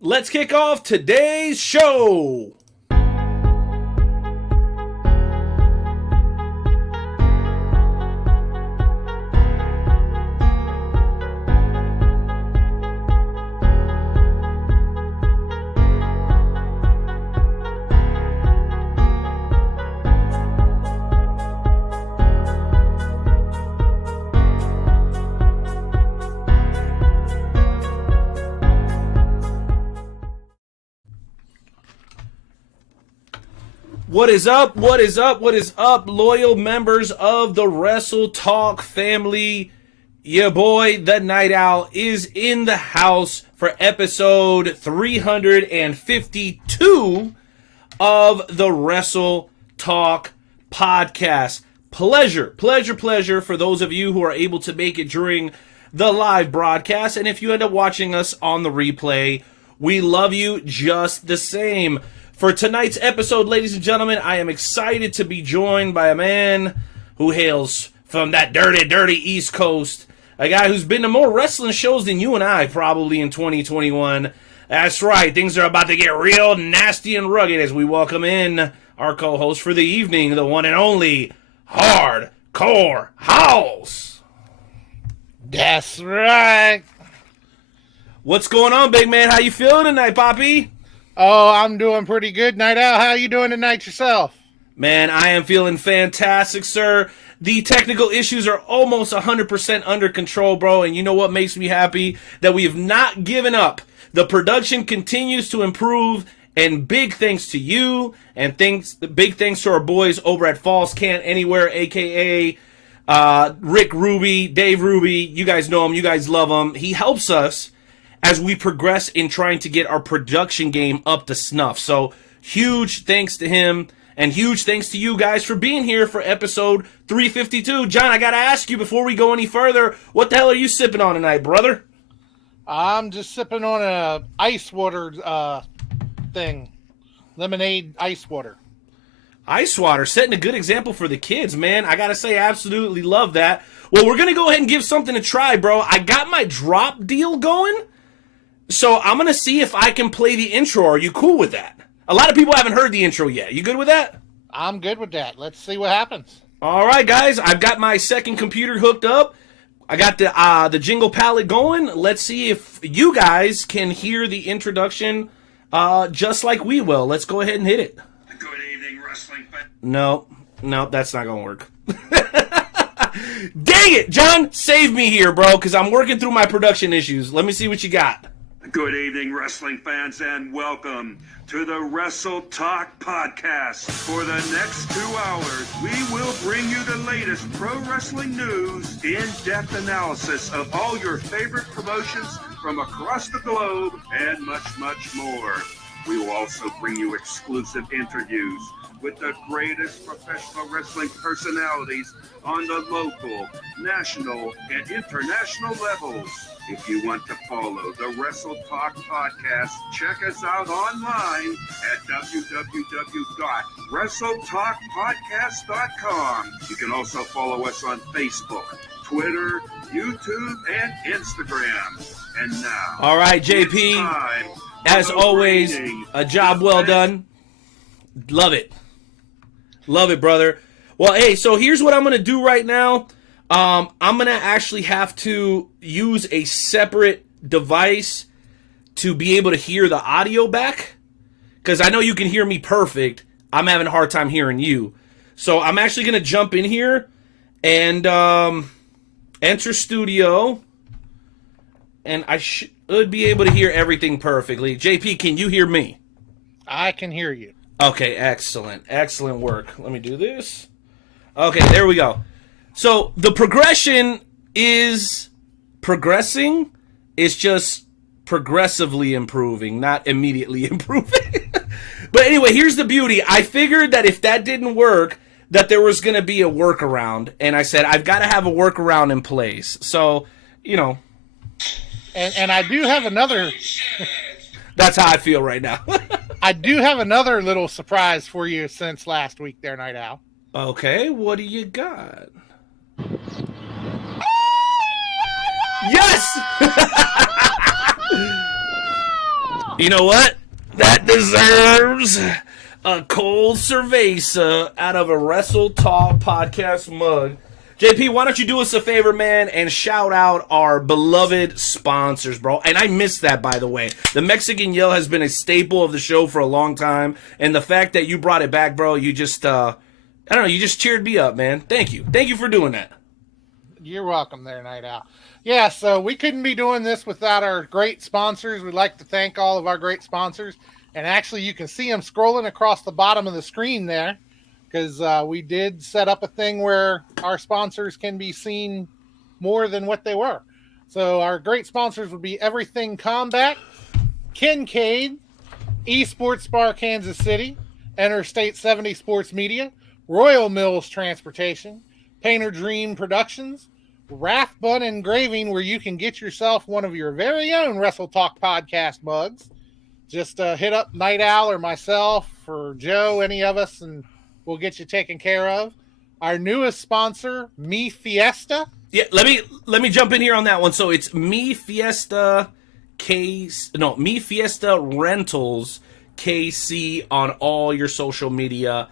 Let's kick off today's show. What is up? What is up? What is up, loyal members of the Wrestle Talk family? Your boy, the Night Owl, is in the house for episode 352 of the Wrestle Talk Podcast. Pleasure for those of you who are able to make it during the live broadcast. And if you end up watching us on the replay, we love you just the same. For tonight's episode, ladies and gentlemen, I am excited to be joined by a man who hails from that dirty East Coast. A guy who's been to more wrestling shows than you and I probably in 2021. That's right, things are about to get real nasty and rugged as we welcome in our co-host for the evening, the one and only Hardcore House. That's right. What's going on, big man? How you feeling tonight, Poppy? Oh, I'm doing pretty good, Night Owl. How you doing tonight yourself? Man, I am feeling fantastic, sir. The technical issues are almost 100% under control, bro. And you know what makes me happy? That we have not given up. The production continues to improve. And big thanks to you. And big thanks to our boys over at Falls Can't Anywhere, a.k.a. Rick Ruby, Dave Ruby. You guys know him. You guys love him. He helps us as we progress in trying to get our production game up to snuff. So huge thanks to him, and huge thanks to you guys for being here for episode 352. John, I gotta ask you before we go any further, what the hell are you sipping on tonight, brother? I'm just sipping on a ice water thing. Lemonade ice water. Ice water, setting a good example for the kids, man. I gotta say, I absolutely love that. Well, we're gonna go ahead and give something a try, bro. I got my drop deal going, so I'm going to see if I can play the intro. Are you cool with that? A lot of people haven't heard the intro yet. You good with that? I'm good with that. Let's see what happens. All right, guys. I've got my second computer hooked up. I got the jingle palette going. Let's see if you guys can hear the introduction just like we will. Let's go ahead and hit it. Good evening, wrestling fans. No, that's not going to work. Dang it, John. Save me here, bro, because I'm working through my production issues. Let me see what you got. Good evening, wrestling fans, and welcome to the Wrestle Talk Podcast. For the next 2 hours, we will bring you the latest pro wrestling news, in-depth analysis of all your favorite promotions from across the globe, and much more. We will also bring you exclusive interviews with the greatest professional wrestling personalities on the local, national, and international levels. If you want to follow the Wrestle Talk Podcast, check us out online at www.wrestletalkpodcast.com. You can also follow us on Facebook, Twitter, YouTube, and Instagram. And now, all right, JP, as always, a job well done. Love it. Love it, brother. Well, hey, so here's what I'm going to do right now. I'm going to actually have to use a separate device to be able to hear the audio back. Because I know you can hear me perfect. I'm having a hard time hearing you. So I'm actually going to jump in here and enter studio. And I should be able to hear everything perfectly. JP, can you hear me? I can hear you. Okay, excellent. Excellent work. Let me do this. Okay, there we go. So the progression is progressing. It's just progressively improving, not immediately improving. But anyway, here's the beauty. I figured that if that didn't work, that there was going to be a workaround. And I said, I've got to have a workaround in place. So, you know. And I do have another... That's how I feel right now. I do have another little surprise for you since last week there, Night Owl. Okay, what do you got? Yes! You know what? That deserves a cold cerveza out of a Wrestle Talk Podcast mug. JP, why don't you do us a favor, man, and shout out our beloved sponsors, bro. And I missed that, by the way. The Mexican Yell has been a staple of the show for a long time, and the fact that you brought it back, bro, you just, I don't know, you just cheered me up, man. Thank you. Thank you for doing that. You're welcome there, Night Owl. Yeah, so we couldn't be doing this without our great sponsors. We'd like to thank all of our great sponsors. And actually, you can see them scrolling across the bottom of the screen there, because we did set up a thing where our sponsors can be seen more than what they were. So our great sponsors would be Everything Combat, Kincaid, Esports Bar Kansas City, Interstate 70 Sports Media, Royal Mills Transportation, Painter Dream Productions, Rathbun Engraving, where you can get yourself one of your very own Wrestle Talk Podcast mugs. Just hit up Night Owl or myself or Joe, any of us, and we'll get you taken care of. Our newest sponsor, Me Fiesta. Yeah, let me jump in here on that one. So it's Me Fiesta Rentals KC on all your social media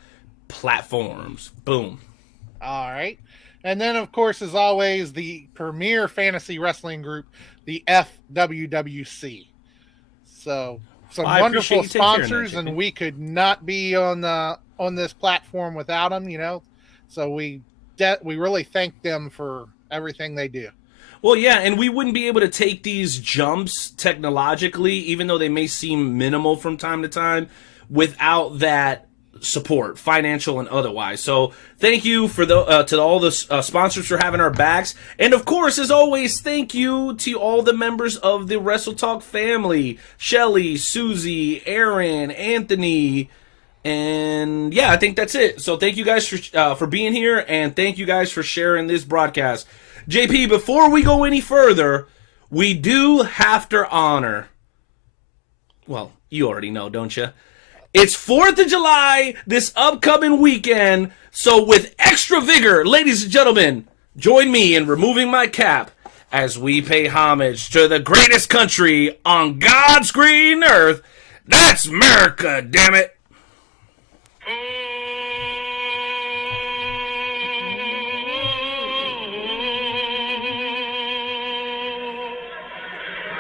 platforms. Boom. All right. And then, of course, as always, the premier fantasy wrestling group, the FWWC. So some wonderful sponsors, and we could not be on this platform without them, you know. So we really thank them for everything they do. Well, yeah, and we wouldn't be able to take these jumps technologically, even though they may seem minimal from time to time, without that support, financial and otherwise. So thank you for to all the sponsors for having our backs. And of course, as always, thank you to all the members of the Wrestle Talk family: Shelly, Susie, Aaron, Anthony. And yeah, I think that's it. So thank you guys for being here, and thank you guys for sharing this broadcast. JP, before we go any further, we do have to honor, well, you already know, don't you? It's 4th of July this upcoming weekend, so with extra vigor, ladies and gentlemen, join me in removing my cap as we pay homage to the greatest country on God's green earth. That's America, damn it.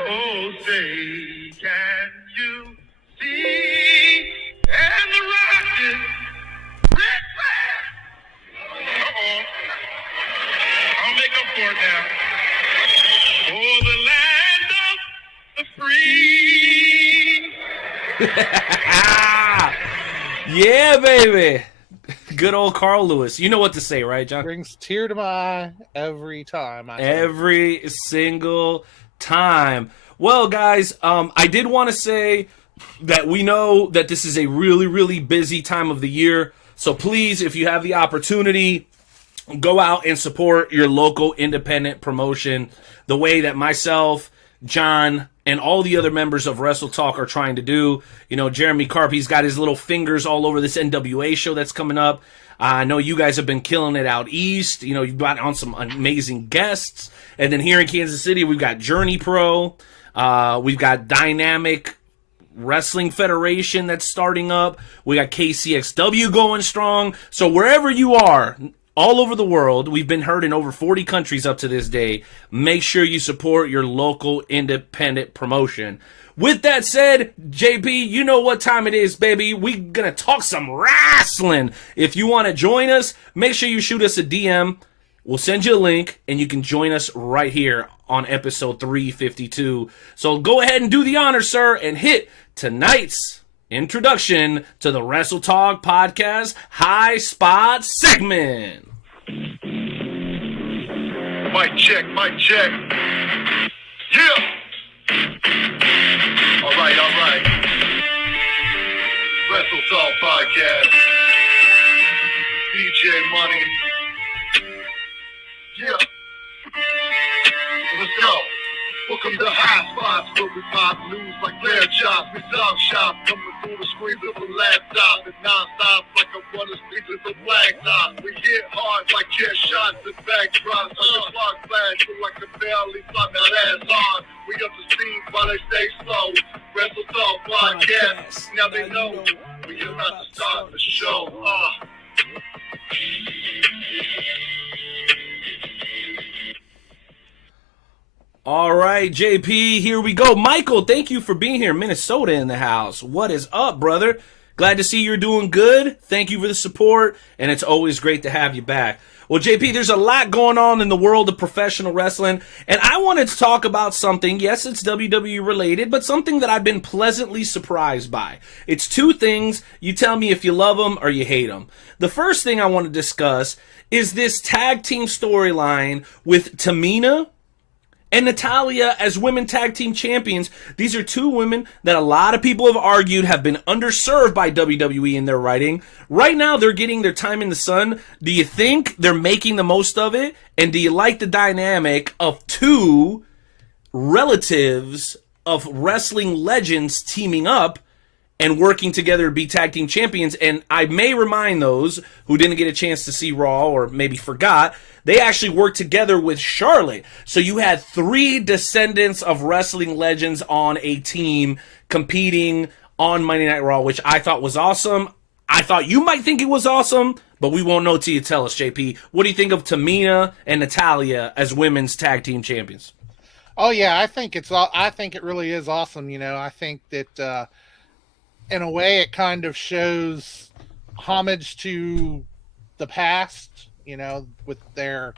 Oh, say, can you see? And the rocket, red flag. Uh-oh. I'll make up for it now. For the land of the free. Yeah, baby. Good old Carl Lewis. You know what to say, right, John? Brings a tear to my eye every time. Every single time. Well, guys, I did want to say that we know that this is a really, really busy time of the year. So please, if you have the opportunity, go out and support your local independent promotion the way that myself, John, and all the other members of Wrestle Talk are trying to do. You know, Jeremy Karp, he's got his little fingers all over this NWA show that's coming up. I know you guys have been killing it out east. You know, you've got on some amazing guests. And then here in Kansas City, we've got Journey Pro. We've got Dynamic Wrestling Federation that's starting up. We got KCXW going strong. So wherever you are, all over the world, we've been heard in over 40 countries up to this day. Make sure you support your local independent promotion. With that said, JP, you know what time it is, baby. We're going to talk some wrestling. If you want to join us, make sure you shoot us a DM. We'll send you a link, and you can join us right here on episode 352. So go ahead and do the honor, sir, and hit tonight's introduction to the Wrestle Talk Podcast High Spot segment. Mic check, mic check. Yeah! All right. Wrestle Talk Podcast. DJ Money. Yeah. Let's go. Welcome to High Spots, where we pop news like lamb chops. We dog shop, coming through the screens of a laptop. And non-stop like I want to speak with a blacktop. We hit hard like chair shots and backdrops. On the clock flash, feel like a barely fly that ass on. We up to speed by while they stay slow. Wrestle Talk Podcast. Never know when you're about to start the show. All right, JP, here we go. Michael, thank you for being here. Minnesota in the house. What is up, brother? Glad to see you're doing good. Thank you for the support, and it's always great to have you back. Well, JP, there's a lot going on in the world of professional wrestling, and I wanted to talk about something. Yes, it's WWE related, but something that I've been pleasantly surprised by. It's two things. You tell me if you love them or you hate them. The first thing I want to discuss is this tag team storyline with Tamina and Natalya as women tag team champions. These are two women that a lot of people have argued have been underserved by WWE in their writing. Right now, they're getting their time in the sun. Do you think they're making the most of it? And do you like the dynamic of two relatives of wrestling legends teaming up and working together to be tag team champions? And I may remind those who didn't get a chance to see Raw or maybe forgot, they actually worked together with Charlotte. So you had three descendants of wrestling legends on a team competing on Monday Night Raw, which I thought was awesome. I thought you might think it was awesome, but we won't know till you tell us, JP. What do you think of Tamina and Natalya as women's tag team champions? Oh yeah, I think it really is awesome. You know, I think that in a way it kind of shows homage to the past, you know, with their,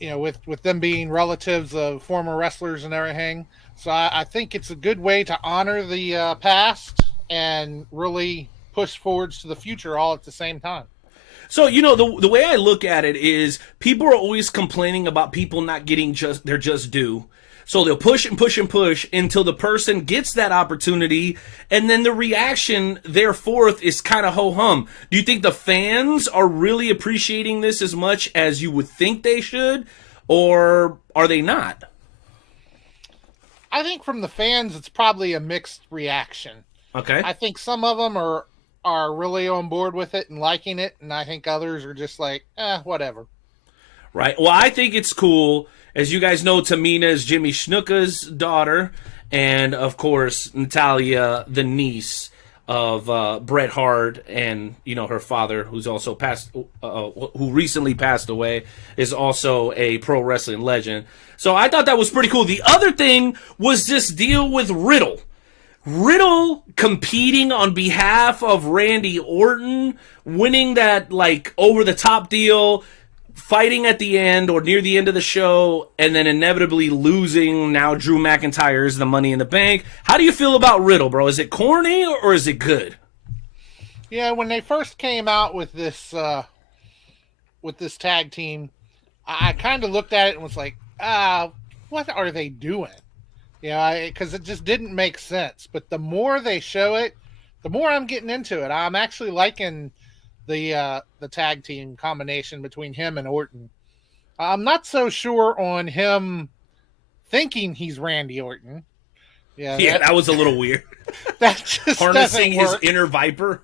you know, with them being relatives of former wrestlers and everything. So I think it's a good way to honor the past and really push forwards to the future all at the same time. So, you know, the way I look at it is people are always complaining about people not getting their just due. So they'll push and push and push until the person gets that opportunity, and then the reaction thereforth is kind of ho-hum. Do you think the fans are really appreciating this as much as you would think they should, or are they not? I think from the fans, it's probably a mixed reaction. Okay. I think some of them are really on board with it and liking it, and I think others are just like, whatever. Right. Well, I think it's cool. As you guys know, Tamina is Jimmy Snuka's daughter, and of course Natalya, the niece of Bret Hart, and you know her father, who's also who recently passed away, is also a pro wrestling legend. So I thought that was pretty cool. The other thing was this deal with Riddle. Riddle competing on behalf of Randy Orton, winning that like over the top deal, fighting at the end or near the end of the show, and then inevitably losing. Now Drew McIntyre is the Money in the Bank. How do you feel about Riddle, bro? Is it corny or is it good? Yeah, when they first came out with this tag team, I kind of looked at it and was like, what are they doing? Yeah, because it just didn't make sense. But the more they show it, the more I'm getting into it. I'm actually liking the tag team combination between him and Orton. I'm not so sure on him thinking he's Randy Orton. Yeah, that was a little weird. That just harnessing his inner viper.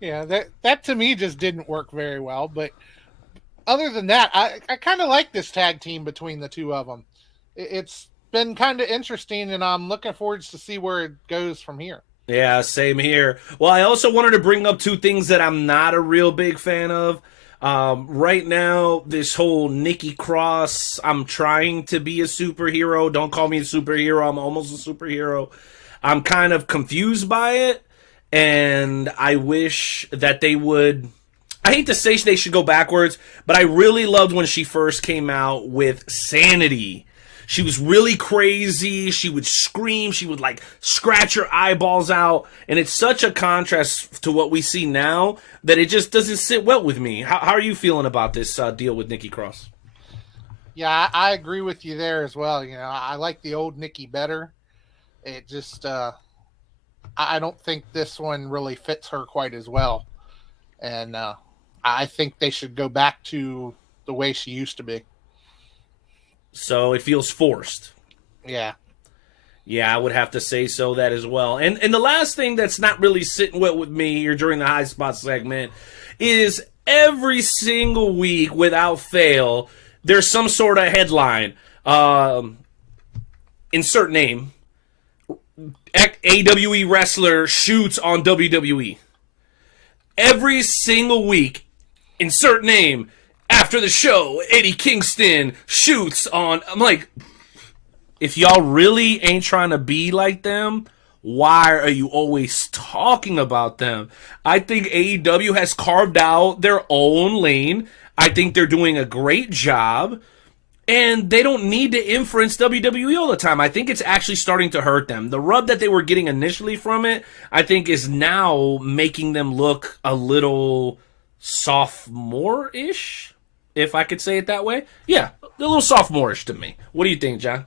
Yeah, that to me just didn't work very well. But other than that, I kind of like this tag team between the two of them. It's been kind of interesting, and I'm looking forward to see where it goes from here. Yeah, same here. Well, I also wanted to bring up two things that I'm not a real big fan of. Right now, this whole Nikki Cross, I'm trying to be a superhero. Don't call me a superhero. I'm almost a superhero. I'm kind of confused by it, and I wish that they would... I hate to say they should go backwards, but I really loved when she first came out with Sanity. She was really crazy. She would scream. She would like scratch her eyeballs out. And it's such a contrast to what we see now that it just doesn't sit well with me. How are you feeling about this deal with Nikki Cross? Yeah, I agree with you there as well. You know, I like the old Nikki better. It just, I don't think this one really fits her quite as well. And I think they should go back to the way she used to be. So it feels forced. Yeah. Yeah, I would have to say so that as well. And the last thing that's not really sitting well with me here during the High Spot segment is every single week, without fail, there's some sort of headline. insert name, AWE wrestler shoots on WWE. Every single week, insert name, after the show, Eddie Kingston shoots on. I'm like, if y'all really ain't trying to be like them, why are you always talking about them? I think AEW has carved out their own lane. I think they're doing a great job. And they don't need to influence WWE all the time. I think it's actually starting to hurt them. The rub that they were getting initially from it, I think, is now making them look a little sophomore-ish, if I could say it that way. Yeah, a little sophomore-ish to me. What do you think, John?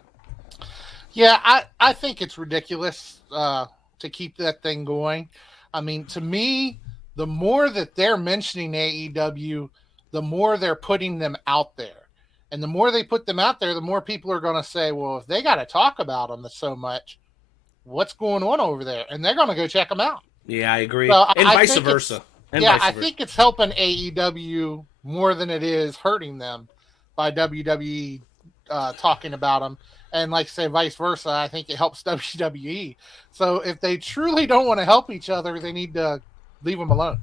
Yeah, I think it's ridiculous to keep that thing going. I mean, to me, the more that they're mentioning AEW, the more they're putting them out there. And the more they put them out there, the more people are going to say, well, if they got to talk about them so much, what's going on over there? And they're going to go check them out. Yeah, I agree. So and vice versa. I think it's helping AEW more than it is hurting them by WWE talking about them. And like I say, vice versa, I think it helps WWE. So if they truly don't want to help each other, they need to leave them alone.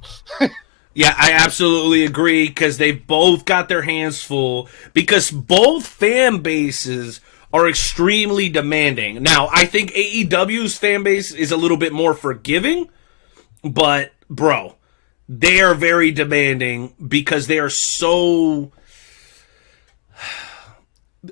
Yeah, I absolutely agree, because they've both got their hands full, because both fan bases are extremely demanding. Now, I think AEW's fan base is a little bit more forgiving, but, bro, they are very demanding because they are so...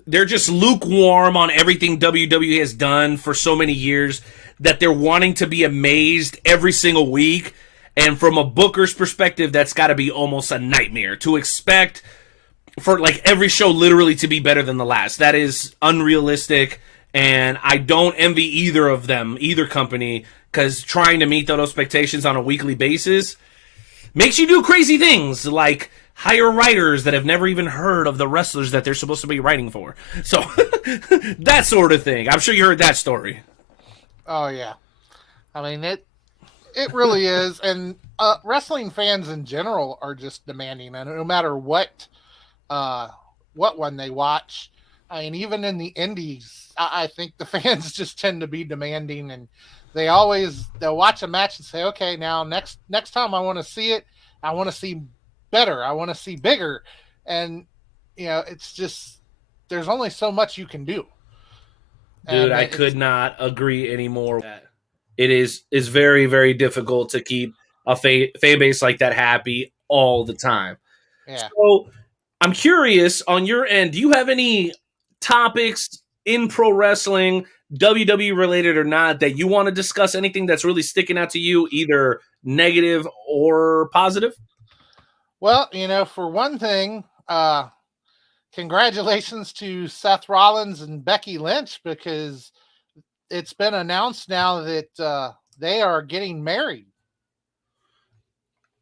They're just lukewarm on everything WWE has done for so many years that they're wanting to be amazed every single week. And from a booker's perspective, that's got to be almost a nightmare to expect for like every show literally to be better than the last. That is unrealistic, and I don't envy either of them, either company, because trying to meet those expectations on a weekly basis makes you do crazy things like hire writers that have never even heard of the wrestlers that they're supposed to be writing for. So that sort of thing. I'm sure you heard that story. Oh, yeah. I mean, it really is. And wrestling fans in general are just demanding. And no matter what one they watch, I mean, even in the indies, I think the fans just tend to be demanding. And they'll watch a match and say, okay, now next time I want to see it, I want to see better. I want to see bigger. And, you know, it's just, there's only so much you can do. Dude, I could not agree anymore. It is very, very difficult to keep a fan base like that happy all the time. Yeah. So I'm curious, on your end, do you have any topics in pro wrestling, WWE related or not, that you want to discuss? Anything that's really sticking out to you, either negative or positive? Well, you know, for one thing, congratulations to Seth Rollins and Becky Lynch, because it's been announced now that they are getting married.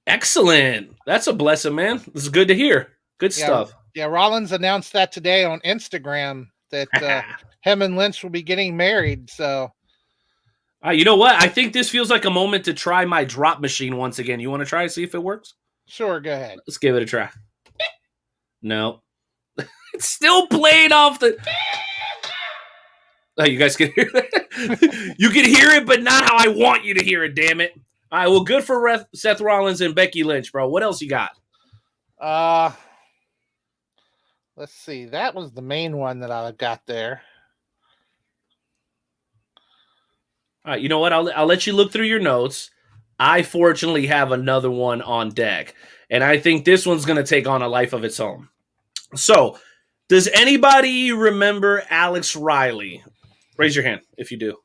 Excellent. That's a blessing, man. This is good to hear. Good stuff. Yeah, Rollins announced that today on Instagram that him and Lynch will be getting married. So, you know what? I think this feels like a moment to try my drop machine once again. You want to try to see if it works? Sure, go ahead. Let's give it a try. No. It's still playing off the... Oh, you guys can hear that? You can hear it, but not how I want you to hear it, damn it. All right, well, good for Seth Rollins and Becky Lynch, bro. What else you got? Let's see. That was the main one that I got there. All right, you know what? I'll let you look through your notes. I fortunately have another one on deck, and I think this one's going to take on a life of its own. So, does anybody remember Alex Riley? Raise your hand if you do.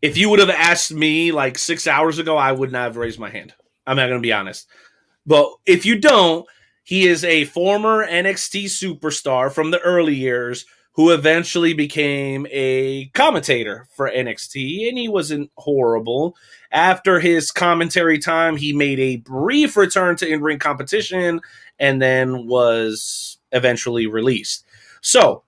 If you would have asked me like 6 hours ago, I would not have raised my hand. I'm not going to be honest. But if you don't, he is a former NXT superstar from the early years who eventually became a commentator for NXT, and he wasn't horrible. After his commentary time, he made a brief return to in-ring competition and then was eventually released. So,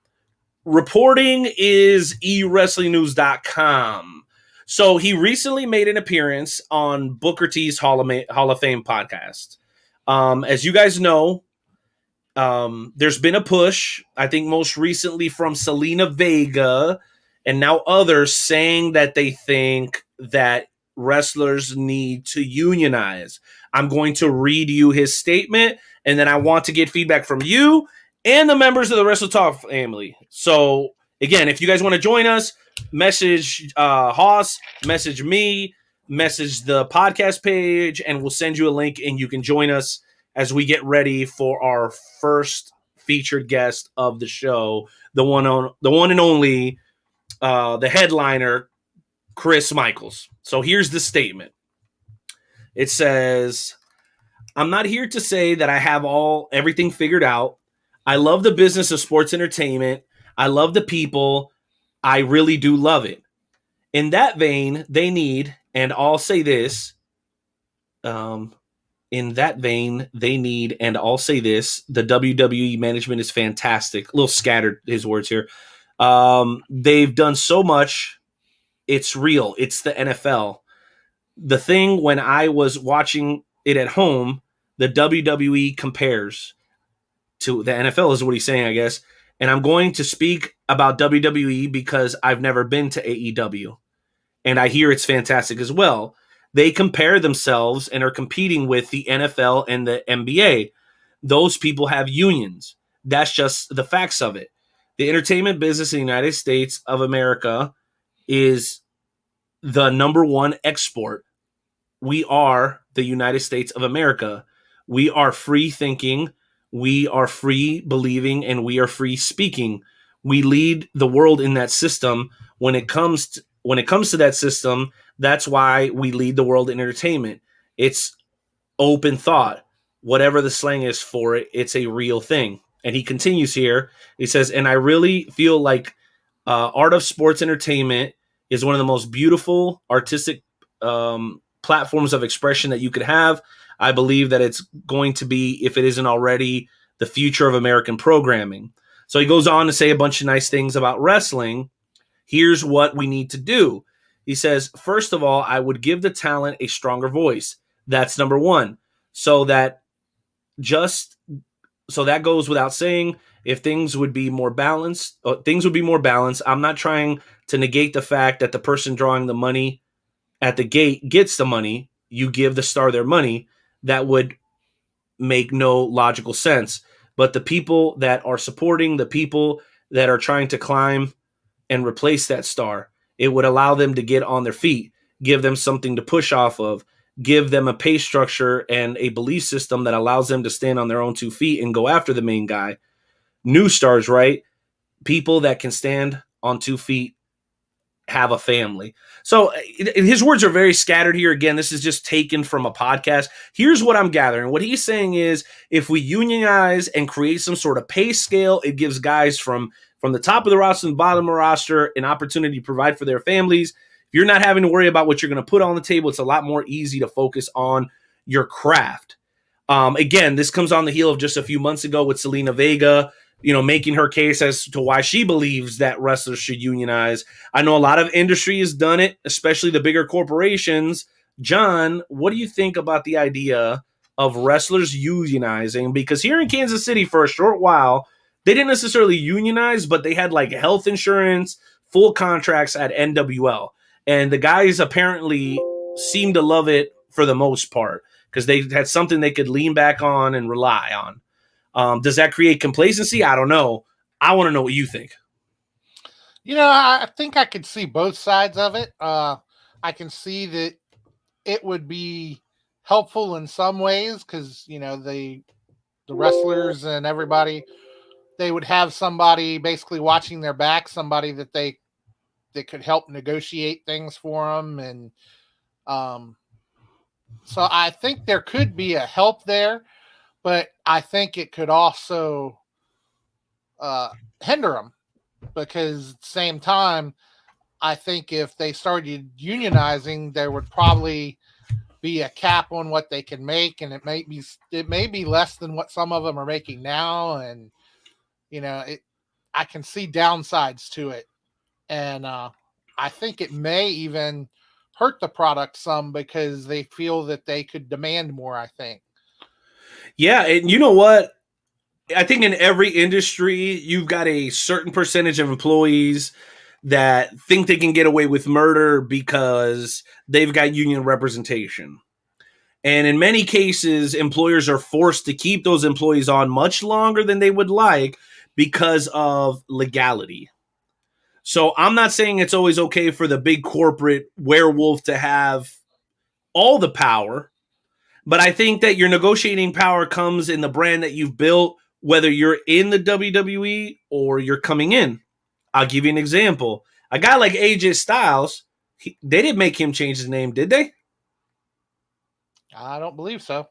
reporting is eWrestlingNews.com. So, he recently made an appearance on Booker T's Hall of Fame podcast. As you guys know, there's been a push, I think most recently from Selena Vega, and now others saying that they think that wrestlers need to unionize. I'm going to read you his statement, and then I want to get feedback from you and the members of the Wrestle Talk family. So, again, if you guys want to join us, message Haas, message me, message the podcast page, and we'll send you a link, and you can join us as we get ready for our first featured guest of the show, the one and only, the headliner, Chris Michaels. So here's the statement. It says, I'm not here to say that I have everything figured out. I love the business of sports entertainment. I love the people. I really do love it. In that vein, they need, and I'll say this, the WWE management is fantastic. A little scattered, his words here. They've done so much. It's real. It's the NFL. The thing when I was watching it at home, the WWE compares to the NFL is what he's saying, I guess. And I'm going to speak about WWE because I've never been to AEW. And I hear it's fantastic as well. They compare themselves and are competing with the NFL and the NBA. Those people have unions. That's just the facts of it. The entertainment business in the United States of America is the number one export. We are the United States of America. We are free thinking, we are free believing, and we are free speaking. We lead the world in that system. When it comes to that system, that's why we lead the world in entertainment. It's open thought. Whatever the slang is for it, it's a real thing. And he continues here. He says, and I really feel like art of sports entertainment is one of the most beautiful artistic platforms of expression that you could have. I believe that it's going to be, if it isn't already, the future of American programming. So he goes on to say a bunch of nice things about wrestling. Here's what we need to do. He says, first of all, I would give the talent a stronger voice. That's number one. So that goes without saying. If things would be more balanced, I'm not trying to negate the fact that the person drawing the money at the gate gets the money. You give the star their money. That would make no logical sense. But the people that are supporting, the people that are trying to climb and replace that star, it would allow them to get on their feet, give them something to push off of, give them a pay structure and a belief system that allows them to stand on their own 2 feet and go after the main guy. New stars, right? People that can stand on 2 feet have a family. So his words are very scattered here. Again, this is just taken from a podcast. Here's what I'm gathering. What he's saying is, if we unionize and create some sort of pay scale, it gives guys from the top of the roster and the bottom of the roster an opportunity to provide for their families. If you're not having to worry about what you're going to put on the table, it's a lot more easy to focus on your craft. Again, this comes on the heel of just a few months ago with Selena Vega, making her case as to why she believes that wrestlers should unionize. I know a lot of industry has done it, especially the bigger corporations. John, what do you think about the idea of wrestlers unionizing? Because here in Kansas City for a short while, they didn't necessarily unionize, but they had like health insurance, full contracts at NWL. And the guys apparently seemed to love it for the most part because they had something they could lean back on and rely on. Does that create complacency? I don't know. I want to know what you think. I think I could see both sides of it. I can see that it would be helpful in some ways because, the wrestlers and everybody, they would have somebody basically watching their back, somebody that they could help negotiate things for them. And so I think there could be a help there. But I think it could also hinder them because at the same time, I think if they started unionizing, there would probably be a cap on what they can make, and it may be less than what some of them are making now. And I can see downsides to it, and I think it may even hurt the product some because they feel that they could demand more. I think. Yeah, and you know what? I think in every industry, you've got a certain percentage of employees that think they can get away with murder because they've got union representation. And in many cases, employers are forced to keep those employees on much longer than they would like because of legality. So I'm not saying it's always okay for the big corporate werewolf to have all the power, but I think that your negotiating power comes in the brand that you've built, whether you're in the WWE or you're coming in. I'll give you an example. A guy like AJ Styles, they didn't make him change his name, did they? I don't believe so.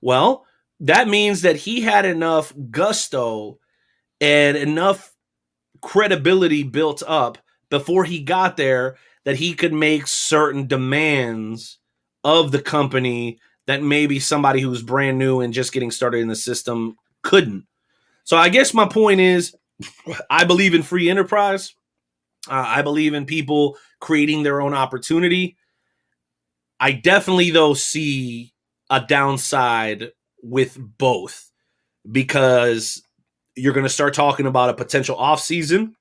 Well, that means that he had enough gusto and enough credibility built up before he got there that he could make certain demands of the company that maybe somebody who's brand new and just getting started in the system couldn't. So I guess my point is, I believe in free enterprise. I believe in people creating their own opportunity. I definitely, though, see a downside with both, because you're going to start talking about a potential off season,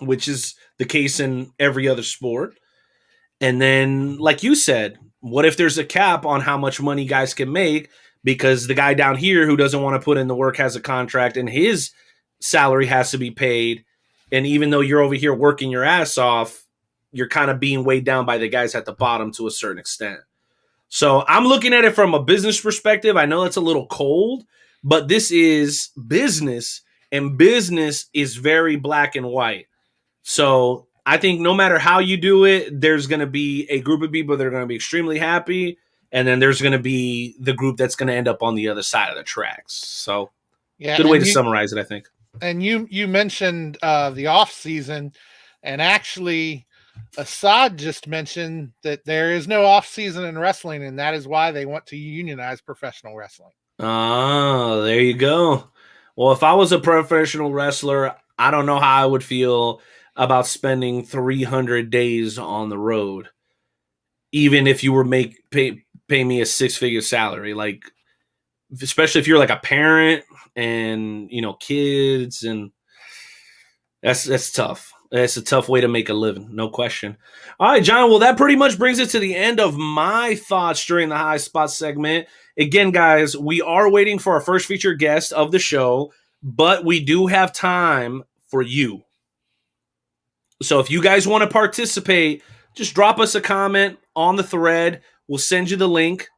which is the case in every other sport. And then, like you said, what if there's a cap on how much money guys can make because the guy down here who doesn't want to put in the work has a contract and his salary has to be paid. And even though you're over here working your ass off, you're kind of being weighed down by the guys at the bottom to a certain extent. So I'm looking at it from a business perspective. I know that's a little cold, but this is business, and business is very black and white. So I think no matter how you do it, there's going to be a group of people that are going to be extremely happy, and then there's going to be the group that's going to end up on the other side of the tracks. So yeah, good way to summarize it, I think. And you mentioned the off season, and actually Assad just mentioned that there is no off season in wrestling, and that is why they want to unionize professional wrestling. Oh, there you go. Well, if I was a professional wrestler, I don't know how I would feel about spending 300 days on the road, even if you were pay me a 6-figure salary. Like, especially if you're like a parent and, you know, kids, and that's tough. It's a tough way to make a living, no question. All right, John, well, that pretty much brings it to the end of my thoughts during the High Spot segment. Again, guys, we are waiting for our first featured guest of the show, but we do have time for you. So if you guys want to participate, just drop us a comment on the thread. We'll send you the link,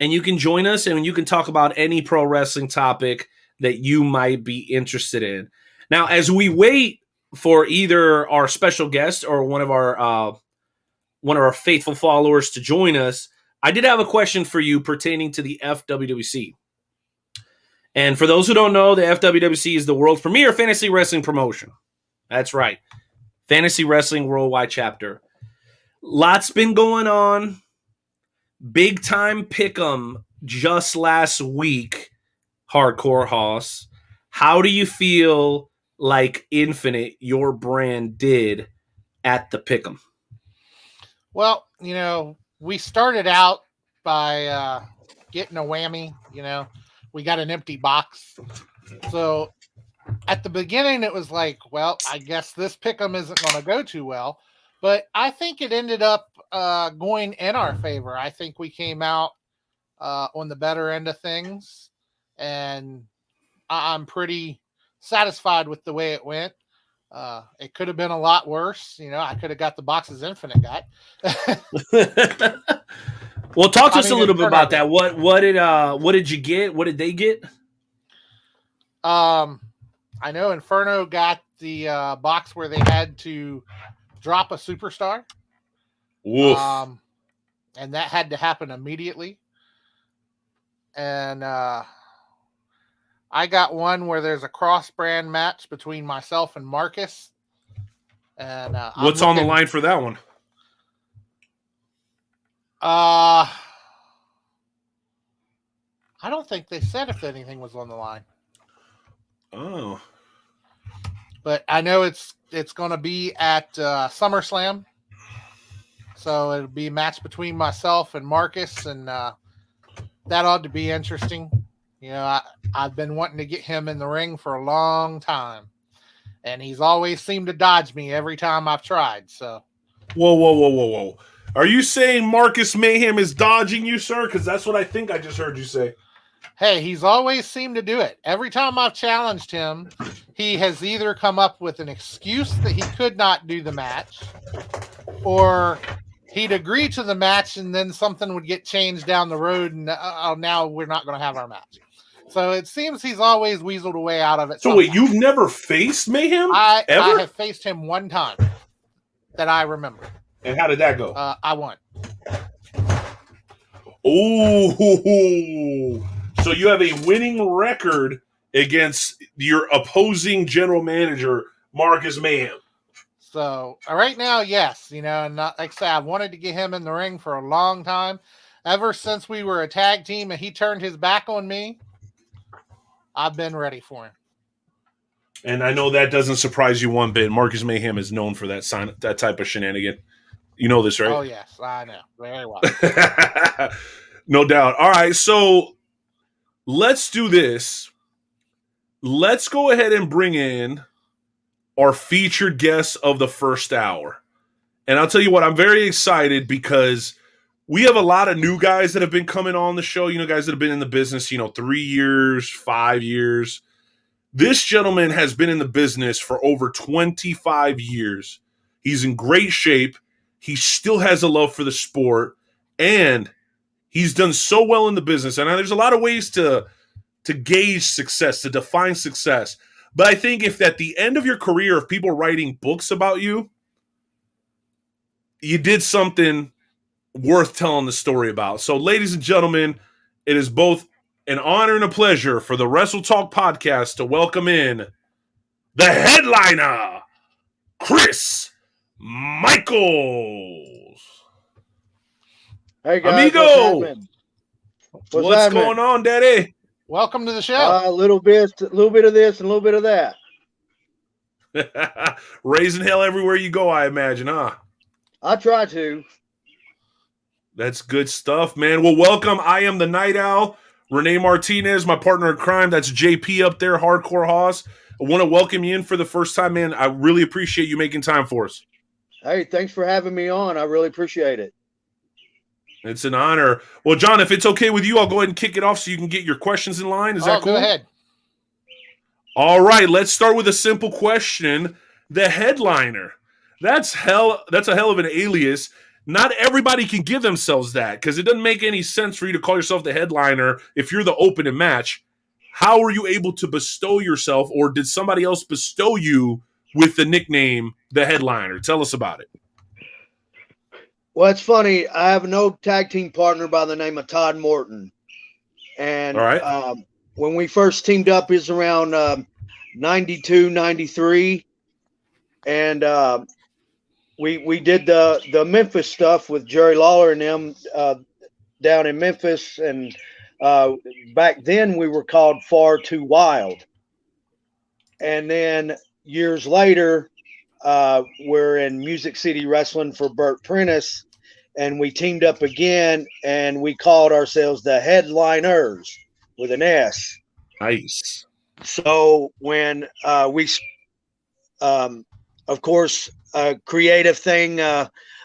and you can join us, and you can talk about any pro wrestling topic that you might be interested in. Now, as we wait for either our special guest or one of our faithful followers to join us, I did have a question for you pertaining to the FWWC. And for those who don't know, the FWWC is the world's premier fantasy wrestling promotion. That's right. Fantasy Wrestling Worldwide Chapter. Lots been going on. Big time pick'em just last week, Hardcore Hoss. How do you feel like Infinite, your brand, did at the pick'em? Well, you know, we started out by getting a whammy. You know, we got an empty box. So at the beginning, it was like, well, I guess this pick'em isn't going to go too well. But I think it ended up going in our favor. I think we came out on the better end of things, and I'm pretty satisfied with the way it went. It could have been a lot worse. You know, I could have got the boxes Infinite got. Well, talk to us a little bit about that. What did you get? What did they get? I know Inferno got the box where they had to drop a superstar. Woof. And that had to happen immediately. And I got one where there's a cross-brand match between myself and Marcus. And what's on the line for that one? I don't think they said if anything was on the line. Oh. But I know it's going to be at SummerSlam. So it'll be a match between myself and Marcus, and that ought to be interesting. You know, I've been wanting to get him in the ring for a long time. and he's always seemed to dodge me every time I've tried. So, Whoa. Are you saying Marcus Mayhem is dodging you, sir? Because that's what I think I just heard you say. hey, he's always seemed to do it. Every time I've challenged him, he has either come up with an excuse that he could not do the match, or he'd agree to the match and then something would get changed down the road, and now we're not going to have our match. So it seems he's always weaseled away out of it. So wait, you've never faced Mayhem? I ever? have faced him one time that I remember. And how did that go? I won. Oh, so you have a winning record against your opposing general manager, Marcus Mayhem. So right now, yes, and like I said, I've wanted to get him in the ring for a long time. Ever since we were a tag team and he turned his back on me, I've been ready for him. And I know that doesn't surprise you one bit. Marcus Mayhem is known for that type of shenanigan. You know this, right? Oh, yes, I know. Very well. No doubt. All right, so let's do this. Let's go ahead and bring in our featured guest of the first hour. And I'll tell you what, I'm very excited because we have a lot of new guys that have been coming on the show, guys that have been in the business, 3 years, 5 years. This gentleman has been in the business for over 25 years. He's in great shape. He still has a love for the sport, and he's done so well in the business. And there's a lot of ways to gauge success, to define success. But I think if at the end of your career, if people writing books about you, you did something worth telling the story about. So, ladies and gentlemen, it is both an honor and a pleasure for the Wrestle Talk Podcast to welcome in the headliner, Chris Michaels. Hey guys, amigo, what's happening? going on, Daddy? Welcome to the show. A little bit of this and a little bit of that. Raising hell everywhere you go, I imagine, huh? I try to. That's good stuff, man. Well, welcome. I am the Night Owl, Renee Martinez, my partner in crime. That's JP up there, Hardcore Hoss. I want to welcome you in for the first time, man. I really appreciate you making time for us. Hey, thanks for having me on. I really appreciate it. It's an honor. Well, John, if it's okay with you, I'll go ahead and kick it off so you can get your questions in line. Is that cool? Go ahead. All right, let's start with a simple question. The headliner. That's a hell of an alias. Not everybody can give themselves that because it doesn't make any sense for you to call yourself the headliner if you're the opening match. How were you able to bestow yourself, or did somebody else bestow you with the nickname the headliner? Tell us about it. Well, it's funny. I have an old tag team partner by the name of Todd Morton. And all right. When we first teamed up, it was around 92, 93. And we did the Memphis stuff with Jerry Lawler and them down in Memphis. And back then we were called Far Too Wild. And then years later, we're in Music City Wrestling for Burt Prentice, and we teamed up again, and we called ourselves the Headliners with an S. Nice. So when of course, a creative thing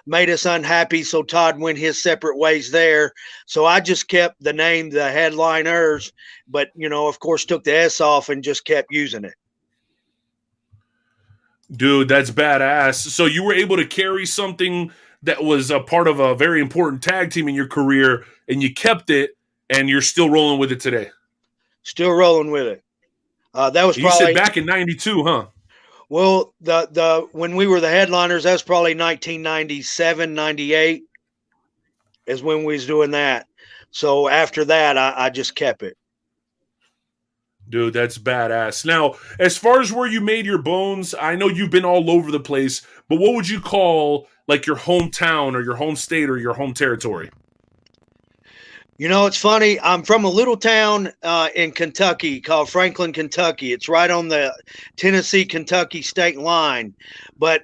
made us unhappy, so Todd went his separate ways there. So I just kept the name the Headliners, but, of course, took the S off and just kept using it. Dude, that's badass. So you were able to carry something that was a part of a very important tag team in your career, and you kept it, and you're still rolling with it today. Still rolling with it. That was you probably said back in 92, huh? Well, the when we were the Headliners, that's probably 1997, 98 is when we was doing that. So after that, I just kept it. Dude, that's badass. Now, as far as where you made your bones, I know you've been all over the place, but what would you call like your hometown or your home state or your home territory? It's funny. I'm from a little town in Kentucky called Franklin, Kentucky. It's right on the Tennessee-Kentucky state line. But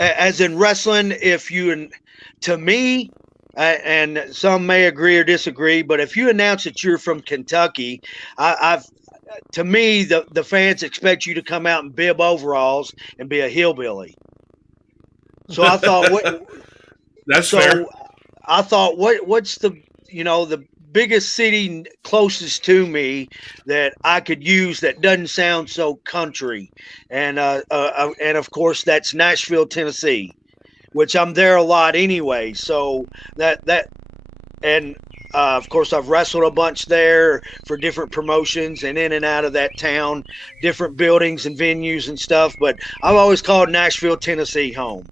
as in wrestling, to me, and some may agree or disagree, but if you announce that you're from Kentucky, I've to me, the fans expect you to come out in bib overalls and be a hillbilly. So I thought, That's fair. I thought, what's the biggest city closest to me that I could use that doesn't sound so country, and of course that's Nashville, Tennessee, which I'm there a lot anyway. So of course I've wrestled a bunch there for different promotions and in and out of that town, different buildings and venues and stuff. But I've always called Nashville, Tennessee home.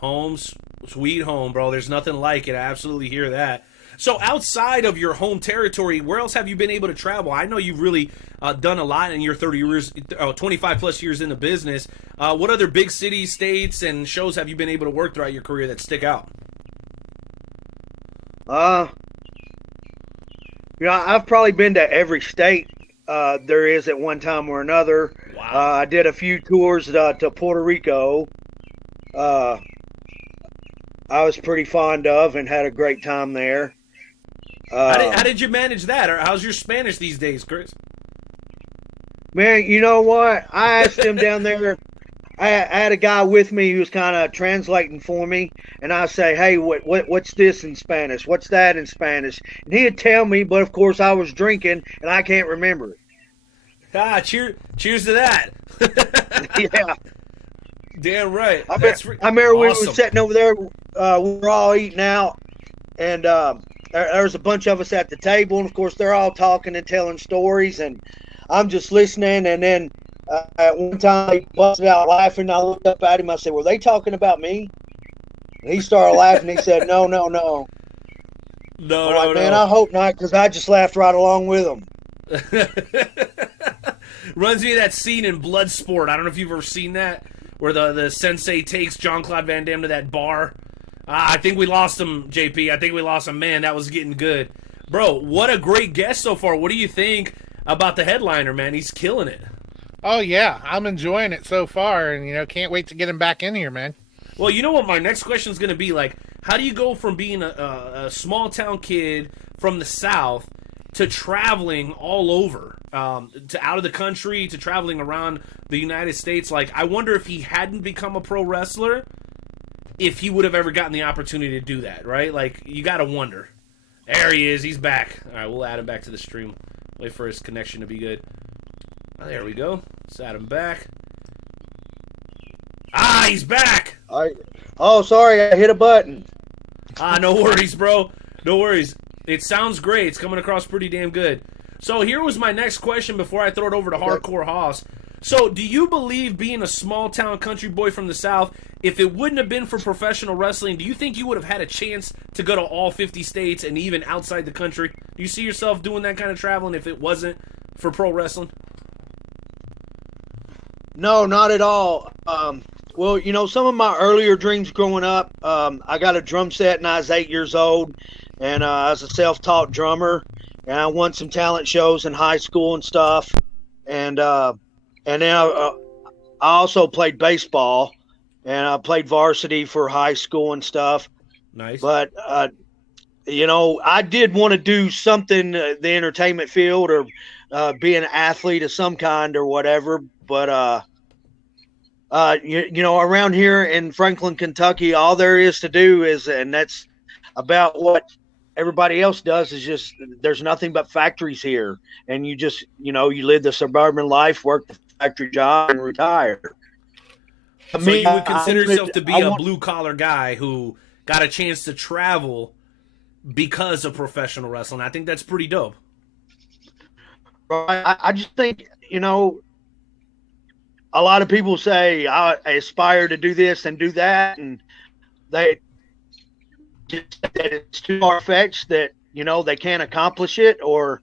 Home's sweet home, bro. There's nothing like it. I absolutely hear that. So outside of your home territory, where else have you been able to travel? I know you've really done a lot in your 25 plus years in the business. What other big cities, states, and shows have you been able to work throughout your career that stick out? I've probably been to every state there is at one time or another. Wow. I did a few tours to Puerto Rico. I was pretty fond of and had a great time there. How did you manage that? Or how's your Spanish these days, Chris? Man, you know what? I asked him down there. I had a guy with me who was kind of translating for me, and I say, "Hey, what's this in Spanish? What's that in Spanish?" And he'd tell me, but of course I was drinking and I can't remember it. Cheers to that. Yeah. Damn right. I remember we were awesome. sitting over there. We were all eating out, and there was a bunch of us at the table, and of course they're all talking and telling stories, and I'm just listening. And then at one time he busted out laughing. I looked up at him. I said, "Were they talking about me?" And he started laughing. He said, "No." No, Man, I hope not, because I just laughed right along with him. Reminds me of that scene in Bloodsport. I don't know if you've ever seen that, where the sensei takes Jean-Claude Van Damme to that bar. I think we lost him, JP. I think we lost him. Man, that was getting good. Bro, what a great guest so far. What do you think about the headliner, man? He's killing it. Oh, yeah. I'm enjoying it so far, and, can't wait to get him back in here, man. Well, you know what my next question is going to be? Like, how do you go from being a small-town kid from the South to traveling all over, to out of the country, to traveling around the United States? Like, I wonder if he hadn't become a pro wrestler, if he would have ever gotten the opportunity to do that, right? Like, you got to wonder. There he is. He's back. All right, we'll add him back to the stream. Wait for his connection to be good. Oh, there we go. Let's add him back. He's back. Sorry, I hit a button. No worries, bro. No worries. It sounds great. It's coming across pretty damn good. So here was my next question before I throw it over to Hardcore Hoss. So do you believe, being a small-town country boy from the South, if it wouldn't have been for professional wrestling, do you think you would have had a chance to go to all 50 states and even outside the country? Do you see yourself doing that kind of traveling if it wasn't for pro wrestling? No, not at all. Well, some of my earlier dreams growing up, I got a drum set when I was 8 years old, and I was a self-taught drummer, and I won some talent shows in high school and stuff. And then I also played baseball, and I played varsity for high school and stuff. Nice. But, I did want to do something, the entertainment field, or be an athlete of some kind or whatever. But, around here in Franklin, Kentucky, all there is to do and that's about what everybody else does, is just, there's nothing but factories here. And you just, you live the suburban life, work the factory job, and retire. So you would consider yourself to be a blue-collar guy who got a chance to travel because of professional wrestling. I think that's pretty dope. I just think, a lot of people say, I aspire to do this and do that, and they just that it's too far-fetched, that, they can't accomplish it, or,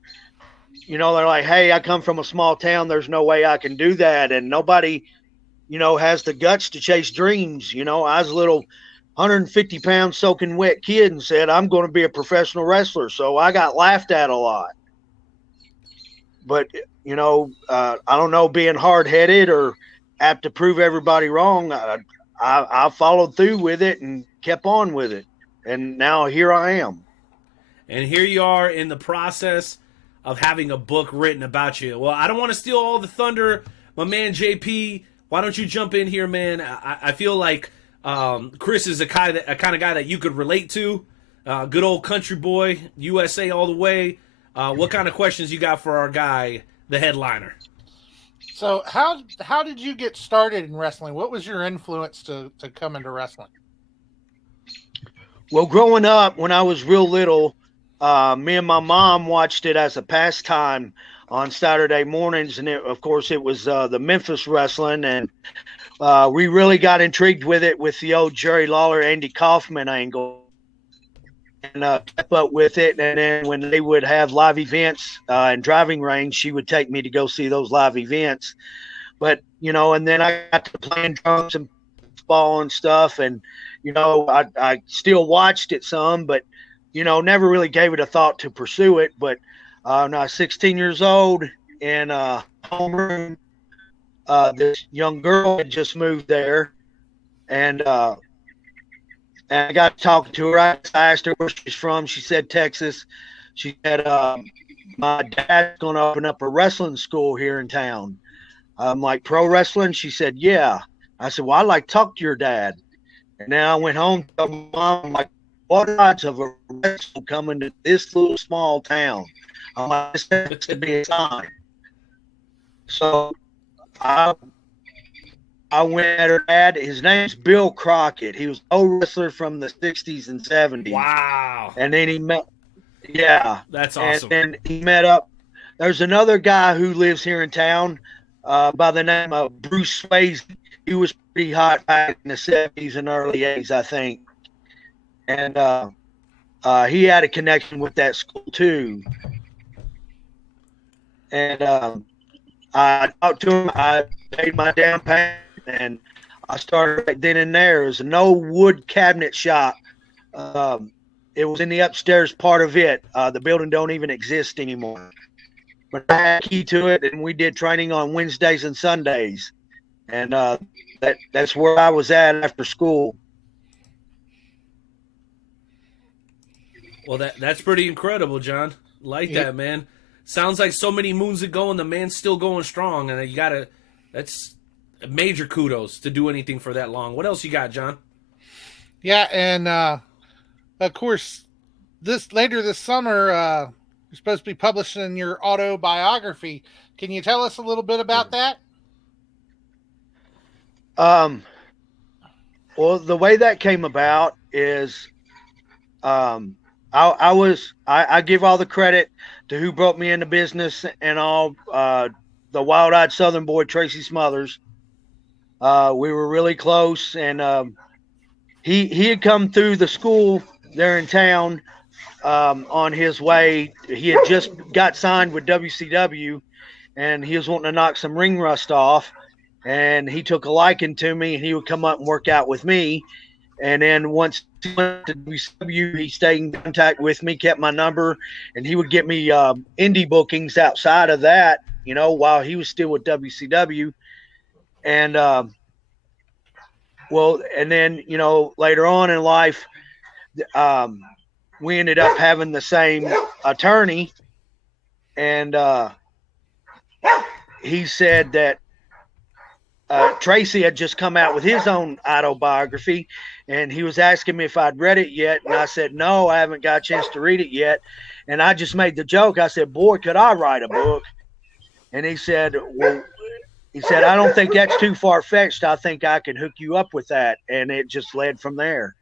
they're like, hey, I come from a small town, there's no way I can do that, and nobody, has the guts to chase dreams. I was a little 150-pound soaking wet kid and said, I'm going to be a professional wrestler, so I got laughed at a lot. But, I don't know, being hard-headed or apt to prove everybody wrong, I followed through with it and kept on with it. And now here I am. And here you are in the process of having a book written about you. Well, I don't want to steal all the thunder, my man JP. Why don't you jump in here, man? I feel like Chris is a kind of guy that you could relate to. Good old country boy, USA all the way. What kind of questions you got for our guy, the headliner? So how did you get started in wrestling? What was your influence to come into wrestling? Well, growing up, when I was real little, me and my mom watched it as a pastime on Saturday mornings, and of course it was the Memphis wrestling, and we really got intrigued with it with the old Jerry Lawler, Andy Kaufman angle, and kept up with it. And then when they would have live events in driving range, she would take me to go see those live events. But and then I got to playing drums and ball and stuff, and I still watched it some, but never really gave it a thought to pursue it. But when I was 16 years old in homeroom, this young girl had just moved there, and I got talking to her. I asked her where she's from. She said Texas. She said, my dad's going to open up a wrestling school here in town. I'm like, pro wrestling? She said, yeah. I said, well, I'd like to talk to your dad. And then I went home to my mom, I'm like, what odds of a wrestler coming to this little small town? I'm like, this has to be a sign. So I went at her dad. His name's Bill Crockett. He was an old wrestler from the 60s and 70s. Wow. And then he met, yeah. That's awesome. And he met up. There's another guy who lives here in town by the name of Bruce Swayze. He was pretty hot back in the 70s and early 80s, I think. And he had a connection with that school, too. And I talked to him. I paid my down payment, and I started right then and there. It was an old wood cabinet shop. It was in the upstairs part of it. The building don't even exist anymore. But I had a key to it, and we did training on Wednesdays and Sundays. And that's where I was at after school. Well, that's pretty incredible, John. Like that, man. Sounds like so many moons ago, and the man's still going strong. And that's major kudos to do anything for that long. What else you got, John? Yeah, and of course, later this summer, you're supposed to be publishing your autobiography. Can you tell us a little bit about that? Well, the way that came about is, I give all the credit to who brought me into business and all, the wild-eyed Southern boy, Tracy Smothers. We were really close, and he had come through the school there in town on his way. He had just got signed with WCW, and he was wanting to knock some ring rust off. And he took a liking to me, and he would come up and work out with me. And then once he went to WCW, he stayed in contact with me, kept my number, and he would get me indie bookings outside of that, while he was still with WCW. And, and then, later on in life, we ended up having the same attorney. And he said that Tracy had just come out with his own autobiography, and he was asking me if I'd read it yet. And I said, no, I haven't got a chance to read it yet. And I just made the joke. I said, boy, could I write a book? And he said, I don't think that's too far-fetched. I think I can hook you up with that. And it just led from there.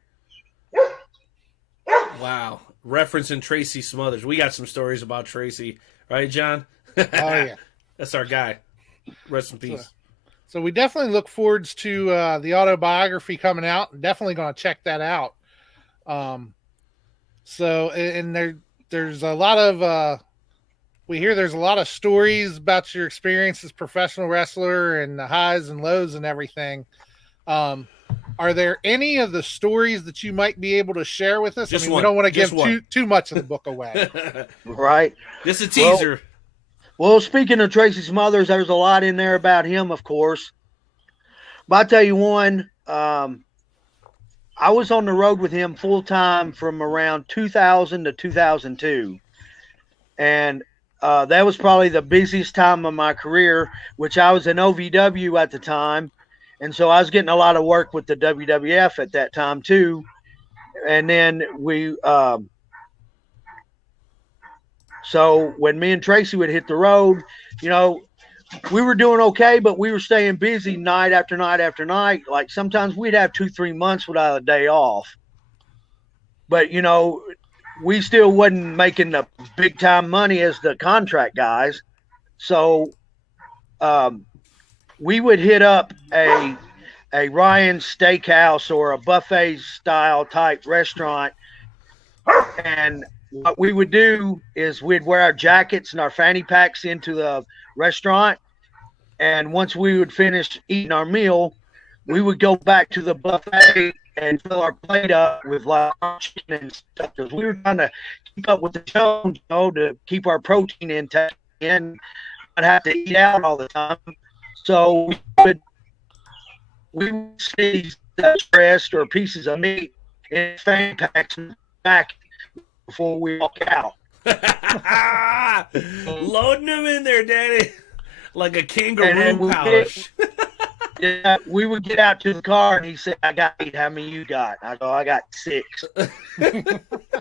Wow. Referencing Tracy Smothers. We got some stories about Tracy. Right, John? Oh, yeah. That's our guy. Rest in peace. So we definitely look forward to the autobiography coming out, and definitely going to check that out. There's a lot of we hear there's a lot of stories about your experience as a professional wrestler and the highs and lows and everything. Are there any of the stories that you might be able to share with us? We don't want to give too much of the book away. Right. Just a teaser. Well, speaking of Tracy Smothers, there's a lot in there about him, of course. But I'll tell you one, I was on the road with him full time from around 2000 to 2002. And that was probably the busiest time of my career, which I was in OVW at the time. And so I was getting a lot of work with the WWF at that time too. And then so when me and Tracy would hit the road, you know, we were doing okay, but we were staying busy night after night after night. Like sometimes we'd have 2-3 months without a day off. But, you know, we still wasn't making the big time money as the contract guys. So we would hit up a Ryan's Steakhouse or a buffet style type restaurant. And what we would do is we'd wear our jackets and our fanny packs into the restaurant. And once we would finish eating our meal, we would go back to the buffet and fill our plate up with like chicken and stuff. Because we were trying to keep up with the Jones, you know, to keep our protein intake and not have to eat out all the time. So we would squeeze that breast or pieces of meat in fanny packs and back before we walk out. Loading them in there, Daddy, like a kangaroo pouch. Yeah, we would get out to the car and he said, "I got 8. How many you got?" I go, "I got 6."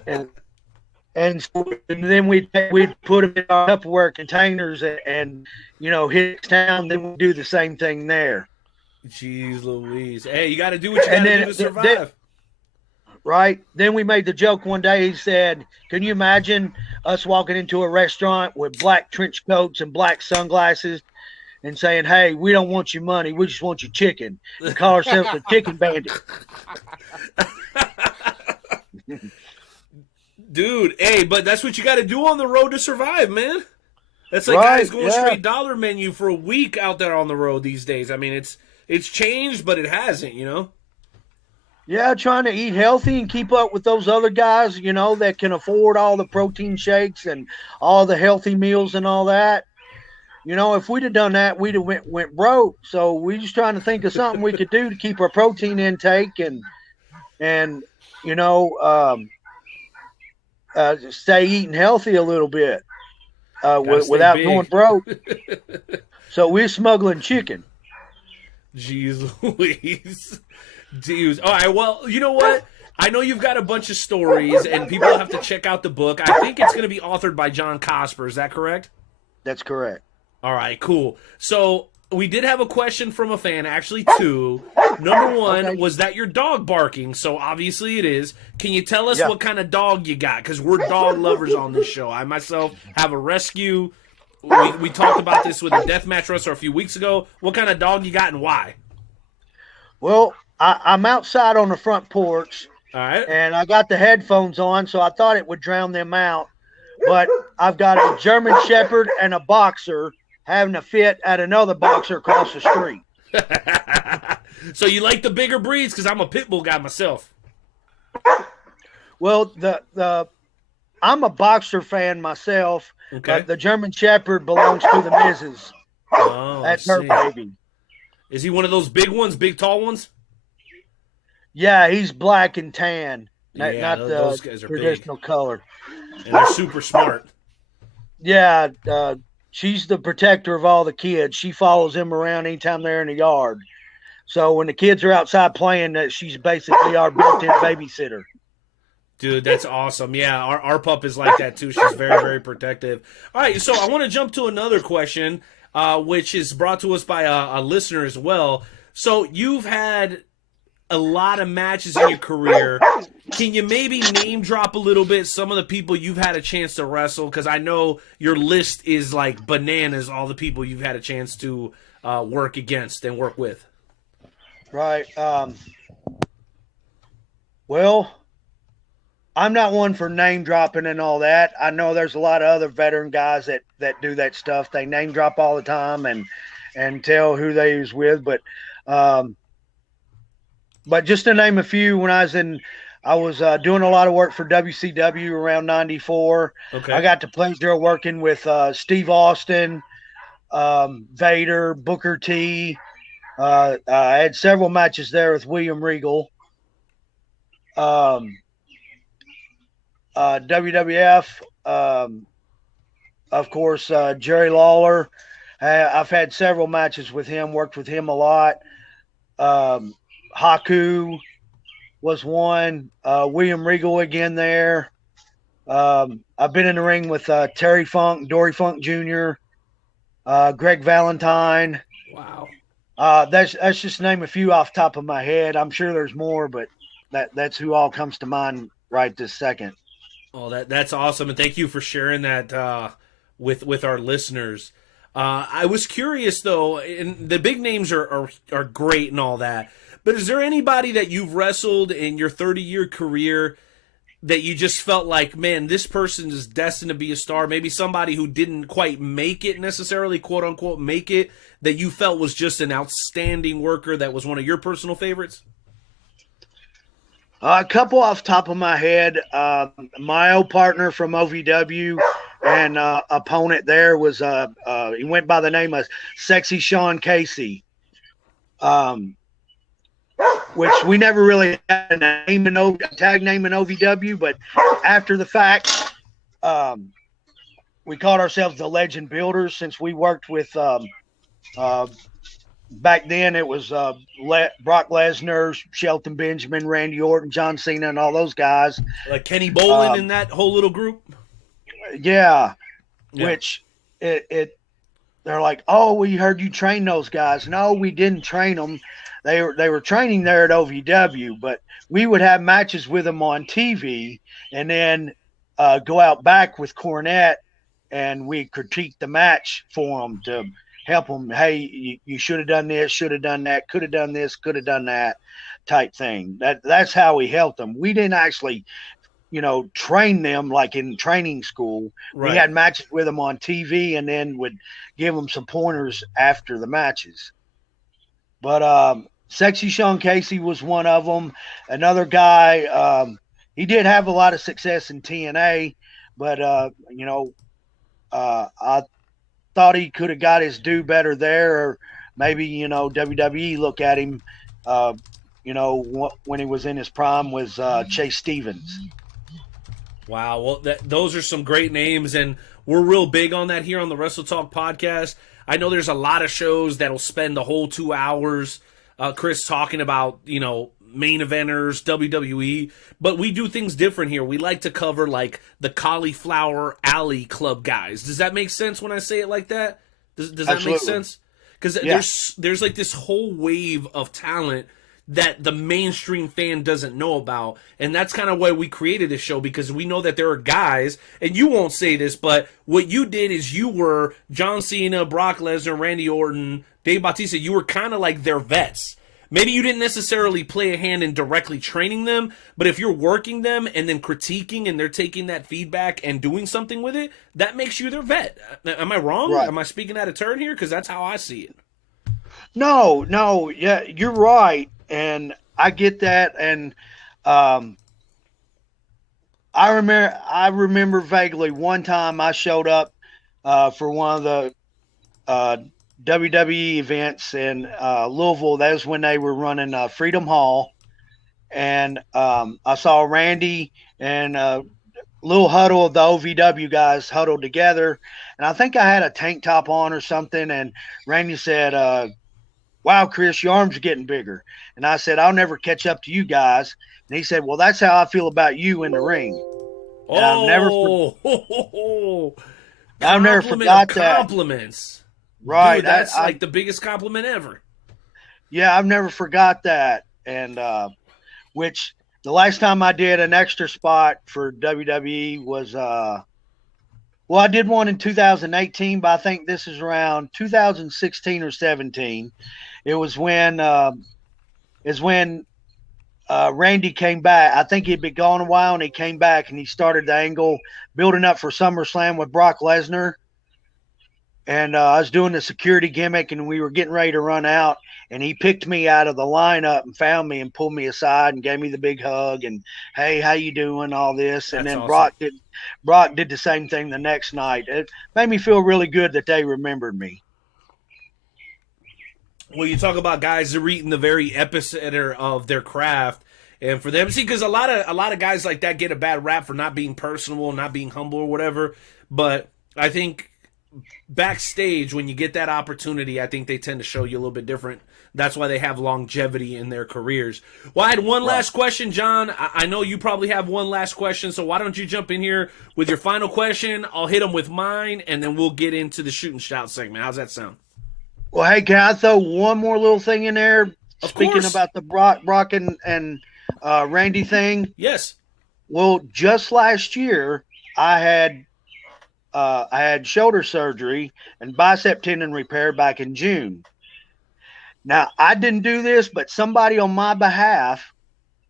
and then we'd put them in our Tupperware containers and you know, hit town. Then we'd do the same thing there. Jeez Louise. Hey, you got to do what you got to do to survive. Right. Then we made the joke one day. He said, "Can you imagine us walking into a restaurant with black trench coats and black sunglasses and saying, 'Hey, we don't want your money. We just want your chicken,' and call ourselves the Chicken Bandit?" Dude, hey, but that's what you got to do on the road to survive, man. That's like Right, guys going straight dollar menu for a week out there on the road these days. I mean, it's changed, but it hasn't, you know? Yeah, trying to eat healthy and keep up with those other guys, you know, that can afford all the protein shakes and all the healthy meals and all that. You know, if we'd have done that, we'd have went broke. So we just trying to think of something we could do to keep our protein intake and you know, stay eating healthy a little bit without going broke. So we're smuggling chicken. Jeez Louise. Dude. All right, well, you know what? I know you've got a bunch of stories, and people have to check out the book. I think it's going to be authored by John Cosper. Is that correct? That's correct. All right, cool. So we did have a question from a fan, actually 2. Number 1, was that your dog barking? So obviously it is. Can you tell us what kind of dog you got? Because we're dog lovers on this show. I myself have a rescue. We talked about this with a deathmatch wrestler a few weeks ago. What kind of dog you got and why? Well, I'm outside on the front porch, all right, and I got the headphones on, so I thought it would drown them out. But I've got a German Shepherd and a boxer having a fit at another boxer across the street. So you like the bigger breeds? Because I'm a pit bull guy myself. Well, I'm a boxer fan myself, but the German Shepherd belongs to the missus. Oh, that's her baby. Is he one of those big ones, big tall ones? Yeah, he's black and tan, not those guys are traditional big. color. And they're super smart. Yeah, she's the protector of all the kids. She follows him around anytime they're in the yard. So when the kids are outside playing, she's basically our built-in babysitter. Dude, that's awesome. Yeah, our pup is like that too. She's very, very protective. All right, so I want to jump to another question, which is brought to us by a listener as well. So you've had a lot of matches in your career. Can you maybe name drop a little bit some of the people you've had a chance to wrestle? Because I know your list is like bananas, all the people you've had a chance to work against and work with. Right. Well, I'm not one for name dropping and all that. I know there's a lot of other veteran guys that do that stuff. They name drop all the time and tell who they was with. But just to name a few, when I was doing a lot of work for WCW around 94. Okay. I got the pleasure of working with Steve Austin, Vader, Booker T. I had several matches there with William Regal. WWF, of course, Jerry Lawler. I've had several matches with him, worked with him a lot. Haku was one. William Regal again there. I've been in the ring with Terry Funk, Dory Funk Jr., Greg Valentine. Wow. That's just to name a few off the top of my head. I'm sure there's more, but that's who all comes to mind right this second. Oh, that's awesome, and thank you for sharing that with our listeners. I was curious though, and the big names are great and all that, but is there anybody that you've wrestled in your 30-year career that you just felt like, man, this person is destined to be a star? Maybe somebody who didn't quite make it necessarily, quote unquote, make it, that you felt was just an outstanding worker that was one of your personal favorites? A couple off the top of my head. My old partner from OVW and opponent there was he went by the name of Sexy Sean Casey, which we never really had a name a tag name in OVW, but after the fact, we called ourselves the Legend Builders since we worked with back then it was Brock Lesnar, Shelton Benjamin, Randy Orton, John Cena, and all those guys. Like Kenny Bolin in that whole little group? Yeah. Which they're like, oh, we heard you train those guys. No, we didn't train them. They were training there at OVW, but we would have matches with them on TV and then go out back with Cornette and we critique the match for them to help them. Hey, you should have done this, should have done that, could have done this, could have done that type thing. That's how we helped them. We didn't actually, train them like in training school. Right. We had matches with them on TV and then would give them some pointers after the matches. But Sexy Sean Casey was one of them. Another guy, he did have a lot of success in TNA, but, I thought he could have got his due better there, or maybe, WWE look at him, when he was in his prime was Chase Stevens. Wow. Well, those are some great names, and we're real big on that here on the Wrestle Talk podcast. I know there's a lot of shows that'll spend the whole 2 hours, Chris, talking about, main eventers, WWE, but we do things different here. We like to cover like the Cauliflower Alley Club guys. Does that make sense when I say it like that? Does that make sense? Because there's like this whole wave of talent that the mainstream fan doesn't know about, and that's kind of why we created this show, because we know that there are guys, and you won't say this, but what you did is you were John Cena, Brock Lesnar, Randy Orton, Dave Bautista. You were kind of like their vets. Maybe you didn't necessarily play a hand in directly training them, but if you're working them and then critiquing and they're taking that feedback and doing something with it, that makes you their vet. Am I wrong? Right. Am I speaking out of turn here? Because that's how I see it. No, yeah, you're right, and I get that, and I remember vaguely one time I showed up for one of the WWE events in Louisville. That was when they were running Freedom Hall, and I saw Randy and a little huddle of the OVW guys huddled together, and I think I had a tank top on or something, and Randy said, wow, Chris, your arms are getting bigger. And I said, I'll never catch up to you guys. And he said, well, that's how I feel about you in the ring. And I'll never forgot that. Compliments. Right. Dude, that's like the biggest compliment ever. Yeah, I've never forgot that. And which the last time I did an extra spot for WWE was I did one in 2018, but I think this is around 2016 or 17. It was when Randy came back. I think he'd been gone a while, and he came back and he started the angle building up for SummerSlam with Brock Lesnar. And I was doing the security gimmick, and we were getting ready to run out, and he picked me out of the lineup and found me and pulled me aside and gave me the big hug and, hey, how you doing, all this. And then awesome. Brock did the same thing the next night. It made me feel really good that they remembered me. Well, you talk about guys that are eating the very epicenter of their craft, and for them, see, because a lot of guys like that get a bad rap for not being personable, not being humble or whatever, but I think backstage, when you get that opportunity, I think they tend to show you a little bit different. That's why they have longevity in their careers. Well, I had one last question, John. I know you probably have one last question, so why don't you jump in here with your final question? I'll hit them with mine, and then we'll get into the shoot and shout segment. How's that sound? Well, hey, can I throw one more little thing in there? Of Speaking course. about the Brock and Randy thing. Yes. Well, just last year, I had shoulder surgery and bicep tendon repair back in June. Now, I didn't do this, but somebody on my behalf,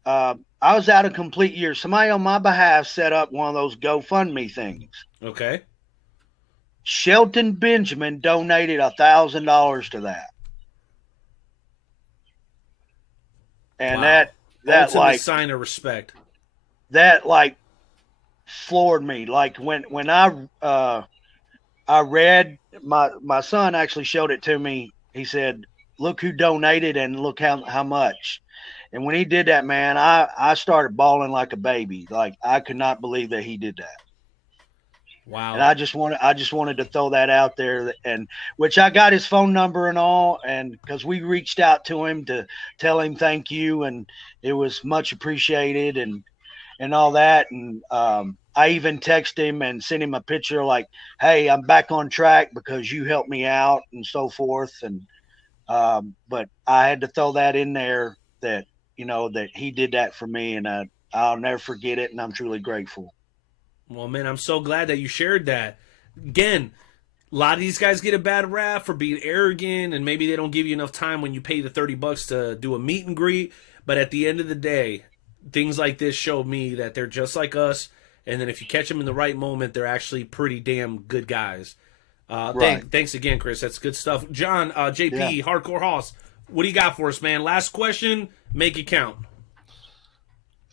I was out a complete year. Somebody on my behalf set up one of those GoFundMe things. Okay. Shelton Benjamin donated $1,000 to that. And Wow. that Ultimate like sign of respect. that like floored me. Like when I read, my son actually showed it to me. He said, "Look who donated and look how much." And when he did that, man, I started bawling like a baby. Like I could not believe that he did that. Wow. And I just wanted to throw that out there, and which I got his phone number and all, and because we reached out to him to tell him thank you, and it was much appreciated, and all that, and I even texted him and sent him a picture like, "Hey, I'm back on track because you helped me out," and so forth, and but I had to throw that in there that that he did that for me, and I'll never forget it, and I'm truly grateful. Well, man, I'm so glad that you shared that. Again, a lot of these guys get a bad rap for being arrogant, and maybe they don't give you enough time when you pay the $30 to do a meet and greet. But at the end of the day, things like this show me that they're just like us, and then if you catch them in the right moment, they're actually pretty damn good guys. Right. Thanks again, Chris. That's good stuff. John, JP, Yeah. Hardcore Hoss, what do you got for us, man? Last question, make it count.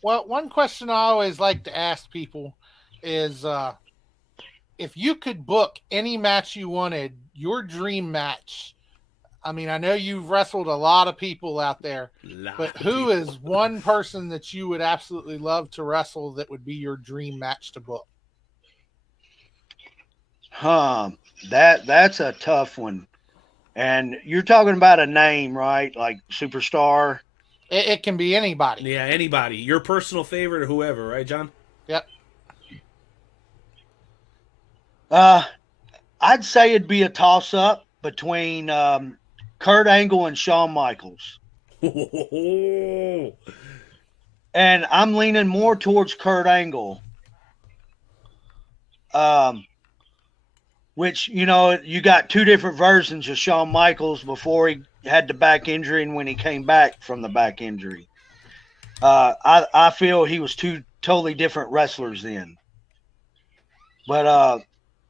Well, one question I always like to ask people is if you could book any match you wanted, your dream match. I mean, I know you've wrestled a lot of people out there, but who is one person that you would absolutely love to wrestle that would be your dream match to book? That's a tough one. And you're talking about a name, right? Like superstar. It can be anybody. Yeah, anybody. Your personal favorite or whoever, right, John? Yep. I'd say it'd be a toss-up between Kurt Angle and Shawn Michaels. Oh, And I'm leaning more towards Kurt Angle. Which, you got two different versions of Shawn Michaels before he had the back injury and when he came back from the back injury. I feel he was two totally different wrestlers then. But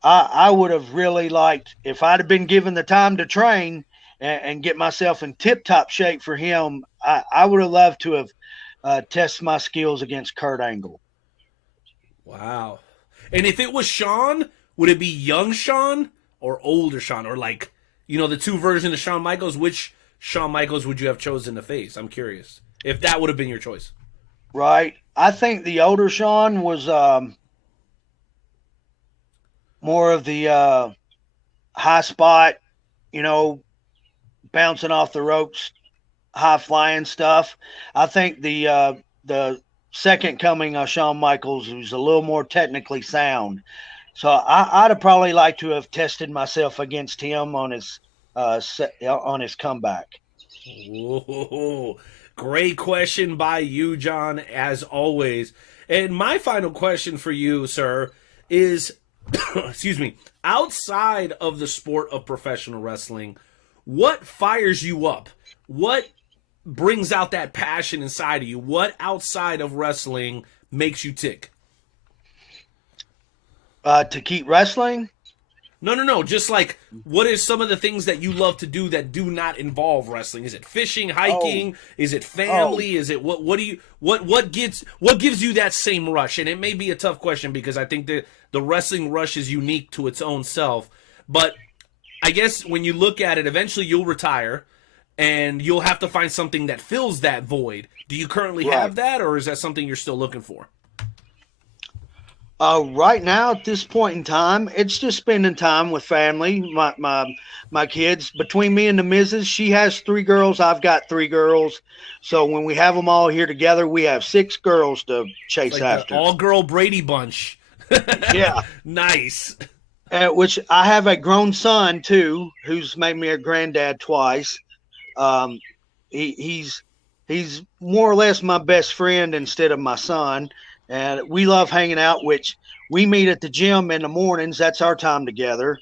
I would have really liked, if I'd have been given the time to train and get myself in tip-top shape for him, I would have loved to have tested my skills against Kurt Angle. wow. And if it was Shawn, would it be young Shawn or older Shawn? Or like, the two versions of Shawn Michaels, which Shawn Michaels would you have chosen to face? I'm curious. If that would have been your choice. Right. I think the older Shawn was more of the high spot, bouncing off the ropes, high flying stuff. I think the second coming of Shawn Michaels was a little more technically sound. So I'd have probably liked to have tested myself against him on his comeback. Whoa. Great question by you, John, as always. And my final question for you, sir, is excuse me, outside of the sport of professional wrestling, what fires you up? What brings out that passion inside of you? What outside of wrestling makes you tick? To keep wrestling? No. Just like, what is some of the things that you love to do that do not involve wrestling? Is it fishing, hiking? Is it family? Is it what gives you that same rush? And it may be a tough question because I think the wrestling rush is unique to its own self. But I guess when you look at it, eventually you'll retire and you'll have to find something that fills that void. Do you currently have that, or is that something you're still looking for? Right now, at this point in time, it's just spending time with family. My kids. Between me and the missus, she has 3 girls. I've got 3 girls. So when we have them all here together, we have 6 girls to chase Like after. the all-girl Brady Bunch. Yeah. Nice. Which I have a grown son too, who's made me a granddad twice. He's more or less my best friend instead of my son, and we love hanging out. Which we meet at the gym in the mornings. That's our time together.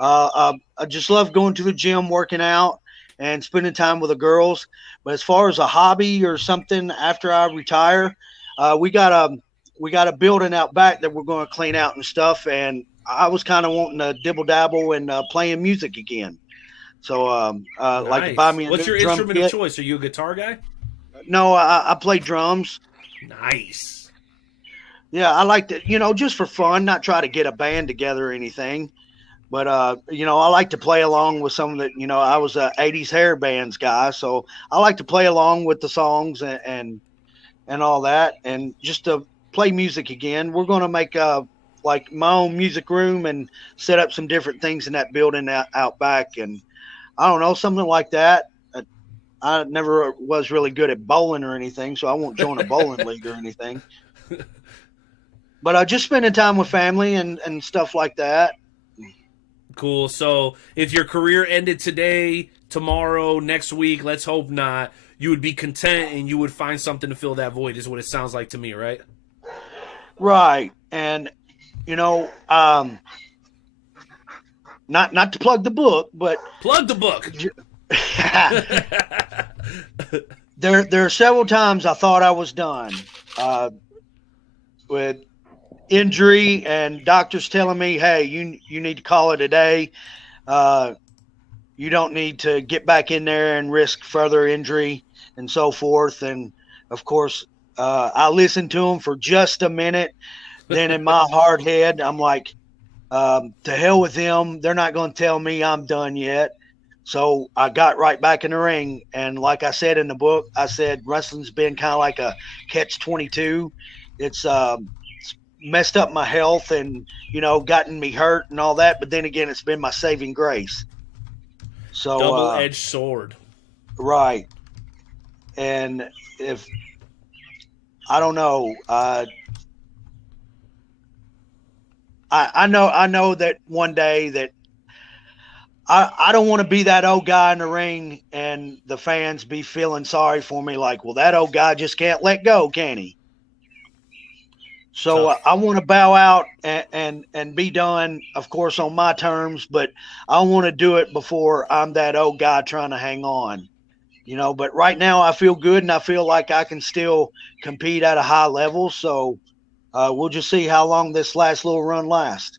I just love going to the gym, working out, and spending time with the girls. But as far as a hobby or something after I retire, we got a building out back that we're going to clean out and stuff. And I was kind of wanting to dibble dabble and playing music again. So like Nice. buy me a What's new your drum instrument kit. of choice? Are you a guitar guy? No, I play drums. Nice. Yeah, I like to, just for fun, not try to get a band together or anything. But, I like to play along with some of the, I was a 80s hair bands guy. So I like to play along with the songs and all that. And just to play music again, we're going to make like my own music room and set up some different things in that building out back. And I don't know, something like that. I never was really good at bowling or anything, so I won't join a bowling league or anything. But just spending time with family and stuff like that. Cool. So if your career ended today, tomorrow, next week, let's hope not, you would be content and you would find something to fill that void, is what it sounds like to me, right? Right. And, not to plug the book, but Plug the book. there are several times I thought I was done with injury and doctors telling me, hey, you need to call it a day. You don't need to get back in there and risk further injury and so forth. And of course, I listened to them for just a minute. Then in my hard head, I'm like, to hell with them. They're not going to tell me I'm done yet. So I got right back in the ring. And like I said in the book, I said, wrestling's been kind of like a catch-22. It's messed up my health and, gotten me hurt and all that. But then again, it's been my saving grace. So Double-edged sword. Right. And if, I don't know, I know that one day that I don't want to be that old guy in the ring and the fans be feeling sorry for me. Like, well, that old guy just can't let go, can he? So I want to bow out and be done, of course, on my terms, but I want to do it before I'm that old guy trying to hang on, but right now I feel good and I feel like I can still compete at a high level. So we'll just see how long this last little run lasts.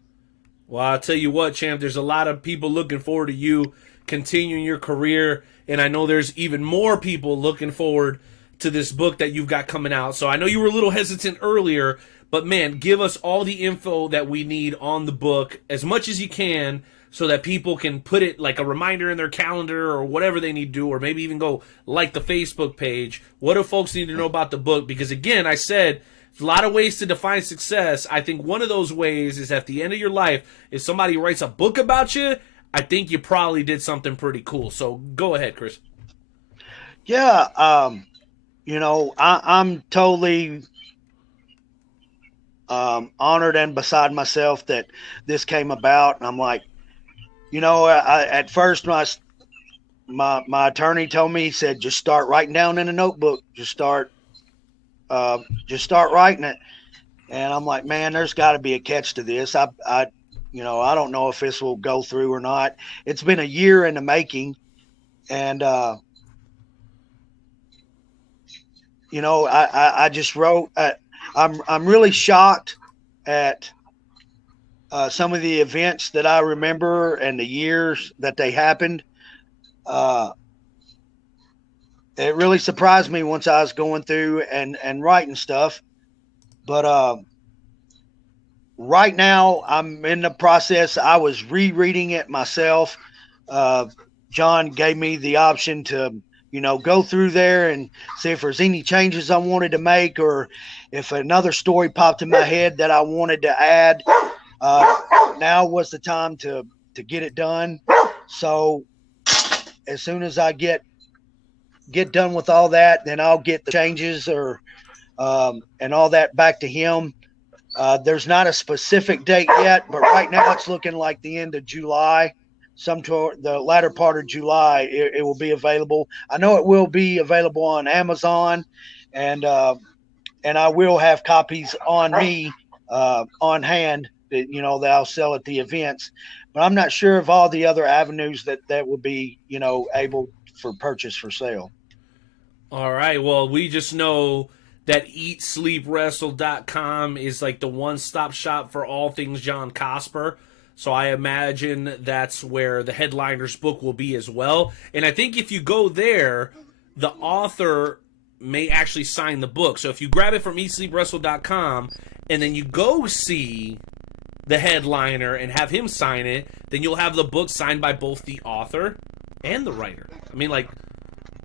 Well, I'll tell you what, champ, there's a lot of people looking forward to you continuing your career, and I know there's even more people looking forward to this book that you've got coming out. So I know you were a little hesitant earlier, but man, give us all the info that we need on the book, as much as you can, so that people can put it like a reminder in their calendar or whatever they need to do, or maybe even go like the Facebook page. What do folks need to know about the book? Because again, I said, a lot of ways to define success. I think one of those ways is at the end of your life, if somebody writes a book about you, I think you probably did something pretty cool. So go ahead, Chris. Yeah. I'm totally honored and beside myself that this came about. And I'm like, at first my attorney told me, he said, just start writing down in a notebook. Just start writing it. And I'm like, man, there's got to be a catch to this. I don't know if this will go through or not. It's been a year in the making. And, I just wrote, I'm really shocked at some of the events that I remember and the years that they happened. It really surprised me once I was going through and writing stuff. But right now I'm in the process. I was rereading it myself. John gave me the option to go through there and see if there's any changes I wanted to make, or if another story popped in my head that I wanted to add. Now was the time to get it done. So as soon as I get done with all that, then I'll get the changes and all that back to him. There's not a specific date yet, but right now it's looking like the end of July. The latter part of July, it will be available. I know it will be available on Amazon, and I will have copies on me on hand that I'll sell at the events. But I'm not sure of all the other avenues that would be able for purchase for sale. All right. Well, we just know that eatsleepwrestle.com is like the one-stop shop for all things John Cosper. So I imagine that's where the headliner's book will be as well. And I think if you go there, the author may actually sign the book. So if you grab it from eatsleepwrestle.com and then you go see the headliner and have him sign it, then you'll have the book signed by both the author and the writer.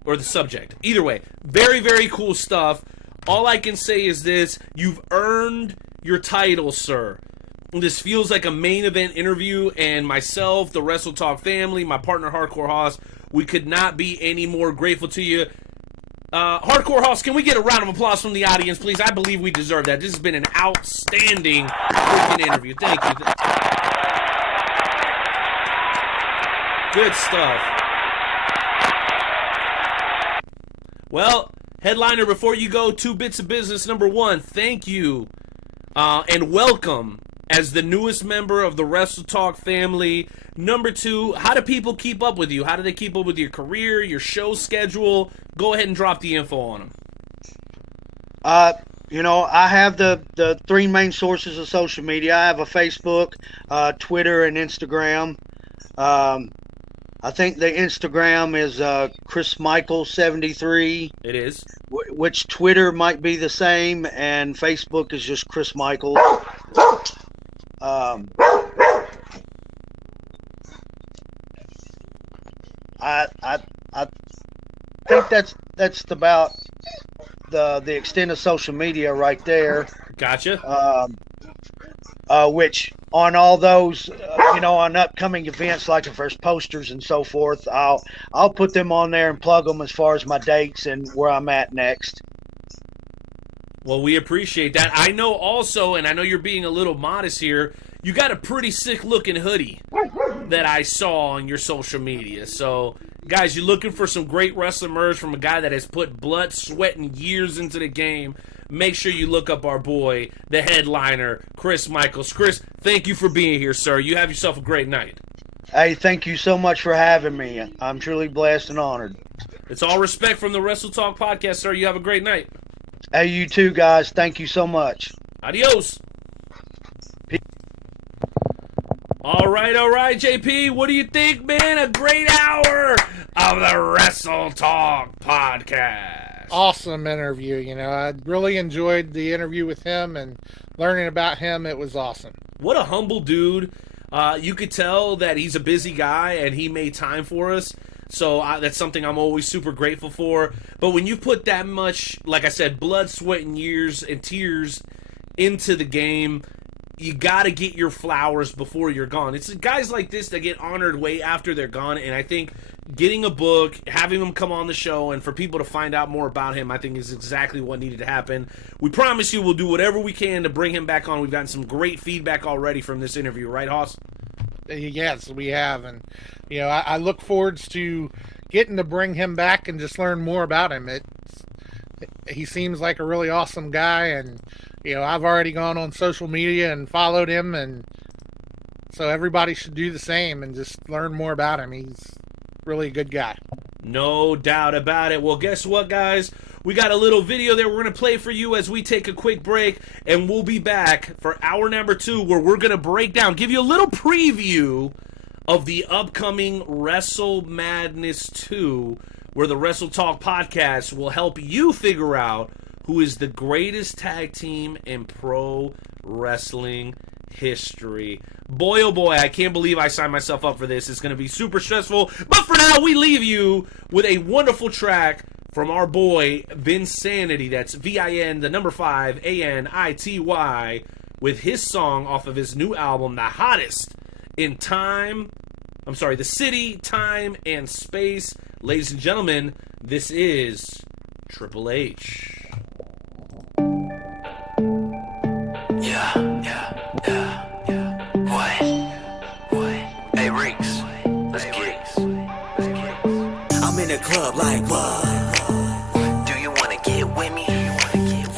Or the subject. Either way, very, very cool stuff. All I can say is this: you've earned your title, sir. This feels like a main event interview, and myself, the Wrestle Talk family, my partner Hardcore Hoss, we could not be any more grateful to you. Hardcore Hoss, can we get a round of applause from the audience, please? I believe we deserve that. This has been an outstanding freaking interview. Thank you. Good stuff. Well, headliner, before you go, 2 bits of business. Number 1, thank you and welcome as the newest member of the Wrestle Talk family. Number 2, how do people keep up with you? How do they keep up with your career, your show schedule? Go ahead and drop the info on them. I have the 3 main sources of social media. I have a Facebook, Twitter, and Instagram. I think the Instagram is Chris Michael 73. It is. Which Twitter might be the same, and Facebook is just Chris Michael. I think that's about the extent of social media right there. Gotcha. Which on all those, on upcoming events, like if there's posters and so forth, I'll put them on there and plug them as far as my dates and where I'm at next. Well, we appreciate that. I know also, and I know you're being a little modest here, you got a pretty sick-looking hoodie that I saw on your social media. So, guys, you're looking for some great wrestling merch from a guy that has put blood, sweat, and years into the game. Make sure you look up our boy, the headliner, Chris Michaels. Chris, thank you for being here, sir. You have yourself a great night. Hey, thank you so much for having me. I'm truly blessed and honored. It's all respect from the Wrestle Talk Podcast, sir. You have a great night. Hey, you too, guys. Thank you so much. Adios. All right, JP. What do you think, man? A great hour of the Wrestle Talk Podcast. Awesome interview. I really enjoyed the interview with him and learning about him. It was awesome. What a humble dude. You could tell that he's a busy guy and he made time for us. So that's something I'm always super grateful for. But when you put that much, like I said, blood, sweat, and years and tears into the game, you got to get your flowers before you're gone. It's guys like this that get honored way after they're gone. And I think getting a book, having him come on the show, and for people to find out more about him, I think is exactly what needed to happen. We promise you we'll do whatever we can to bring him back on. We've gotten some great feedback already from this interview. Right, Hoss? Yes, we have. And, I look forward to getting to bring him back and just learn more about him. He seems like a really awesome guy, and I've already gone on social media and followed him, and so everybody should do the same and just learn more about him. He's really a good guy. No doubt about it. Well, guess what, guys? We got a little video there we're going to play for you as we take a quick break, and we'll be back for hour number 2 where we're going to break down, give you a little preview of the upcoming Wrestle Maddness 2, where the Wrestle Talk Podcast will help you figure out who is the greatest tag team in pro wrestling history. Boy, oh boy, I can't believe I signed myself up for this. It's going to be super stressful. But for now, we leave you with a wonderful track from our boy, Vinsanity. That's VIN, the number 5, ANITY, with his song off of his new album, The Hottest in Time. I'm sorry, The City, Time, and Space. Ladies and gentlemen, this is Triple H. What? Hey, Reeks, let's get. I'm in the club like what? Do you wanna get with me?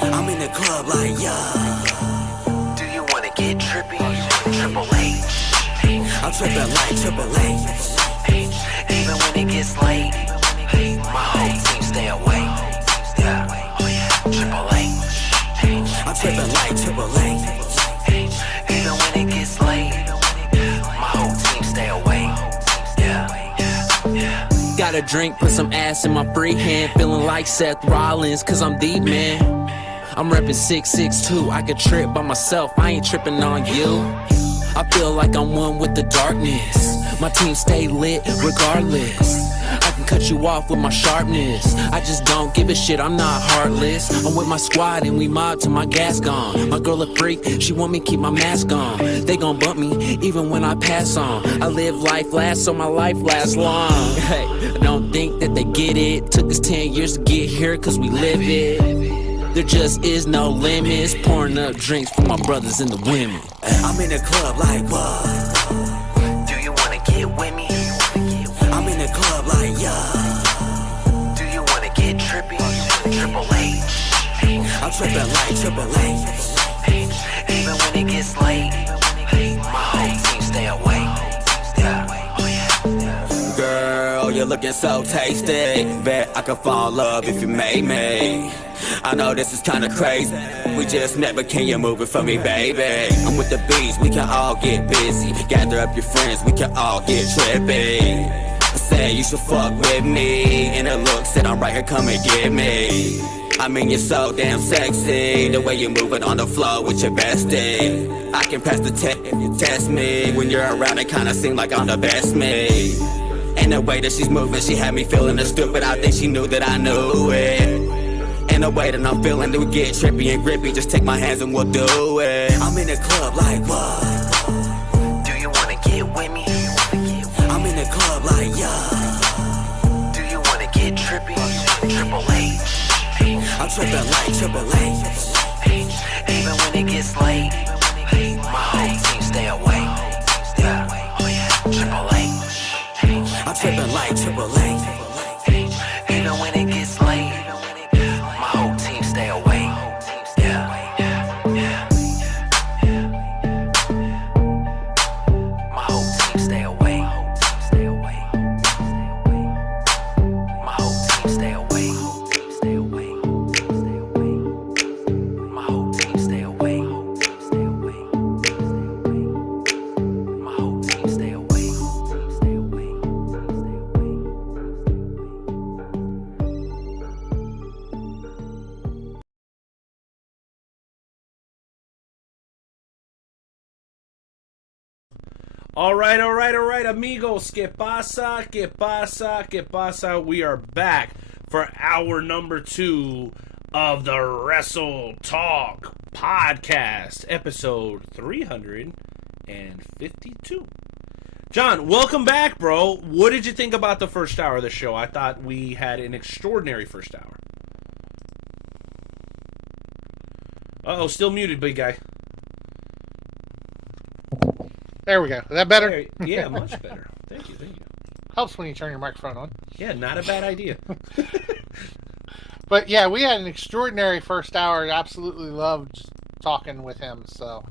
I'm in the club like yeah. Do you wanna get trippy? Triple H. I'm tripping like Triple H. Even when it gets late, my whole team stay awake. Yeah, Triple H. I'm tripping like Triple H. Even when it gets late, my whole team stay awake. Yeah. Got a drink, put some ass in my free hand, feeling like Seth Rollins, cause I'm deep, man. I'm reppin' 662, I could trip by myself, I ain't trippin' on you. I feel like I'm one with the darkness. My team stay lit regardless. I can cut you off with my sharpness. I just don't give a shit, I'm not heartless. I'm with my squad and we mob till my gas gone. My girl a freak, she want me keep my mask on. They gon' bump me even when I pass on. I live life last so my life lasts long. Hey, I don't think that they get it. Took us 10 years to get here cause we live it. There just is no limits. Pouring up drinks for my brothers and the women. I'm in the club like what? Do you wanna get with me? I'm in the club like yeah. Do you wanna get trippy? Triple H. I'm tripping like Triple H. Even when it gets late, my whole team stay awake. Yeah. Girl, you're looking so tasty. Bet I could fall in love if you made me. I know this is kinda crazy. We just met, but can you move it for me, baby? I'm with the beats, we can all get busy. Gather up your friends, we can all get trippy. I say you should fuck with me. And it looks that I'm right here, come and get me. I mean, you're so damn sexy. The way you move it on the floor with your bestie. I can pass the test if you test me. When you're around, it kinda seem like I'm the best me. And the way that she's moving, she had me feeling stupid. I think she knew that I knew it. And the way that I'm feeling, to get trippy and grippy. Just take my hands and we'll do it. I'm in the club like what? Do you wanna get with me? I'm in the club like yeah. Do you wanna get trippy? Triple H. I'm tripping like Triple H. Even when it gets late, my whole team stay awake. Yeah, Triple H. I'm tripping like Triple H. Even when it gets late, my whole team stay awake. My whole team stay awake. My whole team stay awake. My whole team stay awake. My whole team stay awake. All right, amigos. ¿Qué pasa? ¿Qué pasa? ¿Qué pasa? We are back for hour number 2 of the Wrestle Talk Podcast, episode 352. John, welcome back, bro. What did you think about the first hour of the show? I thought we had an extraordinary first hour. Uh-oh, still muted, big guy. There we go. Is that better? Hey, yeah, much better. Thank you. Helps when you turn your microphone on. Yeah, not a bad idea. But yeah, we had an extraordinary first hour. I absolutely loved talking with him. So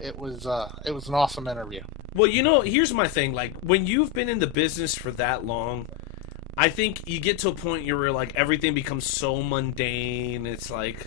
it was an awesome interview. Well, you know, here's my thing. Like, when you've been in the business for that long, I think you get to a point where like everything becomes so mundane. It's like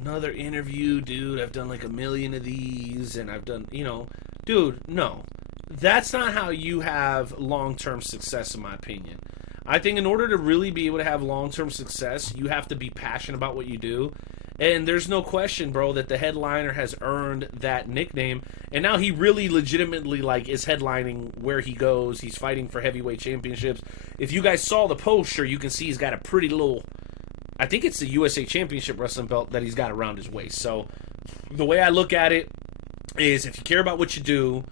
another interview, dude. I've done like a million of these, and I've done, you know, dude. No, that's not how you have long-term success, in my opinion. I think in order to really be able to have long-term success, you have to be passionate about what you do. And there's no question, bro, that the headliner has earned that nickname. And now he really legitimately, like, is headlining where he goes. He's fighting for heavyweight championships. If you guys saw the poster, you can see he's got a pretty little, I think it's the USA Championship wrestling belt that he's got around his waist. So the way I look at it is, if you care about what you do,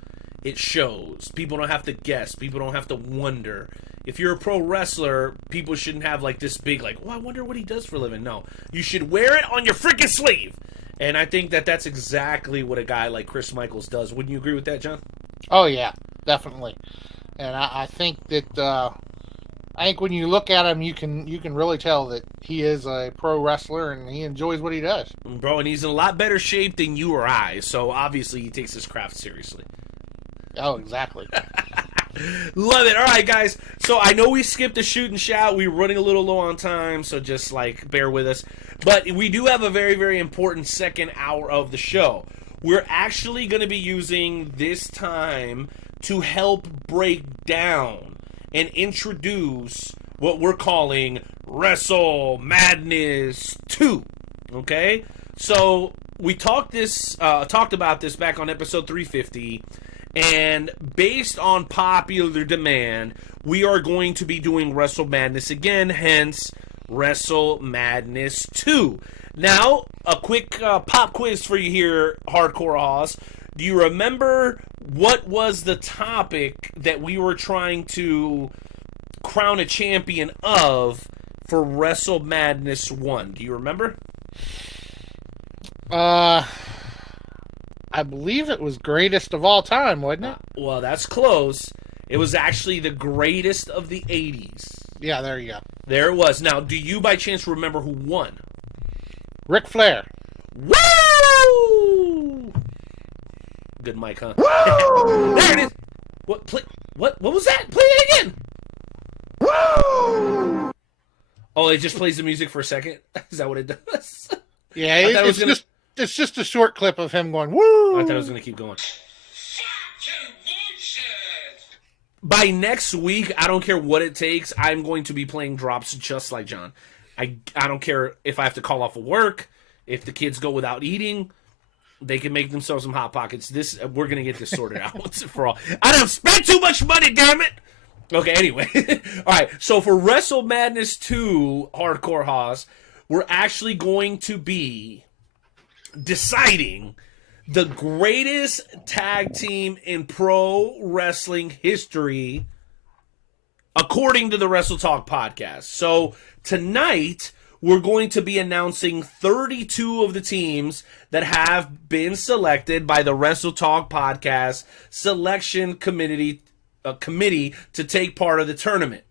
it shows. People don't have to guess. People don't have to wonder. If you're a pro wrestler, people shouldn't have like this big, like, oh, I wonder what he does for a living. No, you should wear it on your freaking sleeve. And I think that that's exactly what a guy like Chris Michaels does. Wouldn't you agree with that, John? Oh yeah, definitely. And I think that I think when you look at him, you can really tell that he is a pro wrestler and he enjoys what he does. Bro, and he's in a lot better shape than you or I. So obviously he takes his craft seriously. Oh, exactly. Love it. All right, guys. So I know we skipped the shoot and shout. We were running a little low on time, so just, like, bear with us. But we do have a very, very important second hour of the show. We're actually going to be using this time to help break down and introduce what we're calling Wrestle Maddness 2. Okay? So we talked about this back on episode 350. And based on popular demand, we are going to be doing Wrestle Maddness again, hence Wrestle Maddness 2. Now, a quick pop quiz for you here, Hardcore Hoss. Do you remember what was the topic that we were trying to crown a champion of for Wrestle Maddness 1? Do you remember? I believe it was greatest of all time, wasn't it? Well, that's close. It was actually the greatest of the 80s. Yeah, there you go. There it was. Now, do you by chance remember who won? Ric Flair. Woo! Good mic, huh? There it is. What was that? Play it again. Woo! Oh, it just plays the music for a second? Is that what it does? Yeah, it's just a short clip of him going, woo! I thought I was going to keep going. By next week, I don't care what it takes, I'm going to be playing drops just like John. I don't care if I have to call off of work, if the kids go without eating, they can make themselves some Hot Pockets. We're going to get this sorted out once and for all. I don't spend too much money, damn it! Okay, anyway. All right, so for Wrestle Maddness 2, Hardcore Hoss, we're actually going to be deciding the greatest tag team in pro wrestling history according to the Wrestle Talk podcast. So tonight we're going to be announcing 32 of the teams that have been selected by the Wrestle Talk podcast selection committee to take part of the tournament.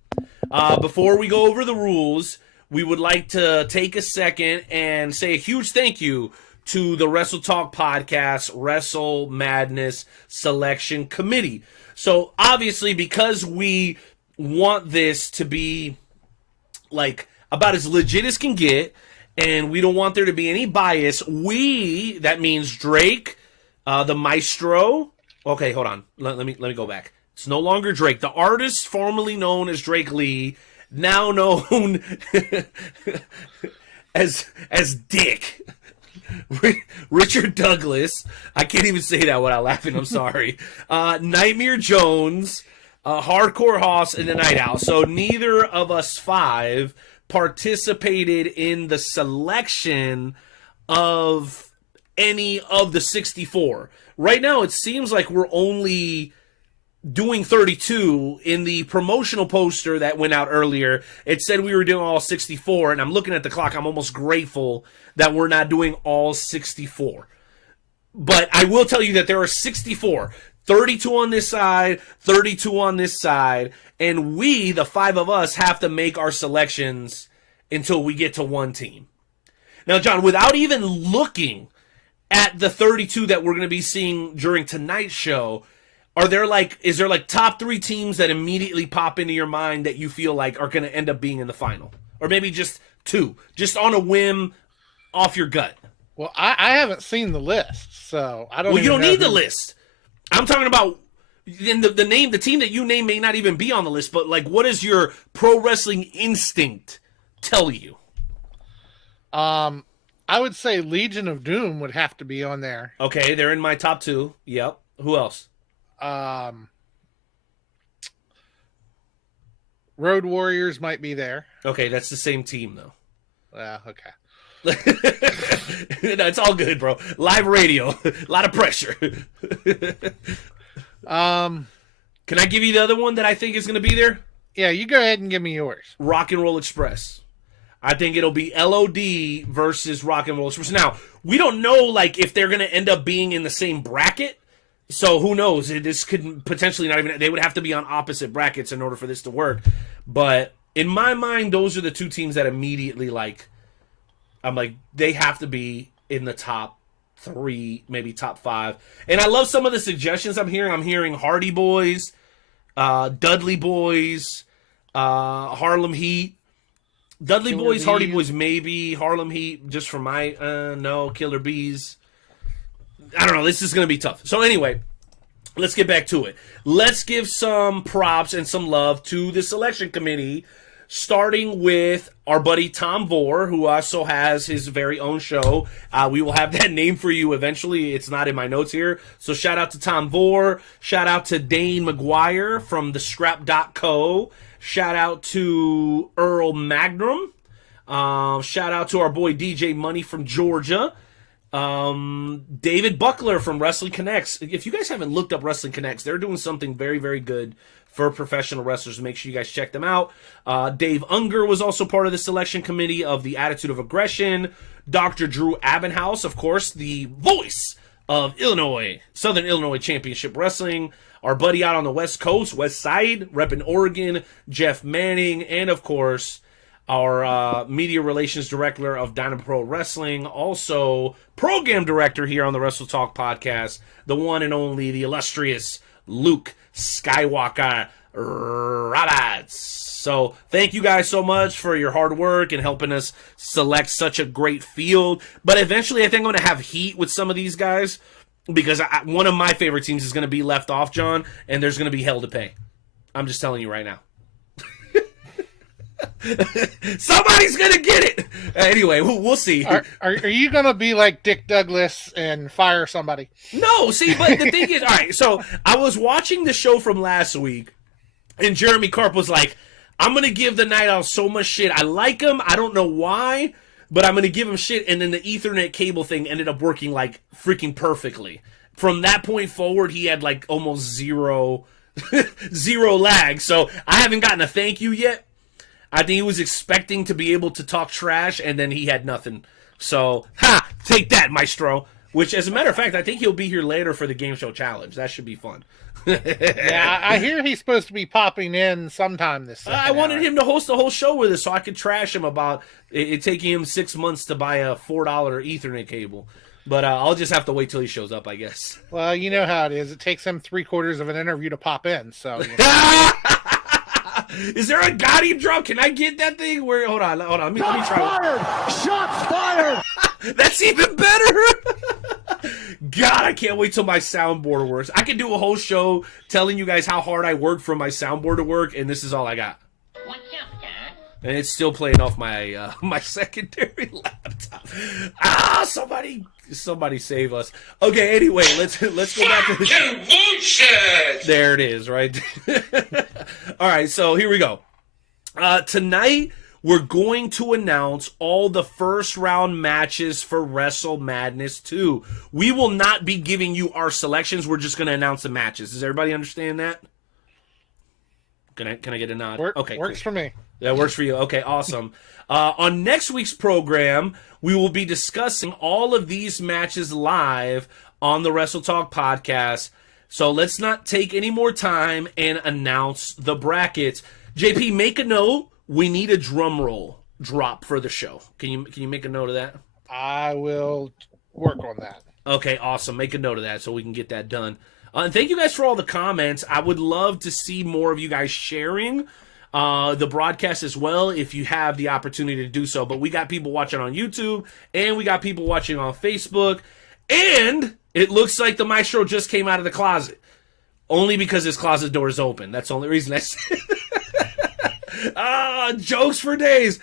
Before we go over the rules, we would like to take a second and say a huge thank you to the Wrestle Talk Podcast Wrestle Maddness Selection Committee. So obviously, because we want this to be like about as legit as can get, and we don't want there to be any bias, that means Drake, the Maestro. Okay, hold on. Let me go back. It's no longer Drake. The artist formerly known as Drake Lee, now known as Dick. Richard Douglas. I can't even say that without laughing. I'm sorry. Nightmare Jones, Hardcore Hoss, and the Night Owl. So neither of us five participated in the selection of any of the 64. Right now, it seems like we're only doing 32. In the promotional poster that went out earlier, it said we were doing all 64, and I'm looking at the clock. I'm almost grateful that we're not doing all 64. But I will tell you that there are 64. 32 on this side, 32 on this side, and we, the five of us, have to make our selections until we get to one team. Now, John, without even looking at the 32 that we're going to be seeing during tonight's show, is there top three teams that immediately pop into your mind that you feel like are going to end up being in the final? Or maybe just two, just on a whim, off your gut? Well, I haven't seen the list, so I don't. Well, you don't need the list. I'm talking about then the team that you name may not even be on the list, but like, what does your pro wrestling instinct tell you? I would say Legion of Doom would have to be on there. Okay, they're in my top 2. Yep. Who else? Road Warriors might be there. Okay, that's the same team though. Okay. No, it's all good, bro. Live radio, a lot of pressure. Can I give you the other one that I think is going to be there? Yeah, you go ahead and give me yours. Rock and Roll Express. I think it'll be LOD versus Rock and Roll Express. Now, we don't know like if they're going to end up being in the same bracket. So who knows? This could potentially not even... They would have to be on opposite brackets in order for this to work. But in my mind, those are the 2 teams that immediately like... I'm like, they have to be in the top 3, maybe top 5. And I love some of the suggestions I'm hearing. I'm hearing Hardy Boys, Dudley Boys, Harlem Heat. Dudley Killer Boys, Bees. Hardy Boys, maybe. Harlem Heat, just for my... no, Killer Bees. I don't know. This is going to be tough. So anyway, let's get back to it. Let's give some props and some love to the selection committee, starting with our buddy Tom Vore, who also has his very own show. We will have that name for you eventually. It's not in my notes here. So shout out to Tom Vore. Shout out to Dane McGuire from the Scrap.co. Shout out to Earl Magnum. Shout out to our boy DJ Money from Georgia. David Buckler from Wrestling Connects. If you guys haven't looked up Wrestling Connects, they're doing something very, very good for professional wrestlers. Make sure you guys check them out. Dave Unger was also part of the selection committee of the Attitude of Aggression. Dr. Drew Abenhouse, of course, the voice of Illinois, Southern Illinois Championship Wrestling. Our buddy out on the West Coast, West Side, repping Oregon, Jeff Manning, and of course, our media relations director of Dynamo Pro Wrestling, also program director here on the Wrestle Talk Podcast, the one and only, the illustrious Luke Skywalker Roberts. So thank you guys so much for your hard work and helping us select such a great field. But eventually I think I'm going to have heat with some of these guys because one of my favorite teams is going to be left off, John, and there's going to be hell to pay. I'm just telling you right now. Somebody's gonna get it. Anyway, we'll see. Are you gonna be like Dick Douglas and fire somebody? No, see, but the thing is, all right. So I was watching the show from last week, and Jeremy Karp was like, "I'm gonna give the Night Owl so much shit. I like him. I don't know why, but I'm gonna give him shit." And then the Ethernet cable thing ended up working like freaking perfectly. From that point forward, he had like almost zero lag. So I haven't gotten a thank you yet. I think he was expecting to be able to talk trash, and then he had nothing. So, take that, Maestro. Which, as a matter of fact, I think he'll be here later for the Game Show Challenge. That should be fun. Yeah, I hear he's supposed to be popping in sometime this second I wanted hour. him to host the whole show with us so I could trash him about it taking him 6 months to buy a $4 Ethernet cable. But I'll just have to wait till he shows up, I guess. Well, you know how it is. It takes him 3/4 of an interview to pop in. So. You know. Is there a Gotti drop? Can I get that thing? Where? Hold on. Let me try. Shots fired! That's even better. God, I can't wait till my soundboard works. I can do a whole show telling you guys how hard I work for my soundboard to work, and this is all I got. What's up, Dad? And it's still playing off my my secondary laptop. Somebody save us. Okay, anyway, let's go back to the There it is, right? All right, so here we go. Tonight we're going to announce all the first round matches for Wrestle Maddness 2. We will not be giving you our selections. We're just going to announce the matches. Does everybody understand that? Can I get a nod? Okay, works cool. for me. That works for you. Okay, awesome. On next week's program, we will be discussing all of these matches live on the Wrestle Talk Podcast. So let's not take any more time and announce the brackets. JP, make a note. We need a drum roll drop for the show. Can you make a note of that? I will work on that. Okay, awesome. Make a note of that so we can get that done. And thank you guys for all the comments. I would love to see more of you guys sharing the broadcast as well if you have the opportunity to do so. But we got people watching on YouTube, and we got people watching on Facebook, and it looks like the Maestro just came out of the closet. Only because his closet door is open. That's the only reason I said. Jokes for days.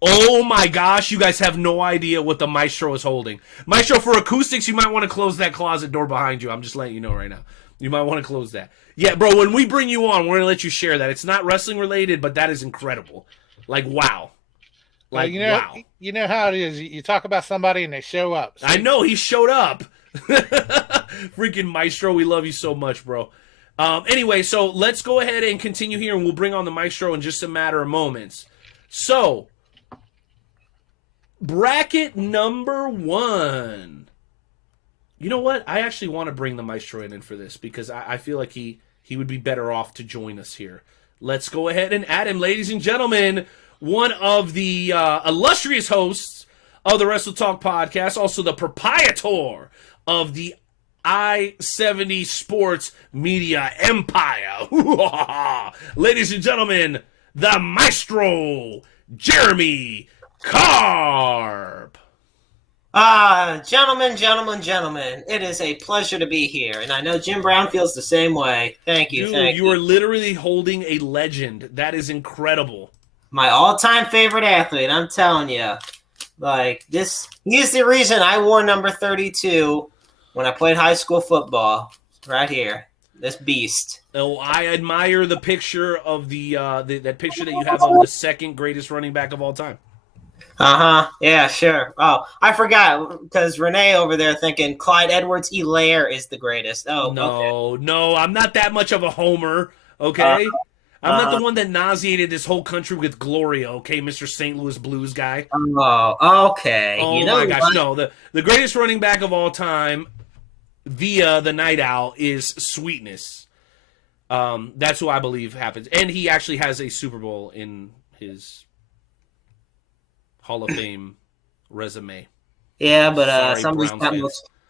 Oh my gosh, you guys have no idea what the Maestro is holding. Maestro, for acoustics, you might want to close that closet door behind you. I'm just letting you know right now. You might want to close that. Yeah, bro, when we bring you on, we're going to let you share that. It's not wrestling related, but that is incredible. Like, wow. Like, wow. You know how it is. You talk about somebody and they show up. I know, he showed up. Freaking Maestro, we love you so much, bro. Anyway, so let's go ahead and continue here, and we'll bring on the Maestro in just a matter of moments. So, bracket number 1. You know what? I actually want to bring the Maestro in for this because I feel like he would be better off to join us here. Let's go ahead and add him, ladies and gentlemen. One of the illustrious hosts of the Wrestle Talk Podcast, also the proprietor of the I-70 Sports Media Empire. Ladies and gentlemen, the Maestro, Jeremy Carp. Gentlemen, it is a pleasure to be here, and I know Jim Brown feels the same way. Thank you, Dude, you are literally holding a legend. That is incredible. My all-time favorite athlete, I'm telling you. Like, he's the reason I wore number 32 when I played high school football, right here. This beast. Oh, I admire the picture of that picture that you have of the second greatest running back of all time. Yeah, sure. Oh, I forgot because Renee over there thinking Clyde Edwards-Helaire is the greatest. Oh, no, I'm not that much of a homer. Okay, I'm not the one that nauseated this whole country with Gloria. Okay, Mr. St. Louis Blues guy. Oh, okay. Oh my gosh, no. The greatest running back of all time, via the Night Owl, is Sweetness. That's who I believe happens, and he actually has a Super Bowl in his Hall of Fame resume. Yeah, but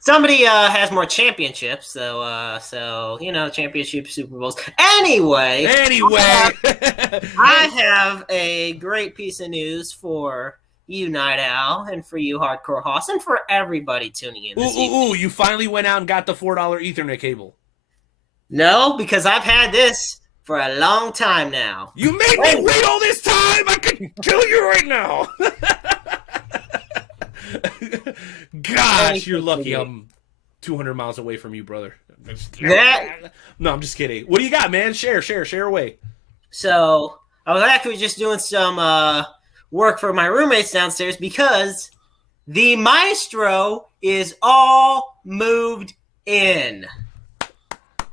somebody has more championships, so championship Super Bowls. Anyway, I have a great piece of news for you, Night Owl, and for you, Hardcore Hoss, and for everybody tuning in this evening. You finally went out and got the $4 Ethernet cable. No, because I've had this for a long time now. You made me wait all this time? I could kill you right now. Gosh, you're lucky I'm 200 miles away from you, brother. No, I'm just kidding. What do you got, man? Share away. So, I was actually just doing some work for my roommates downstairs because the Maestro is all moved in.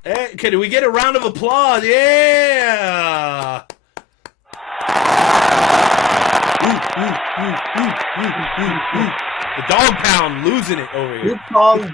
Hey, can we get a round of applause? Yeah! The dog pound losing it over here. Dog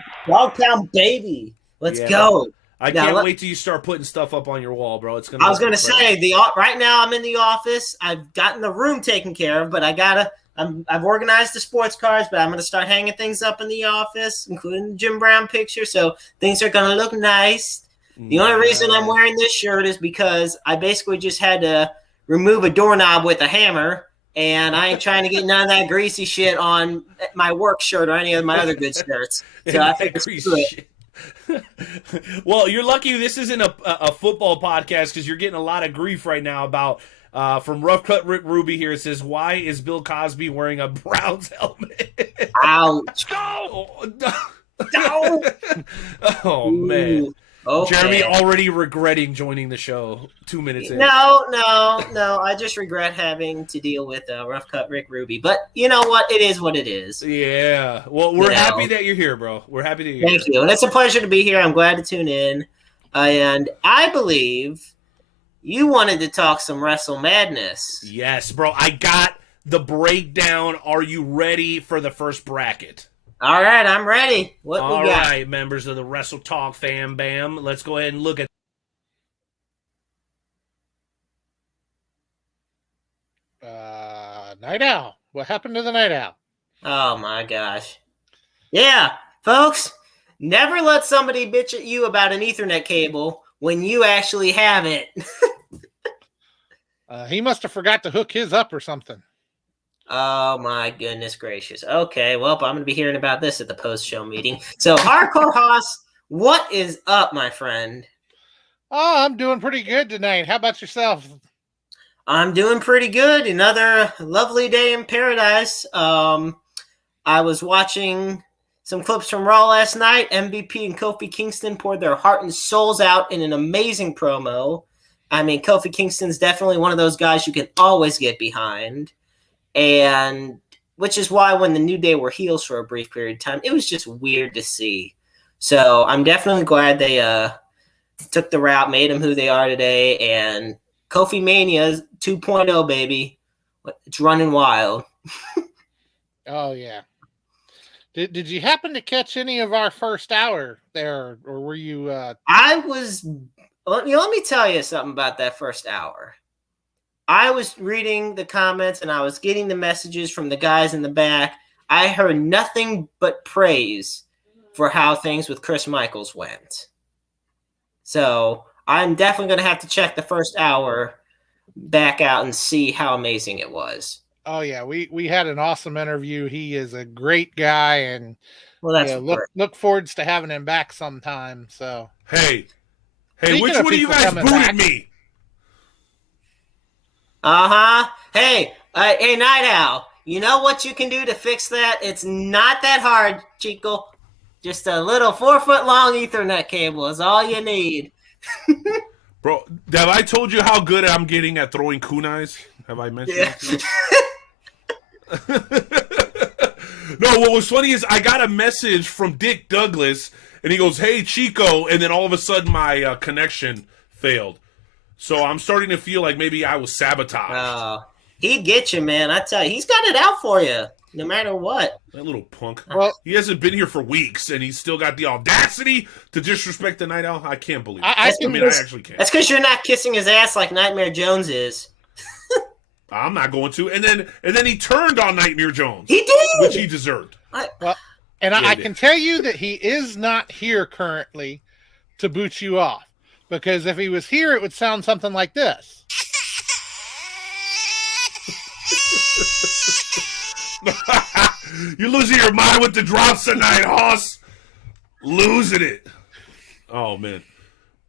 pound baby. Let's go. I can't wait till you start putting stuff up on your wall, bro. It's gonna. I was gonna say right now I'm in the office. I've gotten the room taken care of, but I've organized the sports cards, but I'm gonna start hanging things up in the office, including the Jim Brown picture. So things are gonna look nice. The only reason I'm wearing this shirt is because I basically just had to remove a doorknob with a hammer, and I ain't trying to get none of that greasy shit on my work shirt or any of my other good shirts. So I think it's good. Well, you're lucky this isn't a football podcast because you're getting a lot of grief right now about from Rough Cut Rick Ruby here. It says, why is Bill Cosby wearing a Browns helmet? Ouch. No! Oh, man. Okay. Jeremy already regretting joining the show 2 minutes in. No. I just regret having to deal with Rough Cut Rick Ruby. But you know what? It is what it is. Yeah. Well, we're happy that you're here, bro. We're happy that you're here. Thank you. And it's a pleasure to be here. I'm glad to tune in. And I believe you wanted to talk some Wrestle Maddness. Yes, bro. I got the breakdown. Are you ready for the first bracket? All right, I'm ready. What we got? All right, members of the Wrestle Talk fam bam. Let's go ahead and look at Night Owl. What happened to the Night Owl? Oh my gosh. Yeah, folks, never let somebody bitch at you about an Ethernet cable when you actually have it. He must have forgot to hook his up or something. Oh my goodness gracious. Okay, well, I'm going to be hearing about this at the post-show meeting. So, Hardcore Hoss, what is up, my friend? Oh, I'm doing pretty good tonight. How about yourself? I'm doing pretty good. Another lovely day in paradise. I was watching some clips from Raw last night. MVP and Kofi Kingston poured their heart and souls out in an amazing promo. I mean, Kofi Kingston's definitely one of those guys you can always get behind. And which is why when the New Day were heels for a brief period of time, it was just weird to see. So I'm definitely glad they took the route, made them who they are today. And Kofi Mania 2.0, baby. It's running wild. Oh, yeah. Did you happen to catch any of our first hour there, or were you? I was. Let me tell you something about that first hour. I was reading the comments and I was getting the messages from the guys in the back. I heard nothing but praise for how things with Chris Michaels went. So I'm definitely going to have to check the first hour back out and see how amazing it was. Oh yeah, we had an awesome interview. He is a great guy, and Well, that's look forwards to having him back sometime. So Hey, Speaking which of one of you people guys coming booted back- me? Hey, Night Owl. You know what you can do to fix that? It's not that hard, Chico. Just a little 4-foot long Ethernet cable is all you need. Bro, have I told you how good I'm getting at throwing kunais? Have I mentioned that to you? No, what was funny is I got a message from Dick Douglas, and he goes, "Hey, Chico," and then all of a sudden my connection failed. So I'm starting to feel like maybe I was sabotaged. He'd get you, man. I tell you, he's got it out for you, no matter what. That little punk. Well, he hasn't been here for weeks, and he's still got the audacity to disrespect the Night Owl. I can't believe it. I actually can't. That's because you're not kissing his ass like Nightmare Jones is. I'm not going to. And then he turned on Nightmare Jones. He did, which he deserved. I can tell you that he is not here currently to boot you off, because if he was here, it would sound something like this. You're losing your mind with the drops tonight, Hoss. Losing it. Oh, man.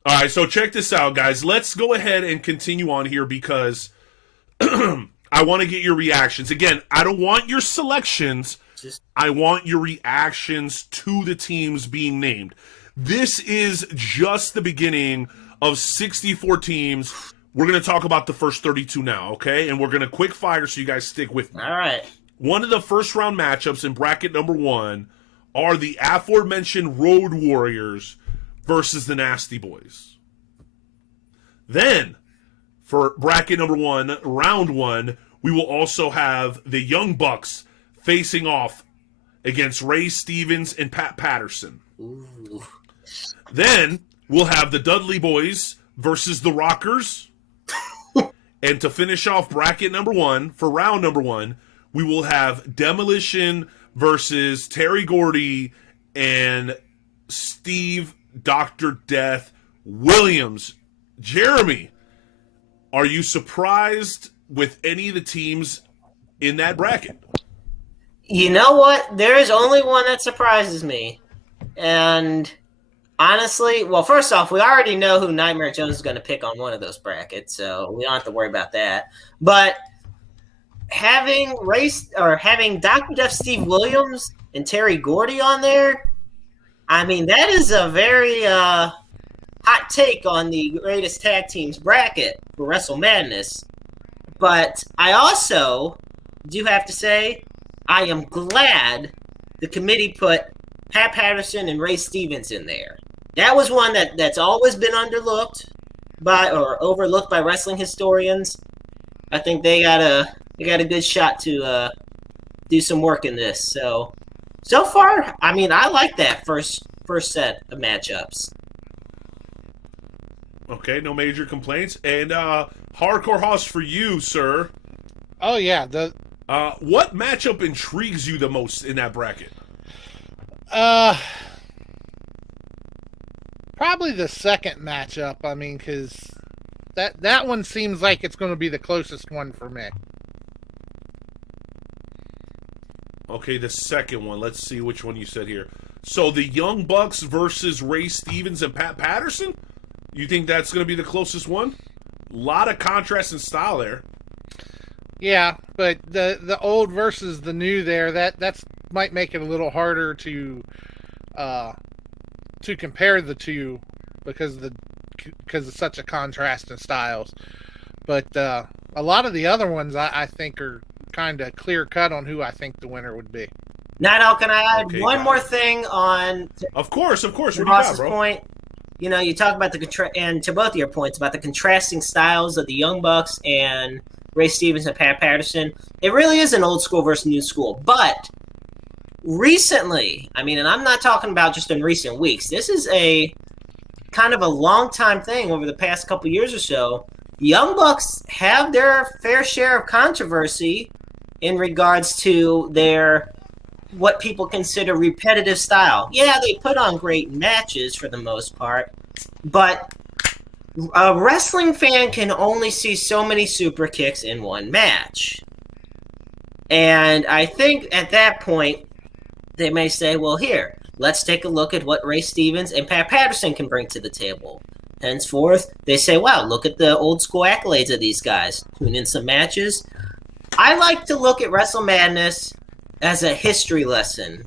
All right, so check this out, guys. Let's go ahead and continue on here because I want to get your reactions. Again, I don't want your selections. I want your reactions to the teams being named. This is just the beginning of 64 teams. We're going to talk about the first 32 now, okay? And we're going to quick fire so you guys stick with me. All right. One of the first round matchups in bracket number 1 are the aforementioned Road Warriors versus the Nasty Boys. Then, for bracket number 1, round 1, we will also have the Young Bucks facing off against Ray Stevens and Pat Patterson. Ooh. Then, we'll have the Dudley Boys versus the Rockers. And to finish off bracket number 1, for round number 1, we will have Demolition versus Terry Gordy and Steve Dr. Death Williams. Jeremy, are you surprised with any of the teams in that bracket? You know what? There is only one that surprises me. And honestly, well, first off, we already know who Nightmare Jones is going to pick on one of those brackets, so we don't have to worry about that. But having Dr. Death Steve Williams and Terry Gordy on there, I mean, that is a very hot take on the greatest tag teams bracket for Wrestle Maddness. But I also do have to say I am glad the committee put Pat Patterson and Ray Stevens in there. That was one that's always been underlooked or overlooked by wrestling historians. I think they got a good shot to do some work in this. So far, I mean, I like that first set of matchups. Okay, no major complaints. And Hardcore Hoss for you, sir. Oh yeah, what matchup intrigues you the most in that bracket? Probably the second matchup. I mean, because that one seems like it's going to be the closest one for me. Okay, the second one. Let's see which one you said here. So the Young Bucks versus Ray Stevens and Pat Patterson? You think that's going to be the closest one? A lot of contrast in style there. Yeah, but the old versus the new there, that's might make it a little harder to compare the two because of such a contrast in styles. But a lot of the other ones I think are kind of clear cut on who I think the winner would be. Now, can I add one more thing on? Of course. What do you Ross's got, bro? point. You know, you talk about and to both of your points about the contrasting styles of the Young Bucks and Ray Stevens and Pat Patterson. It really is an old school versus new school. But recently, I mean, and I'm not talking about just in recent weeks. This is a kind of a long time thing over the past couple years or so. The Young Bucks have their fair share of controversy in regards to their what people consider repetitive style. Yeah, they put on great matches for the most part, but a wrestling fan can only see so many super kicks in one match. And I think at that point, they may say, well, here, let's take a look at what Ray Stevens and Pat Patterson can bring to the table. Henceforth, they say, wow, look at the old school accolades of these guys. Tune in some matches. I like to look at Wrestle Maddness as a history lesson,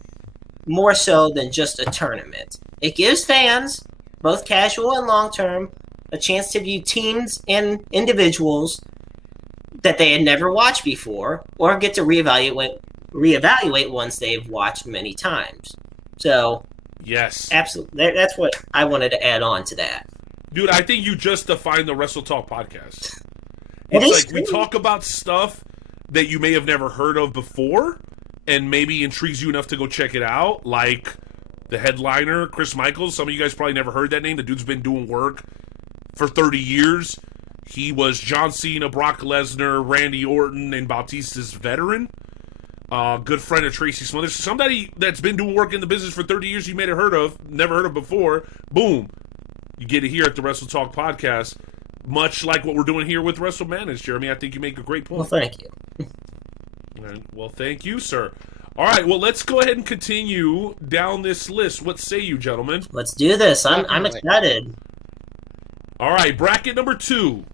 more so than just a tournament. It gives fans, both casual and long-term, a chance to view teams and individuals that they had never watched before, or get to reevaluate ones they've watched many times. So, yes, absolutely, that's what I wanted to add on to that. Dude, I think you just defined the Wrestle Talk podcast. It It's is like we true. talk about stuff that you may have never heard of before, and maybe intrigues you enough to go check it out, like the headliner, Chris Michaels. Some of you guys probably never heard that name. The dude's been doing work for 30 years. He was John Cena, Brock Lesnar, Randy Orton, and Bautista's veteran. Good friend of Tracy Smothers. Somebody that's been doing work in the business for 30 years you may have heard of, never heard of before. Boom. You get it here at the Wrestle Talk podcast. Much like what we're doing here with Wrestle Maddness, Jeremy. I think you make a great point. Well, thank you. Well, thank you, sir. All right, well, let's go ahead and continue down this list. What say you, gentlemen? Let's do this. I'm excited. All right, bracket number 2.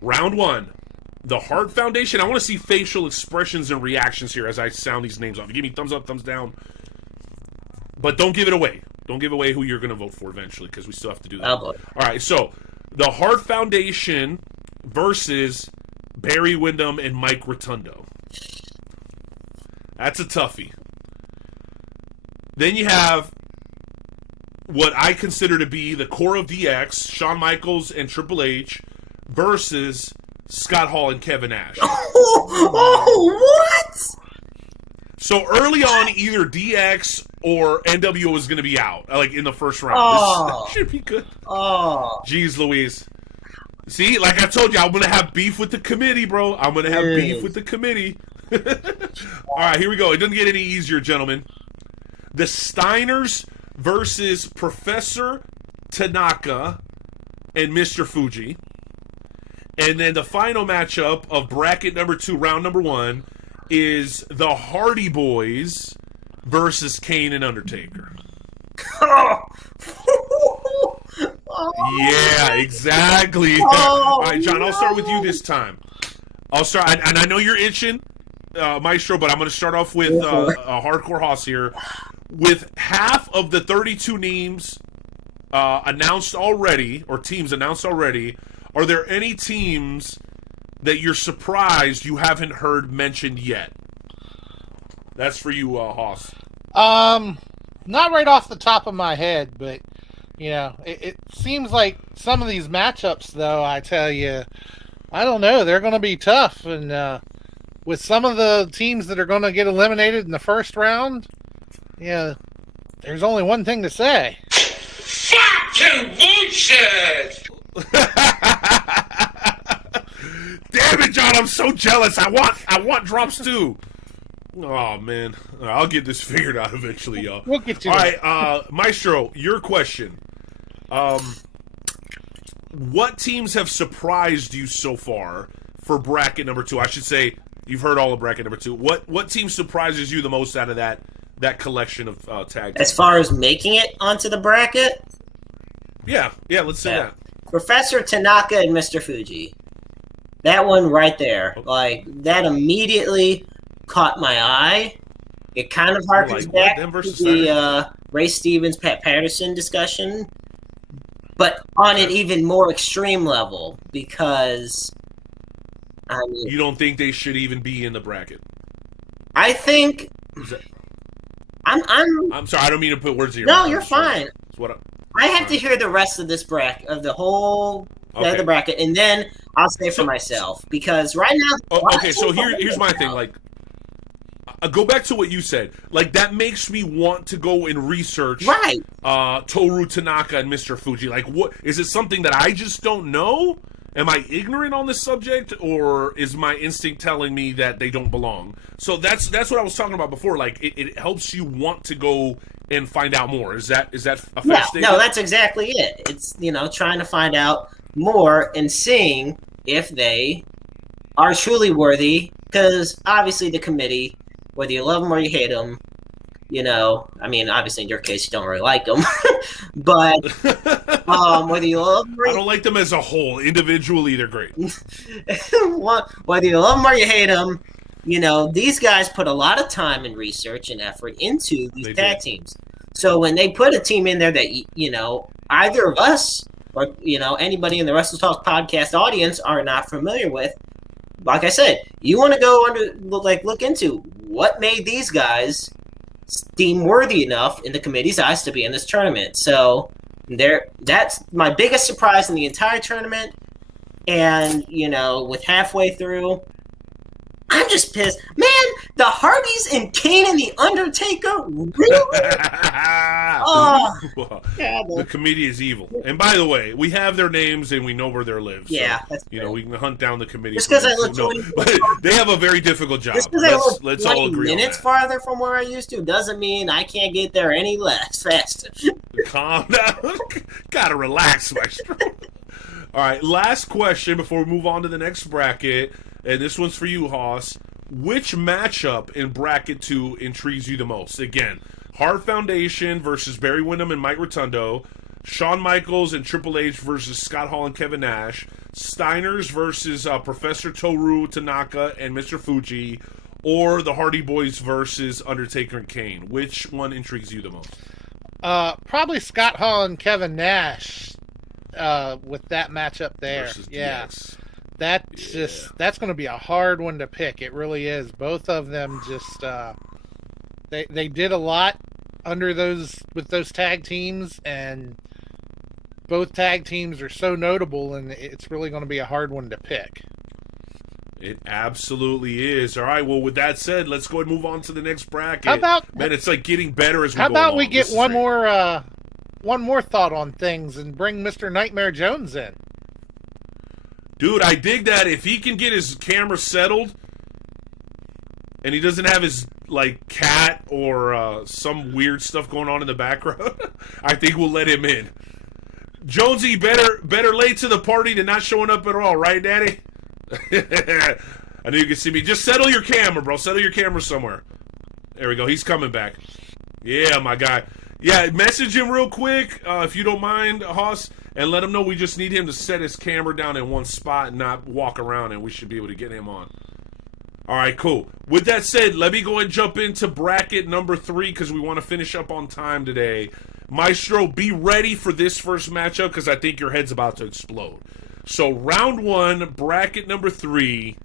Round 1. The Hart Foundation. I want to see facial expressions and reactions here as I sound these names off. Give me thumbs up, thumbs down. But don't give it away. Don't give away who you're going to vote for eventually, because we still have to do that. Oh, boy. All right, so the Hart Foundation versus Barry Windham and Mike Rotundo. That's a toughie. Then you have what I consider to be the core of DX, Shawn Michaels and Triple H, versus Scott Hall and Kevin Nash. What? So early on, either DX or NWO was going to be out, like in the first round. Oh. This should be good. Oh. Jeez Louise. See, like I told you, I'm going to have beef with the committee, bro. I'm going to have beef with the committee. All right, here we go. It doesn't get any easier, gentlemen. The Steiners versus Professor Tanaka and Mr. Fuji. And then the final matchup of bracket number 2, round number 1, is the Hardy Boys versus Kane and Undertaker. Yeah, exactly. All right, John, I'll start with you this time. I'll start, and I know you're itching, Maestro, but I'm going to start off with a hardcore hoss here. With half of the 32 names announced already, or teams announced already, are there any teams that you're surprised you haven't heard mentioned yet? That's for you, Hoss. Not right off the top of my head, but you know, it seems like some of these matchups, though, I tell you, I don't know, they're going to be tough, and with some of the teams that are going to get eliminated in the first round, yeah, there's only one thing to say. Fucking bullshit! Damn it, John! I'm so jealous. I want drops too. Oh man, I'll get this figured out eventually, y'all. We'll get to All it. right, Maestro, your question. What teams have surprised you so far for bracket number 2? I should say you've heard all of bracket number 2. What team surprises you the most out of that collection of tag teams? As far as making it onto the bracket? Yeah, let's say that. Professor Tanaka and Mr. Fuji. That one right there. Like, that immediately caught my eye. It kind of harkens back to the Ray Stevens, Pat Patterson discussion, but on an even more extreme level, because I mean, you don't think they should even be in the bracket? I think I'm sorry, I don't mean to put words in your mouth. No, you're fine. I have to hear the rest of this bracket, of the whole the bracket, and then I'll say for myself, because right now. Okay, so here's my thing. Like, go back to what you said. Like, that makes me want to go and research. Right. Toru Tanaka and Mr. Fuji. Like, what is it? Something that I just don't know? Am I ignorant on this subject, or is my instinct telling me that they don't belong? So that's what I was talking about before. Like, it helps you want to go and find out more. Is that a fair statement? No, that's exactly it. It's, trying to find out more and seeing if they are truly worthy, because obviously the committee, whether you love them or you hate them, I mean, obviously in your case you don't really like them, but whether you love them or I don't like them as a whole. Individually, they're great. Whether you love them or you hate them, these guys put a lot of time and research and effort into these tag teams. So when they put a team in there that, either of us or, anybody in the Wrestle Talk podcast audience are not familiar with, like I said, you want to go look into what made these guys deemed worthy enough in the committee's eyes to be in this tournament. So that's my biggest surprise in the entire tournament. And, with halfway through, I'm just pissed. Man, the Hardys and Kane and The Undertaker? Really? The committee is evil. And by the way, we have their names and we know where they live. So, yeah. That's we can hunt down the committee. Just because I look but they have a very difficult job. Just because I look let's all agree minutes on that. farther from where I used to doesn't mean I can't get there any less faster. Calm down. Gotta relax, maestro. All right, last question before we move on to the next bracket. And this one's for you, Hoss. Which matchup in bracket 2 intrigues you the most? Again, Hart Foundation versus Barry Windham and Mike Rotundo. Shawn Michaels and Triple H versus Scott Hall and Kevin Nash. Steiners versus Professor Toru Tanaka and Mr. Fuji. Or the Hardy Boys versus Undertaker and Kane. Which one intrigues you the most? Probably Scott Hall and Kevin Nash with that matchup there. Versus yeah. DX. That's going to be a hard one to pick. It really is. Both of them just they did a lot with those tag teams, and both tag teams are so notable, and it's really going to be a hard one to pick. It absolutely is. All right. Well, with that said, let's go and move on to the next bracket. Man, it's like getting better as we go How about along. we get one more thought on things and bring Mr. Nightmare Jones in? Dude, I dig that. If he can get his camera settled and he doesn't have his cat or some weird stuff going on in the background, I think we'll let him in. Jonesy, better late to the party than not showing up at all, right, Daddy? I know you can see me. Just settle your camera, bro. Settle your camera somewhere. There we go. He's coming back. Yeah, my guy. Yeah, message him real quick, if you don't mind, Hoss, and let him know we just need him to set his camera down in one spot and not walk around, and we should be able to get him on. All right, cool. With that said, let me go and jump into bracket number 3 because we want to finish up on time today. Maestro, be ready for this first matchup because I think your head's about to explode. So, round 1, bracket number 3,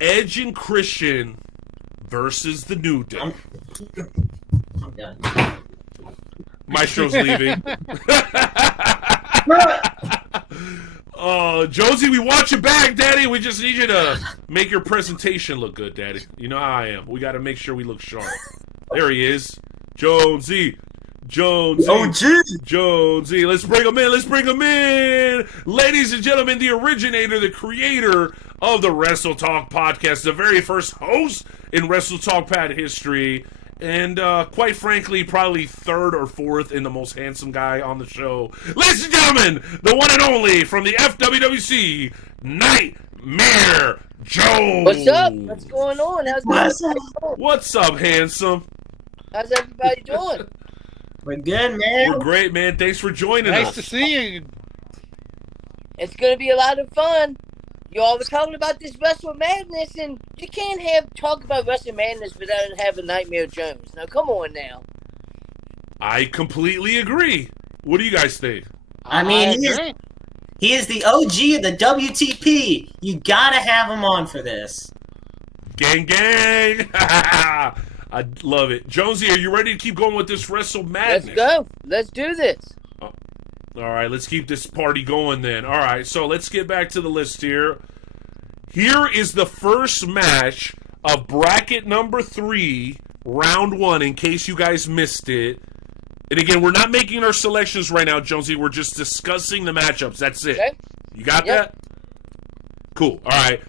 Edge and Christian versus the New Day. I'm done. Maestro's leaving. Oh, Josie, we want you back, Daddy. We just need you to make your presentation look good, Daddy. You know how I am. We got to make sure we look sharp. There he is. Jonesy. Jonesy. Let's bring him in. Ladies and gentlemen, the originator, the creator of the Wrestle Talk Podcast, the very first host in Wrestle Talk Pad history, and quite frankly, probably 3rd or 4th in the most handsome guy on the show. Ladies and gentlemen, the one and only from the FWWC, Nightmare Joe. What's up? What's going on? How's everybody doing? What's up, handsome? How's everybody doing? We're good, man. We're great, man. Thanks for joining us. Nice to see you. It's going to be a lot of fun. You all were talking about this Wrestle Madness, and you can't talk about Wrestle Madness without having Nightmare Jones. Now, come on now. I completely agree. What do you guys think? I mean, he is the OG of the WTP. You gotta have him on for this. Gang, gang! I love it. Jonesy, are you ready to keep going with this Wrestle Madness? Let's go. Let's do this. All right, let's keep this party going then. All right, so let's get back to the list here. Here is the first match of bracket number 3, round 1, in case you guys missed it. And again, we're not making our selections right now, Jonesy. We're just discussing the matchups. That's it. Okay. You got that? Cool. All right.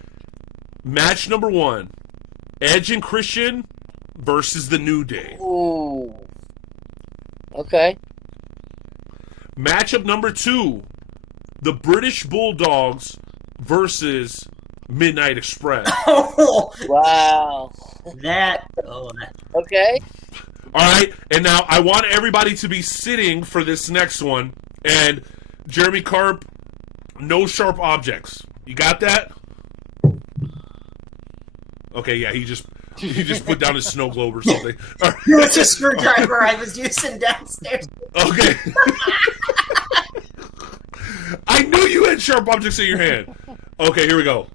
Match number 1. Edge and Christian versus the New Day. Ooh. Okay. Matchup number 2. The British Bulldogs versus Midnight Express. Oh, Wow. that. Okay. All right, and now I want everybody to be sitting for this next one. And Jeremy Carp, no sharp objects. You got that? Okay, yeah, he just put down his snow globe or something. All right. It's a screwdriver I was using downstairs. Okay. I knew you had sharp objects in your hand. Okay, here we go.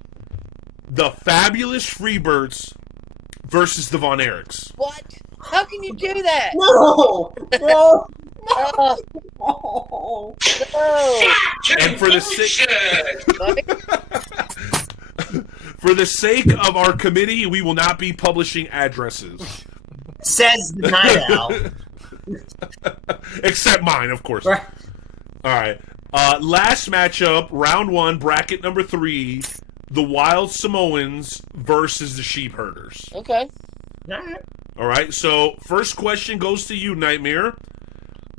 The Fabulous Freebirds versus the Von Erichs. What? How can you do that? No, no, Oh, no. no. And for the sake of our committee, we will not be publishing addresses. Says the night owl. Except mine, of course. Right. All right. Last matchup, round 1, bracket number 3, the Wild Samoans versus the Sheep Herders. Okay. All right, so first question goes to you, Nightmare.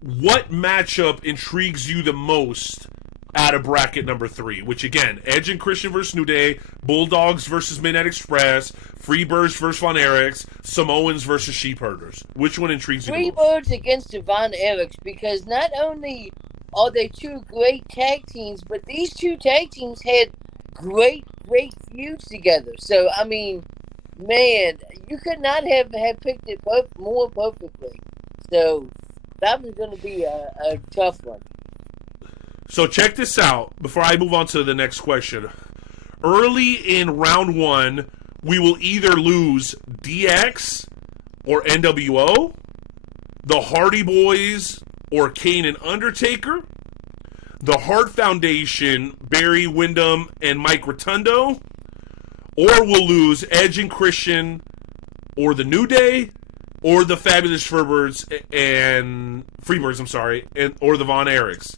What matchup intrigues you the most out of bracket number 3? Which, again, Edge and Christian versus New Day, Bulldogs versus Midnight Express, Freebirds versus Von Erichs, Samoans versus Sheep Herders. Which one intrigues you the most? Freebirds against the Von Erichs, because not only are they two great tag teams, but these two tag teams had great feuds together. So, I mean, man, you could not have picked it more perfectly. So, that was going to be a tough one. So check this out before I move on to the next question. Early in round 1, we will either lose DX or NWO, the Hardy Boys or Kane and Undertaker, the Hart Foundation, Barry Windham and Mike Rotundo, or we'll lose Edge and Christian or the New Day or the Fabulous Freebirds or the Von Erichs.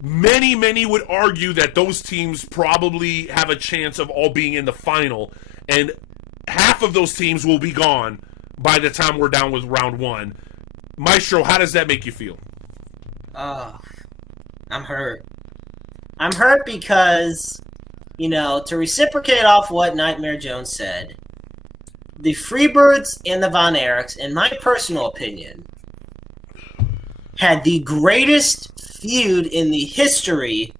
Many would argue that those teams probably have a chance of all being in the final, and half of those teams will be gone by the time we're down with round 1. Maestro, how does that make you feel? I'm hurt. I'm hurt because, to reciprocate off what Nightmare Jones said, the Freebirds and the Von Erichs, in my personal opinion, had the greatest feud in the history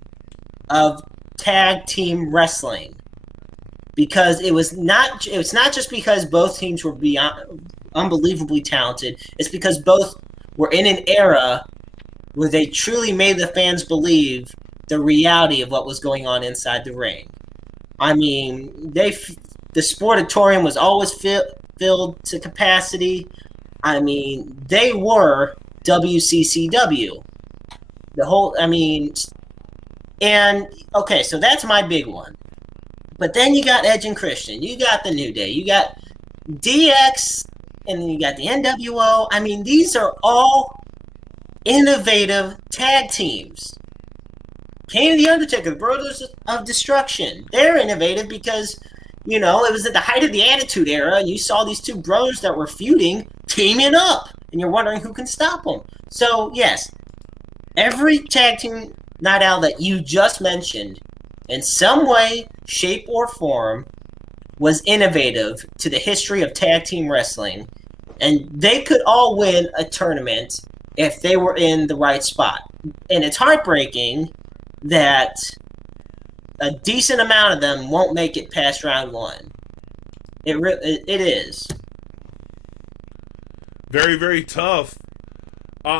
of tag team wrestling, because it's not just because both teams were beyond unbelievably talented. It's because both were in an era where they truly made the fans believe the reality of what was going on inside the ring. I mean, the Sportatorium was always filled to capacity. I mean, they were WCCW. So that's my big one. But then you got Edge and Christian. You got the New Day. You got DX, and then you got the NWO. I mean, these are all innovative tag teams. Kane and the Undertaker, the Brothers of Destruction. They're innovative because, it was at the height of the Attitude Era, and you saw these two brothers that were feuding, teaming up, and you're wondering who can stop them. So, yes, every tag team night owl that you just mentioned, in some way, shape, or form, was innovative to the history of tag team wrestling, and they could all win a tournament if they were in the right spot. And it's heartbreaking that a decent amount of them won't make it past round one. It is. Very, very tough.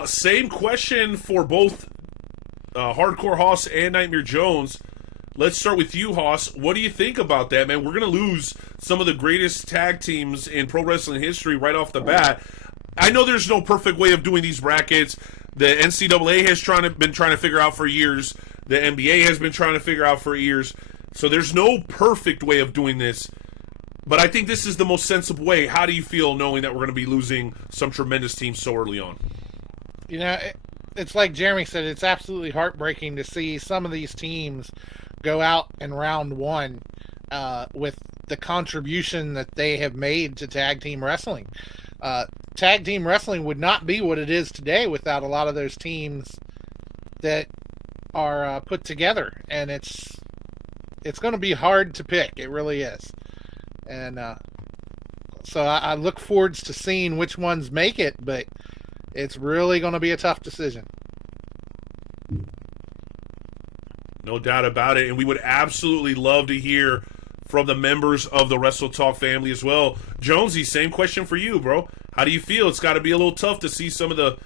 Same question for both Hardcore Hoss and Nightmare Jones. Let's start with you, Hoss. What do you think about that, man? We're going to lose some of the greatest tag teams in pro wrestling history right off the bat. I know there's no perfect way of doing these brackets. The NCAA has been trying to figure out for years. The NBA has been trying to figure out for years. So there's no perfect way of doing this. But I think this is the most sensible way. How do you feel knowing that we're going to be losing some tremendous teams so early on? You know, it's like Jeremy said, it's absolutely heartbreaking to see some of these teams go out in round one with the contribution that they have made to tag team wrestling. Tag team wrestling would not be what it is today without a lot of those teams that are put together, and it's going to be hard to pick. It really is. And so I look forward to seeing which ones make it, but it's really going to be a tough decision. No doubt about it. And we would absolutely love to hear from the members of the Wrestle Talk family as well. Jonesy, same question for you, bro. How do you feel? It's got to be a little tough to see some of the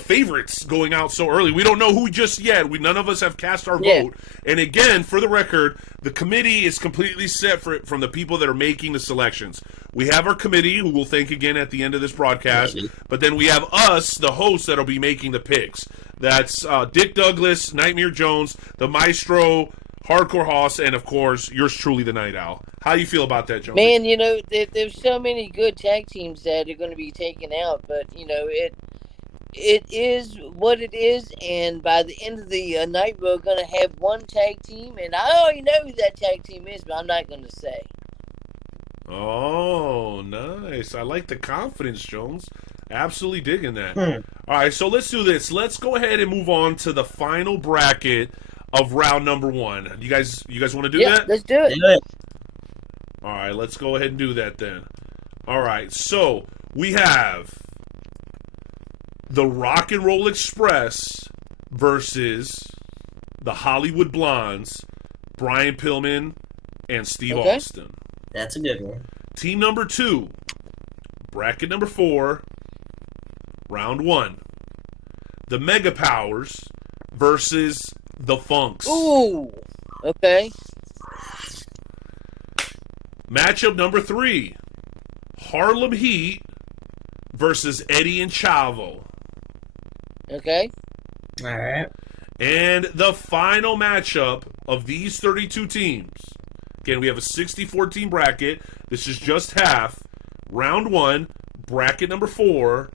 favorites going out so early. We don't know who just yet. None of us have cast our vote. And again, for the record, the committee is completely separate from the people that are making the selections. We have our committee, who we'll thank again at the end of this broadcast, but then we have us, the hosts, that'll be making the picks. That's Dick Douglas, Nightmare Jones, the Maestro, Hardcore Hoss, and of course, yours truly, the Night Owl. How do you feel about that, Jones? Man, you know, there's so many good tag teams that are going to be taken out, but you know, it is what it is, and by the end of the night, we're going to have one tag team, and I already know who that tag team is, but I'm not going to say. Oh, nice. I like the confidence, Jones. Absolutely digging that. All right, so let's do this. Let's go ahead and move on to the final bracket of round number one. You guys want to do that? Let's do it. All right, let's go ahead and do that then. All right, so we have the Rock and Roll Express versus the Hollywood Blondes, Brian Pillman and Steve Austin. That's a good one. Team number 2, bracket number 4, round 1. The Mega Powers versus the Funks. Ooh, okay. Matchup number 3, Harlem Heat versus Eddie and Chavo. Okay. All right. And the final matchup of these 32 teams. Again, we have a 64-team bracket. This is just half. Round 1, bracket number 4,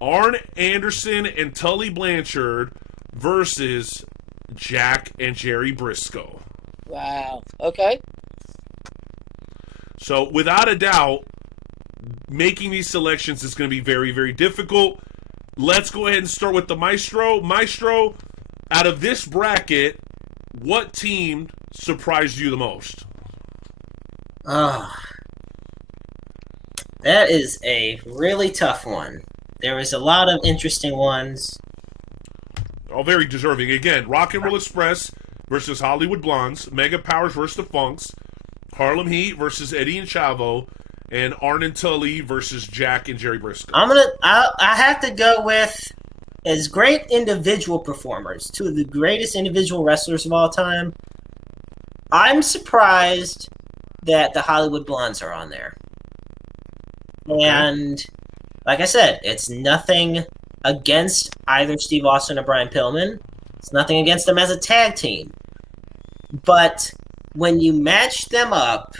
Arn Anderson and Tully Blanchard versus Jack and Jerry Briscoe. Wow. Okay. So, without a doubt, making these selections is going to be very, very difficult. Let's go ahead and start with the Maestro. Maestro, out of this bracket, what team surprised you the most? That is a really tough one. There was a lot of interesting ones. All very deserving. Again, Rock and Roll Express versus Hollywood Blondes, Mega Powers versus the Funks, Harlem Heat versus Eddie and Chavo, and Arn and Tully versus Jack and Jerry Briscoe. I have to go with, as great individual performers, two of the greatest individual wrestlers of all time. I'm surprised that the Hollywood Blondes are on there. And like I said, it's nothing against either Steve Austin or Brian Pillman. It's nothing against them as a tag team. But when you match them up,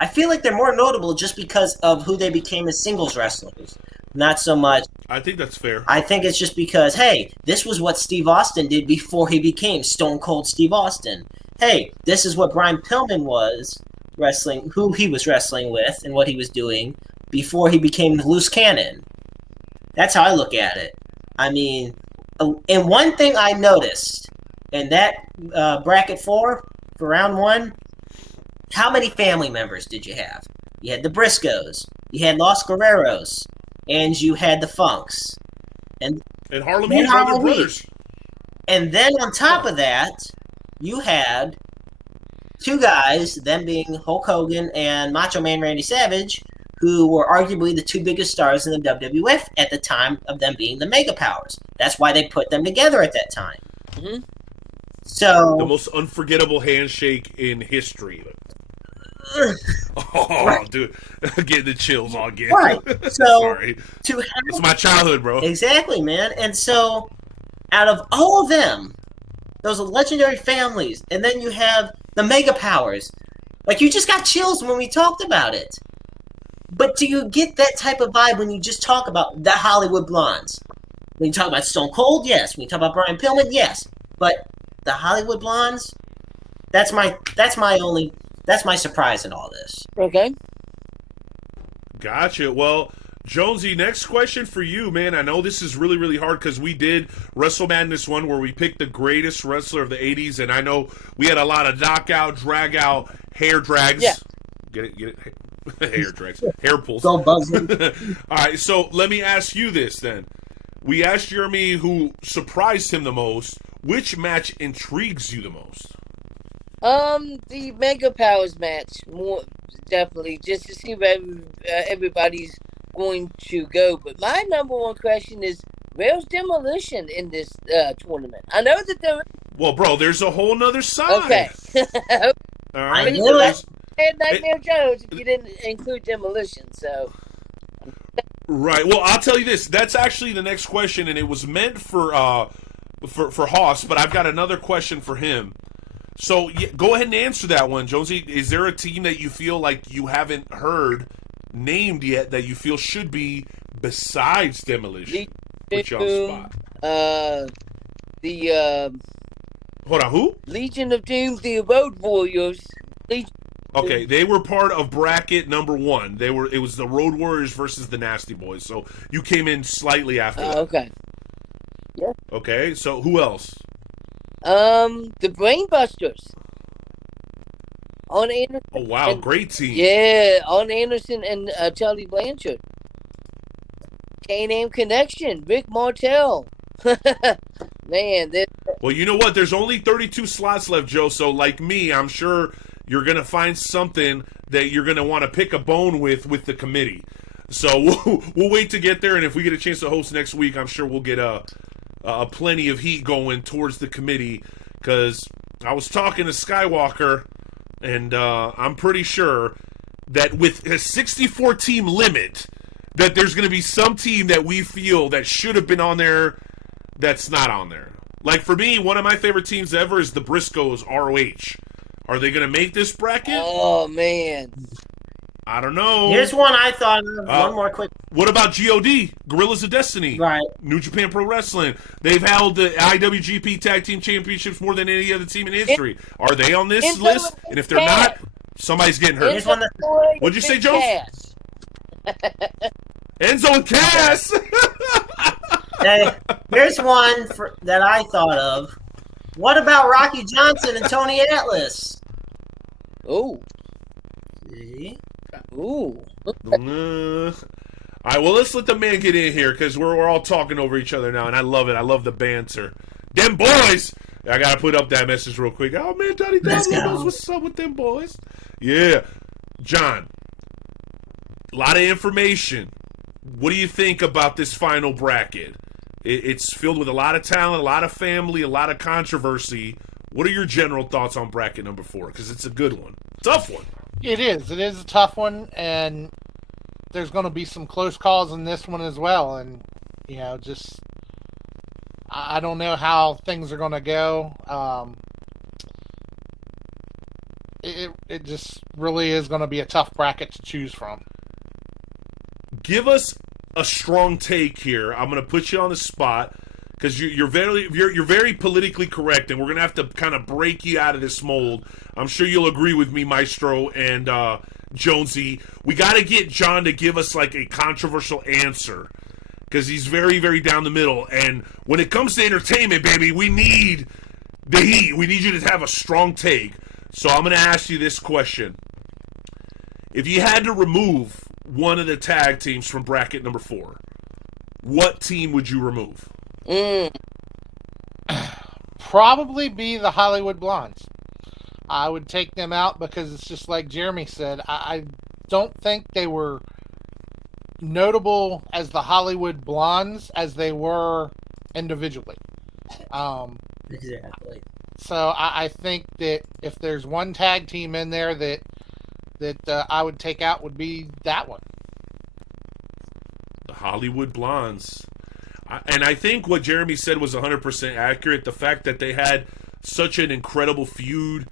I feel like they're more notable just because of who they became as singles wrestlers. Not so much. I think that's fair. I think it's just because, hey, this was what Steve Austin did before he became Stone Cold Steve Austin. Hey, this is what Brian Pillman was wrestling, who he was wrestling with and what he was doing before he became Loose Cannon. That's how I look at it. I mean, and one thing I noticed in that bracket for round 1, how many family members did you have? You had the Briscoes. You had Los Guerreros. and you had the Funks. And Harlem Then Heat are their Harlem Heat. brothers. And then on top of that, you had two guys, them being Hulk Hogan and Macho Man Randy Savage, who were arguably the two biggest stars in the WWF at the time of them being the Mega Powers. That's why they put them together at that time. Mhm. So The most unforgettable handshake in history. Oh, dude. Getting the chills all again. Right. So Sorry. to have It's my childhood, bro. exactly, man. And so out of all of them, those legendary families, and then you have the Mega Powers. Like, you just got chills when we talked about it. But do you get that type of vibe when you just talk about the Hollywood Blondes? When you talk about Stone Cold, yes. When you talk about Brian Pillman, yes. But the Hollywood Blondes, that's my surprise in all this. Okay. Gotcha. Well, Jonesy, next question for you, man. I know this is really, really hard because we did Wrestle Maddness one where we picked the greatest wrestler of the 80s, and I know we had a lot of knockout, drag-out, hair drags. Yeah. Get it? Hair drags. Hair pulls. Go buzzing. All right, so let me ask you this then. We asked Jeremy who surprised him the most. Which match intrigues you the most? The Mega Powers match, more definitely, just to see where everybody's going to go. But my number one question is, where's Demolition in this tournament? I know that there. Well, bro, there's a whole nother side. Okay. All right. I knew it. And Nightmare Jones, if you didn't include Demolition, so. Right. Well, I'll tell you this. That's actually the next question, and it was meant for Hoss, but I've got another question for him. So go ahead and answer that one, Jonesy. Is there a team that you feel like you haven't heard named yet that you feel should be besides Demolition? Put you on the spot. Hold on, who? Legion of Doom, the Road Warriors. Okay, they were part of bracket number 1. It was the Road Warriors versus the Nasty Boys. So you came in slightly after that. Okay. Yeah. Okay, so who else? The Brainbusters. On Anderson. Oh wow, great team. Yeah, on Anderson and Charlie Blanchard. K-Name Connection, Rick Martel. Man, well, you know what? There's only 32 slots left, Joe. So, like me, I'm sure you're gonna find something that you're gonna want to pick a bone with the committee. So we'll wait to get there, and if we get a chance to host next week, I'm sure we'll get plenty of heat going towards the committee. Because I was talking to Skywalker, and I'm pretty sure that with a 64 team limit, that there's going to be some team that we feel that should have been on there that's not on there. Like for me, one of my favorite teams ever is the Briscoes ROH. Are they going to make this bracket? Oh man, I don't know. Here's one I thought of. One more quick. What about GOD? Gorillas of Destiny. Right. New Japan Pro Wrestling. They've held the IWGP Tag Team Championships more than any other team in history. Are they on this list? And if they're not, somebody's getting hurt. What'd you say, Jones? Enzo and Cass. Hey, here's one that I thought of. What about Rocky Johnson and Tony Atlas? Oh. See? Ooh. All right, well, let's let the man get in here because we're all talking over each other now, and I love it. I love the banter. Them boys. I got to put up that message real quick. Oh, man, Johnny Dawes knows what's up with them boys. Yeah. John, a lot of information. What do you think about this final bracket? It's filled with a lot of talent, a lot of family, a lot of controversy. What are your general thoughts on bracket number 4? Because it's a good one. Tough one. It is. It is a tough one, and there's going to be some close calls in this one as well. And, you know, just I don't know how things are going to go. It just really is going to be a tough bracket to choose from. Give us a strong take here. I'm going to put you on the spot because you're very politically correct, and we're going to have to kind of break you out of this mold. I'm sure you'll agree with me, Maestro and Jonesy. We got to get John to give us like a controversial answer because he's very, very down the middle. And when it comes to entertainment, baby, we need the heat. We need you to have a strong take. So I'm going to ask you this question. If you had to remove one of the tag teams from bracket number 4, what team would you remove? Probably be the Hollywood Blondes. I would take them out because it's just like Jeremy said. I don't think they were notable as the Hollywood Blondes as they were individually. Exactly. So I think that if there's one tag team in there that I would take out, would be that one. The Hollywood Blondes. And I think what Jeremy said was 100% accurate. The fact that they had such an incredible feud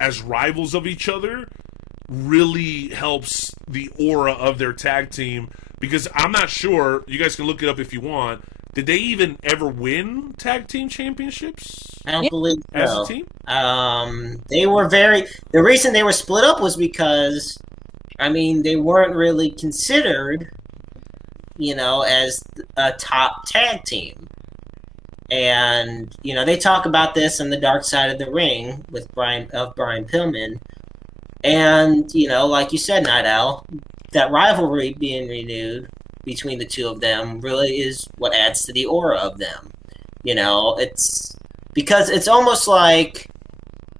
as rivals of each other really helps the aura of their tag team. Because I'm not sure, you guys can look it up if you want, did they even ever win tag team championships? I don't believe so. As a team? They were the reason they were split up was because, they weren't really considered, as a top tag team. And, they talk about this in the Dark Side of the Ring with Brian Pillman. And, like you said, Night Owl, that rivalry being renewed between the two of them really is what adds to the aura of them. It's because it's almost like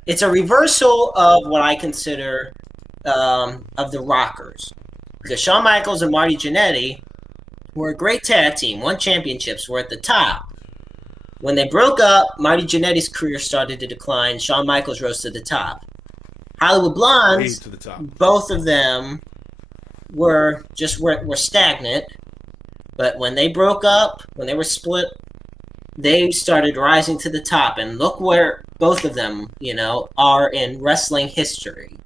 it's a reversal of what I consider of the Rockers. Because Shawn Michaels and Marty Jannetty were a great tag team, won championships, were at the top. When they broke up, Marty Jannetty's career started to decline. Shawn Michaels rose to the top. Hollywood Blondes, to the top. Both of them were stagnant. But when they broke up, when they were split, they started rising to the top. And look where both of them, are in wrestling history.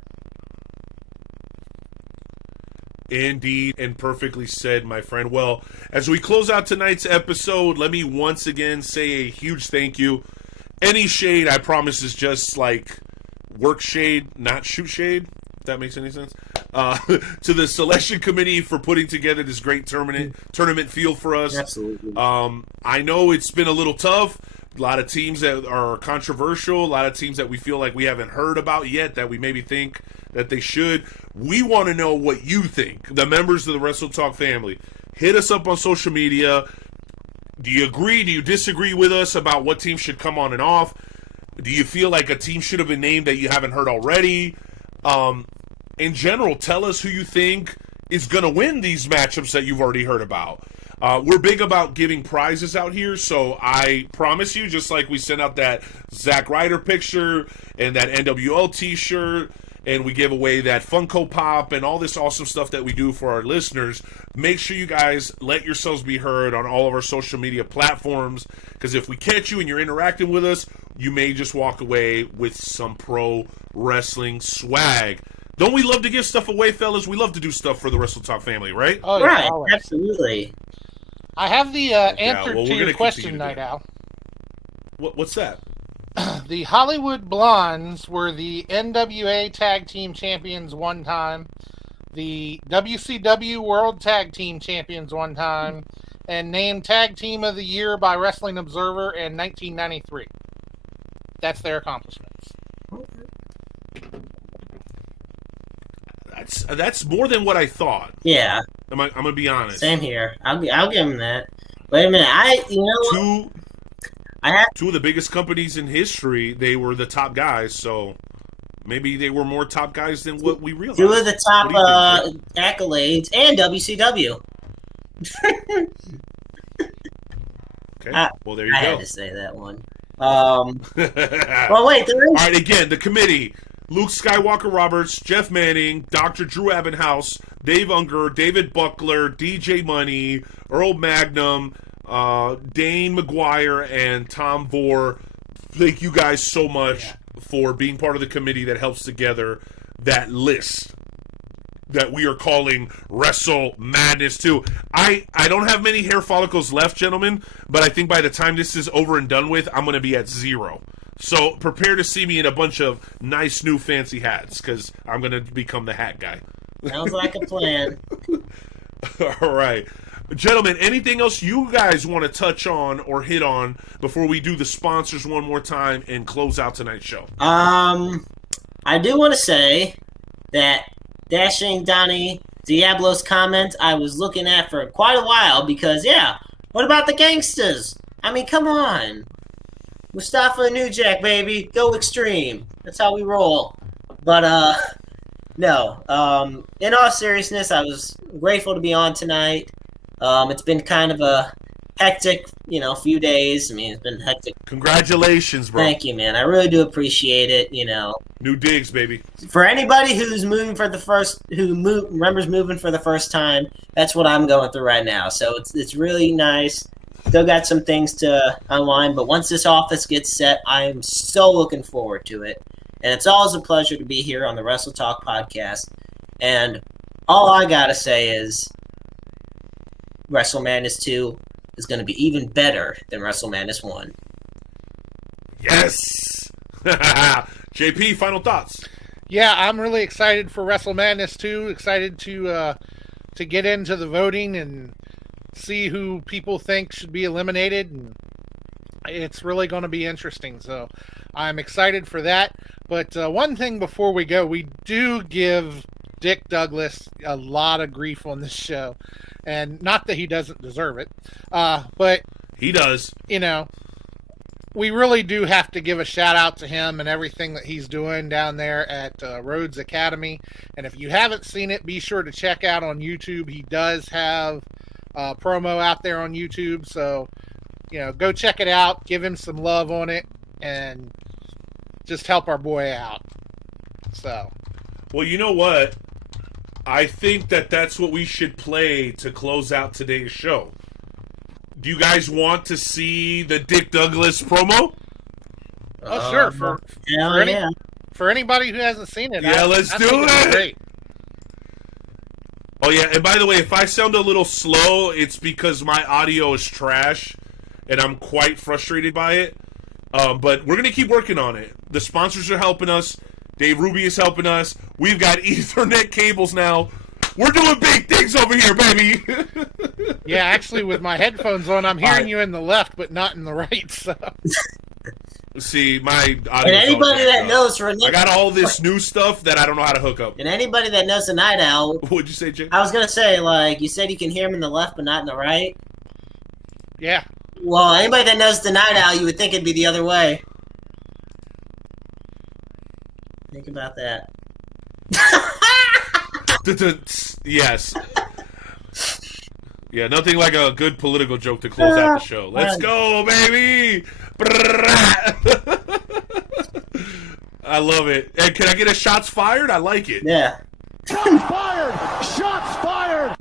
Indeed, and perfectly said, my friend. Well, as we close out tonight's episode, let me once again say a huge thank you. Any shade, I promise, is just like work shade, not shoot shade, if that makes any sense. To the selection committee for putting together this great tournament field for us. Absolutely. I know it's been a little tough. A lot of teams that are controversial, a lot of teams that we feel like we haven't heard about yet that we maybe think that they should. We want to know what you think, the members of the Wrestle Talk family. Hit us up on social media. Do you agree? Do you disagree with us about what team should come on and off? Do you feel like a team should have been named that you haven't heard already? In general, tell us who you think is going to win these matchups that you've already heard about. We're big about giving prizes out here, so I promise you, just like we sent out that Zack Ryder picture and that NWL t-shirt, and we give away that Funko Pop and all this awesome stuff that we do for our listeners, make sure you guys let yourselves be heard on all of our social media platforms, because if we catch you and you're interacting with us, you may just walk away with some pro wrestling swag. Don't we love to give stuff away, fellas? We love to do stuff for the Wrestle Talk family, right? Oh, yeah, Right, always. absolutely. I have the answer well, to we're your gonna question, continue to Night do Owl. What's that? The Hollywood Blondes were the NWA Tag Team Champions one time, the WCW World Tag Team Champions one time, and named Tag Team of the Year by Wrestling Observer in 1993. That's their accomplishments. That's more than what I thought. Yeah, I'm gonna be honest. same here. I'll give him that. Wait a minute, Two of the biggest companies in history, they were the top guys, so maybe they were more top guys than what we realized. two of the top What do you think, accolades and WCW. Okay, well there you I go. had to say that one. Well, wait, there is. All right, again, the committee: Luke Skywalker Roberts, Jeff Manning, Dr. Drew Abbenhouse, Dave Unger, David Buckler, DJ Money, Earl Magnum, Dane McGuire, and Tom Vore. Thank you guys so much for being part of the committee that helps together that list that we are calling Wrestle Madness 2. I don't have many hair follicles left, gentlemen, but I think by the time this is over and done with, I'm going to be at 0. So prepare to see me in a bunch of nice new fancy hats, because I'm going to become the hat guy. Sounds like a plan. All right. Gentlemen, anything else you guys want to touch on or hit on before we do the sponsors one more time and close out tonight's show? I do want to say that Dashing Donnie Diablo's comment I was looking at for quite a while because, what about the gangsters? I mean, come on. Mustafa and New Jack, baby. Go extreme. That's how we roll. But, no. In all seriousness, I was grateful to be on tonight. It's been kind of a hectic, few days. I mean, it's been hectic. Congratulations, bro. Thank you, man. I really do appreciate it, New digs, baby. For anybody who's remembers moving for the first time, that's what I'm going through right now. So it's really nice. Still got some things to unwind, but once this office gets set, I'm so looking forward to it. And it's always a pleasure to be here on the Wrestle Talk Podcast. And all I gotta say is Wrestle Maddness 2 is going to be even better than Wrestle Maddness 1. Yes! JP, final thoughts? Yeah, I'm really excited for Wrestle Maddness 2. Excited to get into the voting and see who people think should be eliminated. And it's really going to be interesting. So I'm excited for that. But one thing before we go, we do give Dick Douglas a lot of grief on this show. And not that he doesn't deserve it, but he does. We really do have to give a shout out to him and everything that he's doing down there at Rhodes Academy. And if you haven't seen it, be sure to check out on YouTube. He does have a promo out there on YouTube. So, go check it out. Give him some love on it and just help our boy out. So. Well, you know what? I think that's what we should play to close out today's show. Do you guys want to see the Dick Douglas promo? Oh, sure. For anybody who hasn't seen it, let's do it. Great. Oh, yeah, and by the way, if I sound a little slow, it's because my audio is trash, and I'm quite frustrated by it. But we're going to keep working on it. The sponsors are helping us. Dave Ruby is helping us. We've got Ethernet cables now. We're doing big things over here, baby. Yeah, actually, with my headphones on, I'm hearing you in the left, but not in the right. So. See, my audio. And anybody that knows, I got all this new stuff that I don't know how to hook up. And anybody that knows the Night Owl. What'd you say, Jay? I was gonna say, you said you can hear him in the left, but not in the right. Yeah. Well, anybody that knows the Night Owl, you would think it'd be the other way. Think about that. Yes. Yeah, nothing like a good political joke to close out the show. Let's go, baby! I love it. And can I get a shots fired? I like it. Yeah. Shots fired! Shots fired!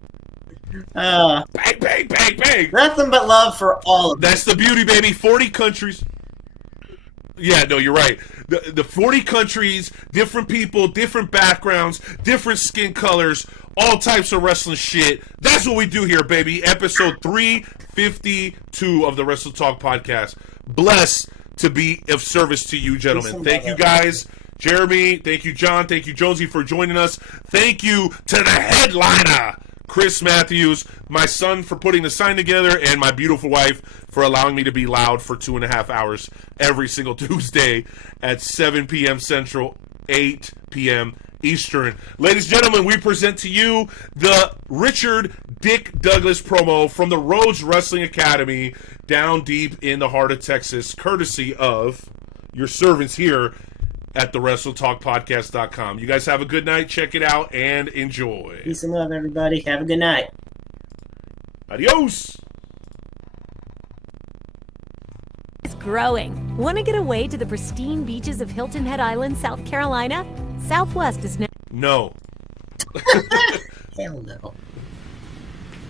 Bang, bang, bang, bang! Nothing but love for all of them. That's the beauty, baby. 40 countries. Yeah, no, you're right. The 40 countries, different people, different backgrounds, different skin colors, all types of wrestling shit. That's what we do here, baby. Episode 352 of the Wrestle Talk Podcast. Blessed to be of service to you, gentlemen. Thank you, guys. Jeremy, thank you, John, thank you, Jonesy, for joining us. Thank you to the headliner, Chris Matthews, my son for putting the sign together, and my beautiful wife for allowing me to be loud for 2.5 hours every single Tuesday at 7 p.m. Central, 8 p.m. Eastern. Ladies and gentlemen, we present to you the Richard Dick Douglas promo from the Rhodes Wrestling Academy down deep in the heart of Texas, courtesy of your servants here at the WrestleTalkPodcast.com. You guys have a good night. Check it out and enjoy. Peace and love, everybody. Have a good night. Adios. It's growing. Want to get away to the pristine beaches of Hilton Head Island, South Carolina? Southwest is now. No. Hell no.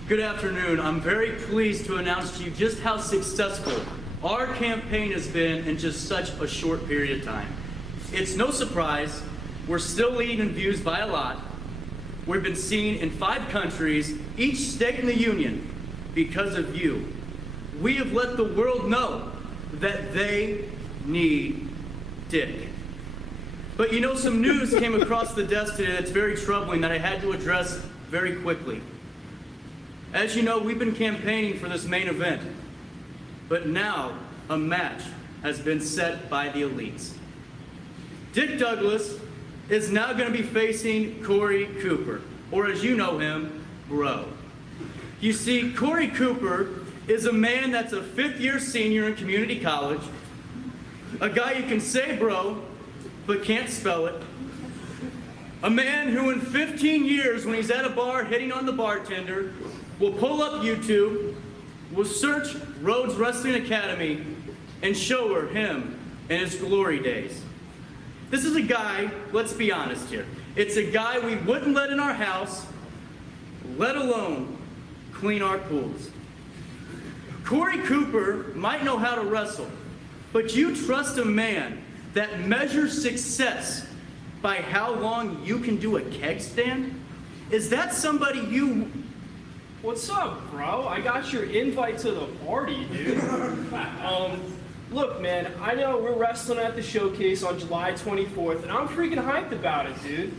Good afternoon. I'm very pleased to announce to you just how successful our campaign has been in just such a short period of time. It's no surprise, we're still leading in views by a lot. We've been seen in 5 countries, each state in the union, because of you. We have let the world know that they need Dick. But some news came across the desk today that's very troubling that I had to address very quickly. As you know, we've been campaigning for this main event, but now a match has been set by the elites. Dick Douglas is now going to be facing Corey Cooper, or as you know him, Bro. You see, Corey Cooper is a man that's a fifth-year senior in community college, a guy you can say bro, but can't spell it, a man who in 15 years, when he's at a bar hitting on the bartender, will pull up YouTube, will search Rhodes Wrestling Academy, and show her him in his glory days. This is a guy, let's be honest here, it's a guy we wouldn't let in our house, let alone clean our pools. Corey Cooper might know how to wrestle, but you trust a man that measures success by how long you can do a keg stand? Is that somebody you... What's up, bro? I got your invite to the party, dude. Look, man, I know we're wrestling at the showcase on July 24th, and I'm freaking hyped about it, dude.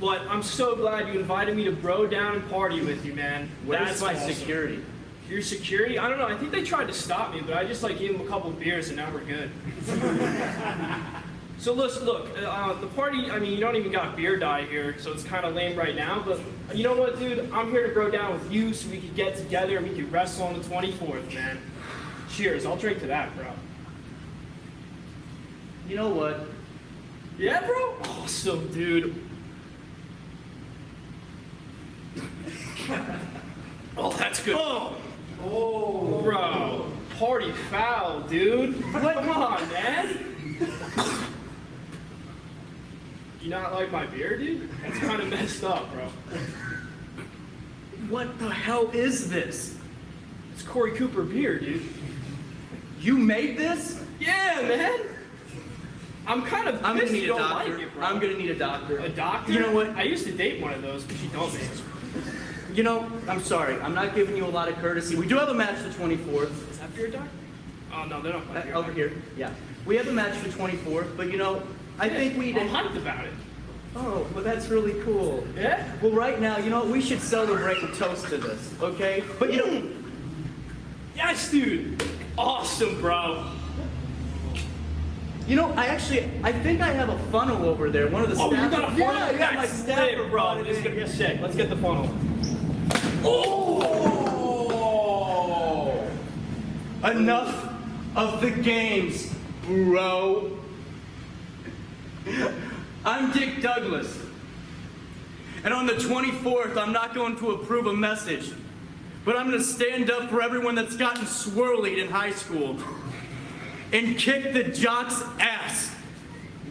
But I'm so glad you invited me to bro down and party with you, man. Where's my awesome. security? Your security? I don't know. I think they tried to stop me, but I just gave them a couple beers, and now we're good. So look, the party, I mean, you don't even got beer dye here, so it's kind of lame right now, but you know what, dude? I'm here to bro down with you so we could get together and we could wrestle on the 24th, man. Cheers. I'll drink to that, bro. You know what? Yeah, bro? Awesome, dude. Oh, that's good. Oh, bro. Party foul, dude. Come on, man. You not like my beer, dude? That's kind of messed up, bro. What the hell is this? It's Corey Cooper beer, dude. You made this? Yeah, man. I'm kind of I'm gonna need a don't doctor. like it, bro. I'm gonna need a doctor. A doctor? You know what? I used to date one of those, but she don't make it. You know, I'm sorry. I'm not giving you a lot of courtesy. We do have a match the 24th. Is that beer doctor? Oh, no, they're not playing beer. Over here. Yeah. We have a match the 24th, but you know, I think we... I'm hyped about it. Oh, well, that's really cool. Yeah? Well, right now, you know, we should celebrate and toast to this, okay? But, you know... Yes, dude! Awesome, bro! You know, I think I have a funnel over there. One of the staff... Oh, you got a funnel? Yeah, I got my staff, bro. This is going to be sick. Let's get the funnel. Oh! Enough of the games, bro. I'm Dick Douglas. And on the 24th, I'm not going to approve a message, but I'm going to stand up for everyone that's gotten swirlied in high school and kick the jock's ass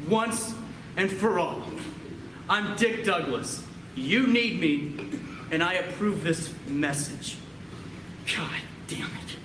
once and for all. I'm Dick Douglas. You need me, and I approve this message. God damn it.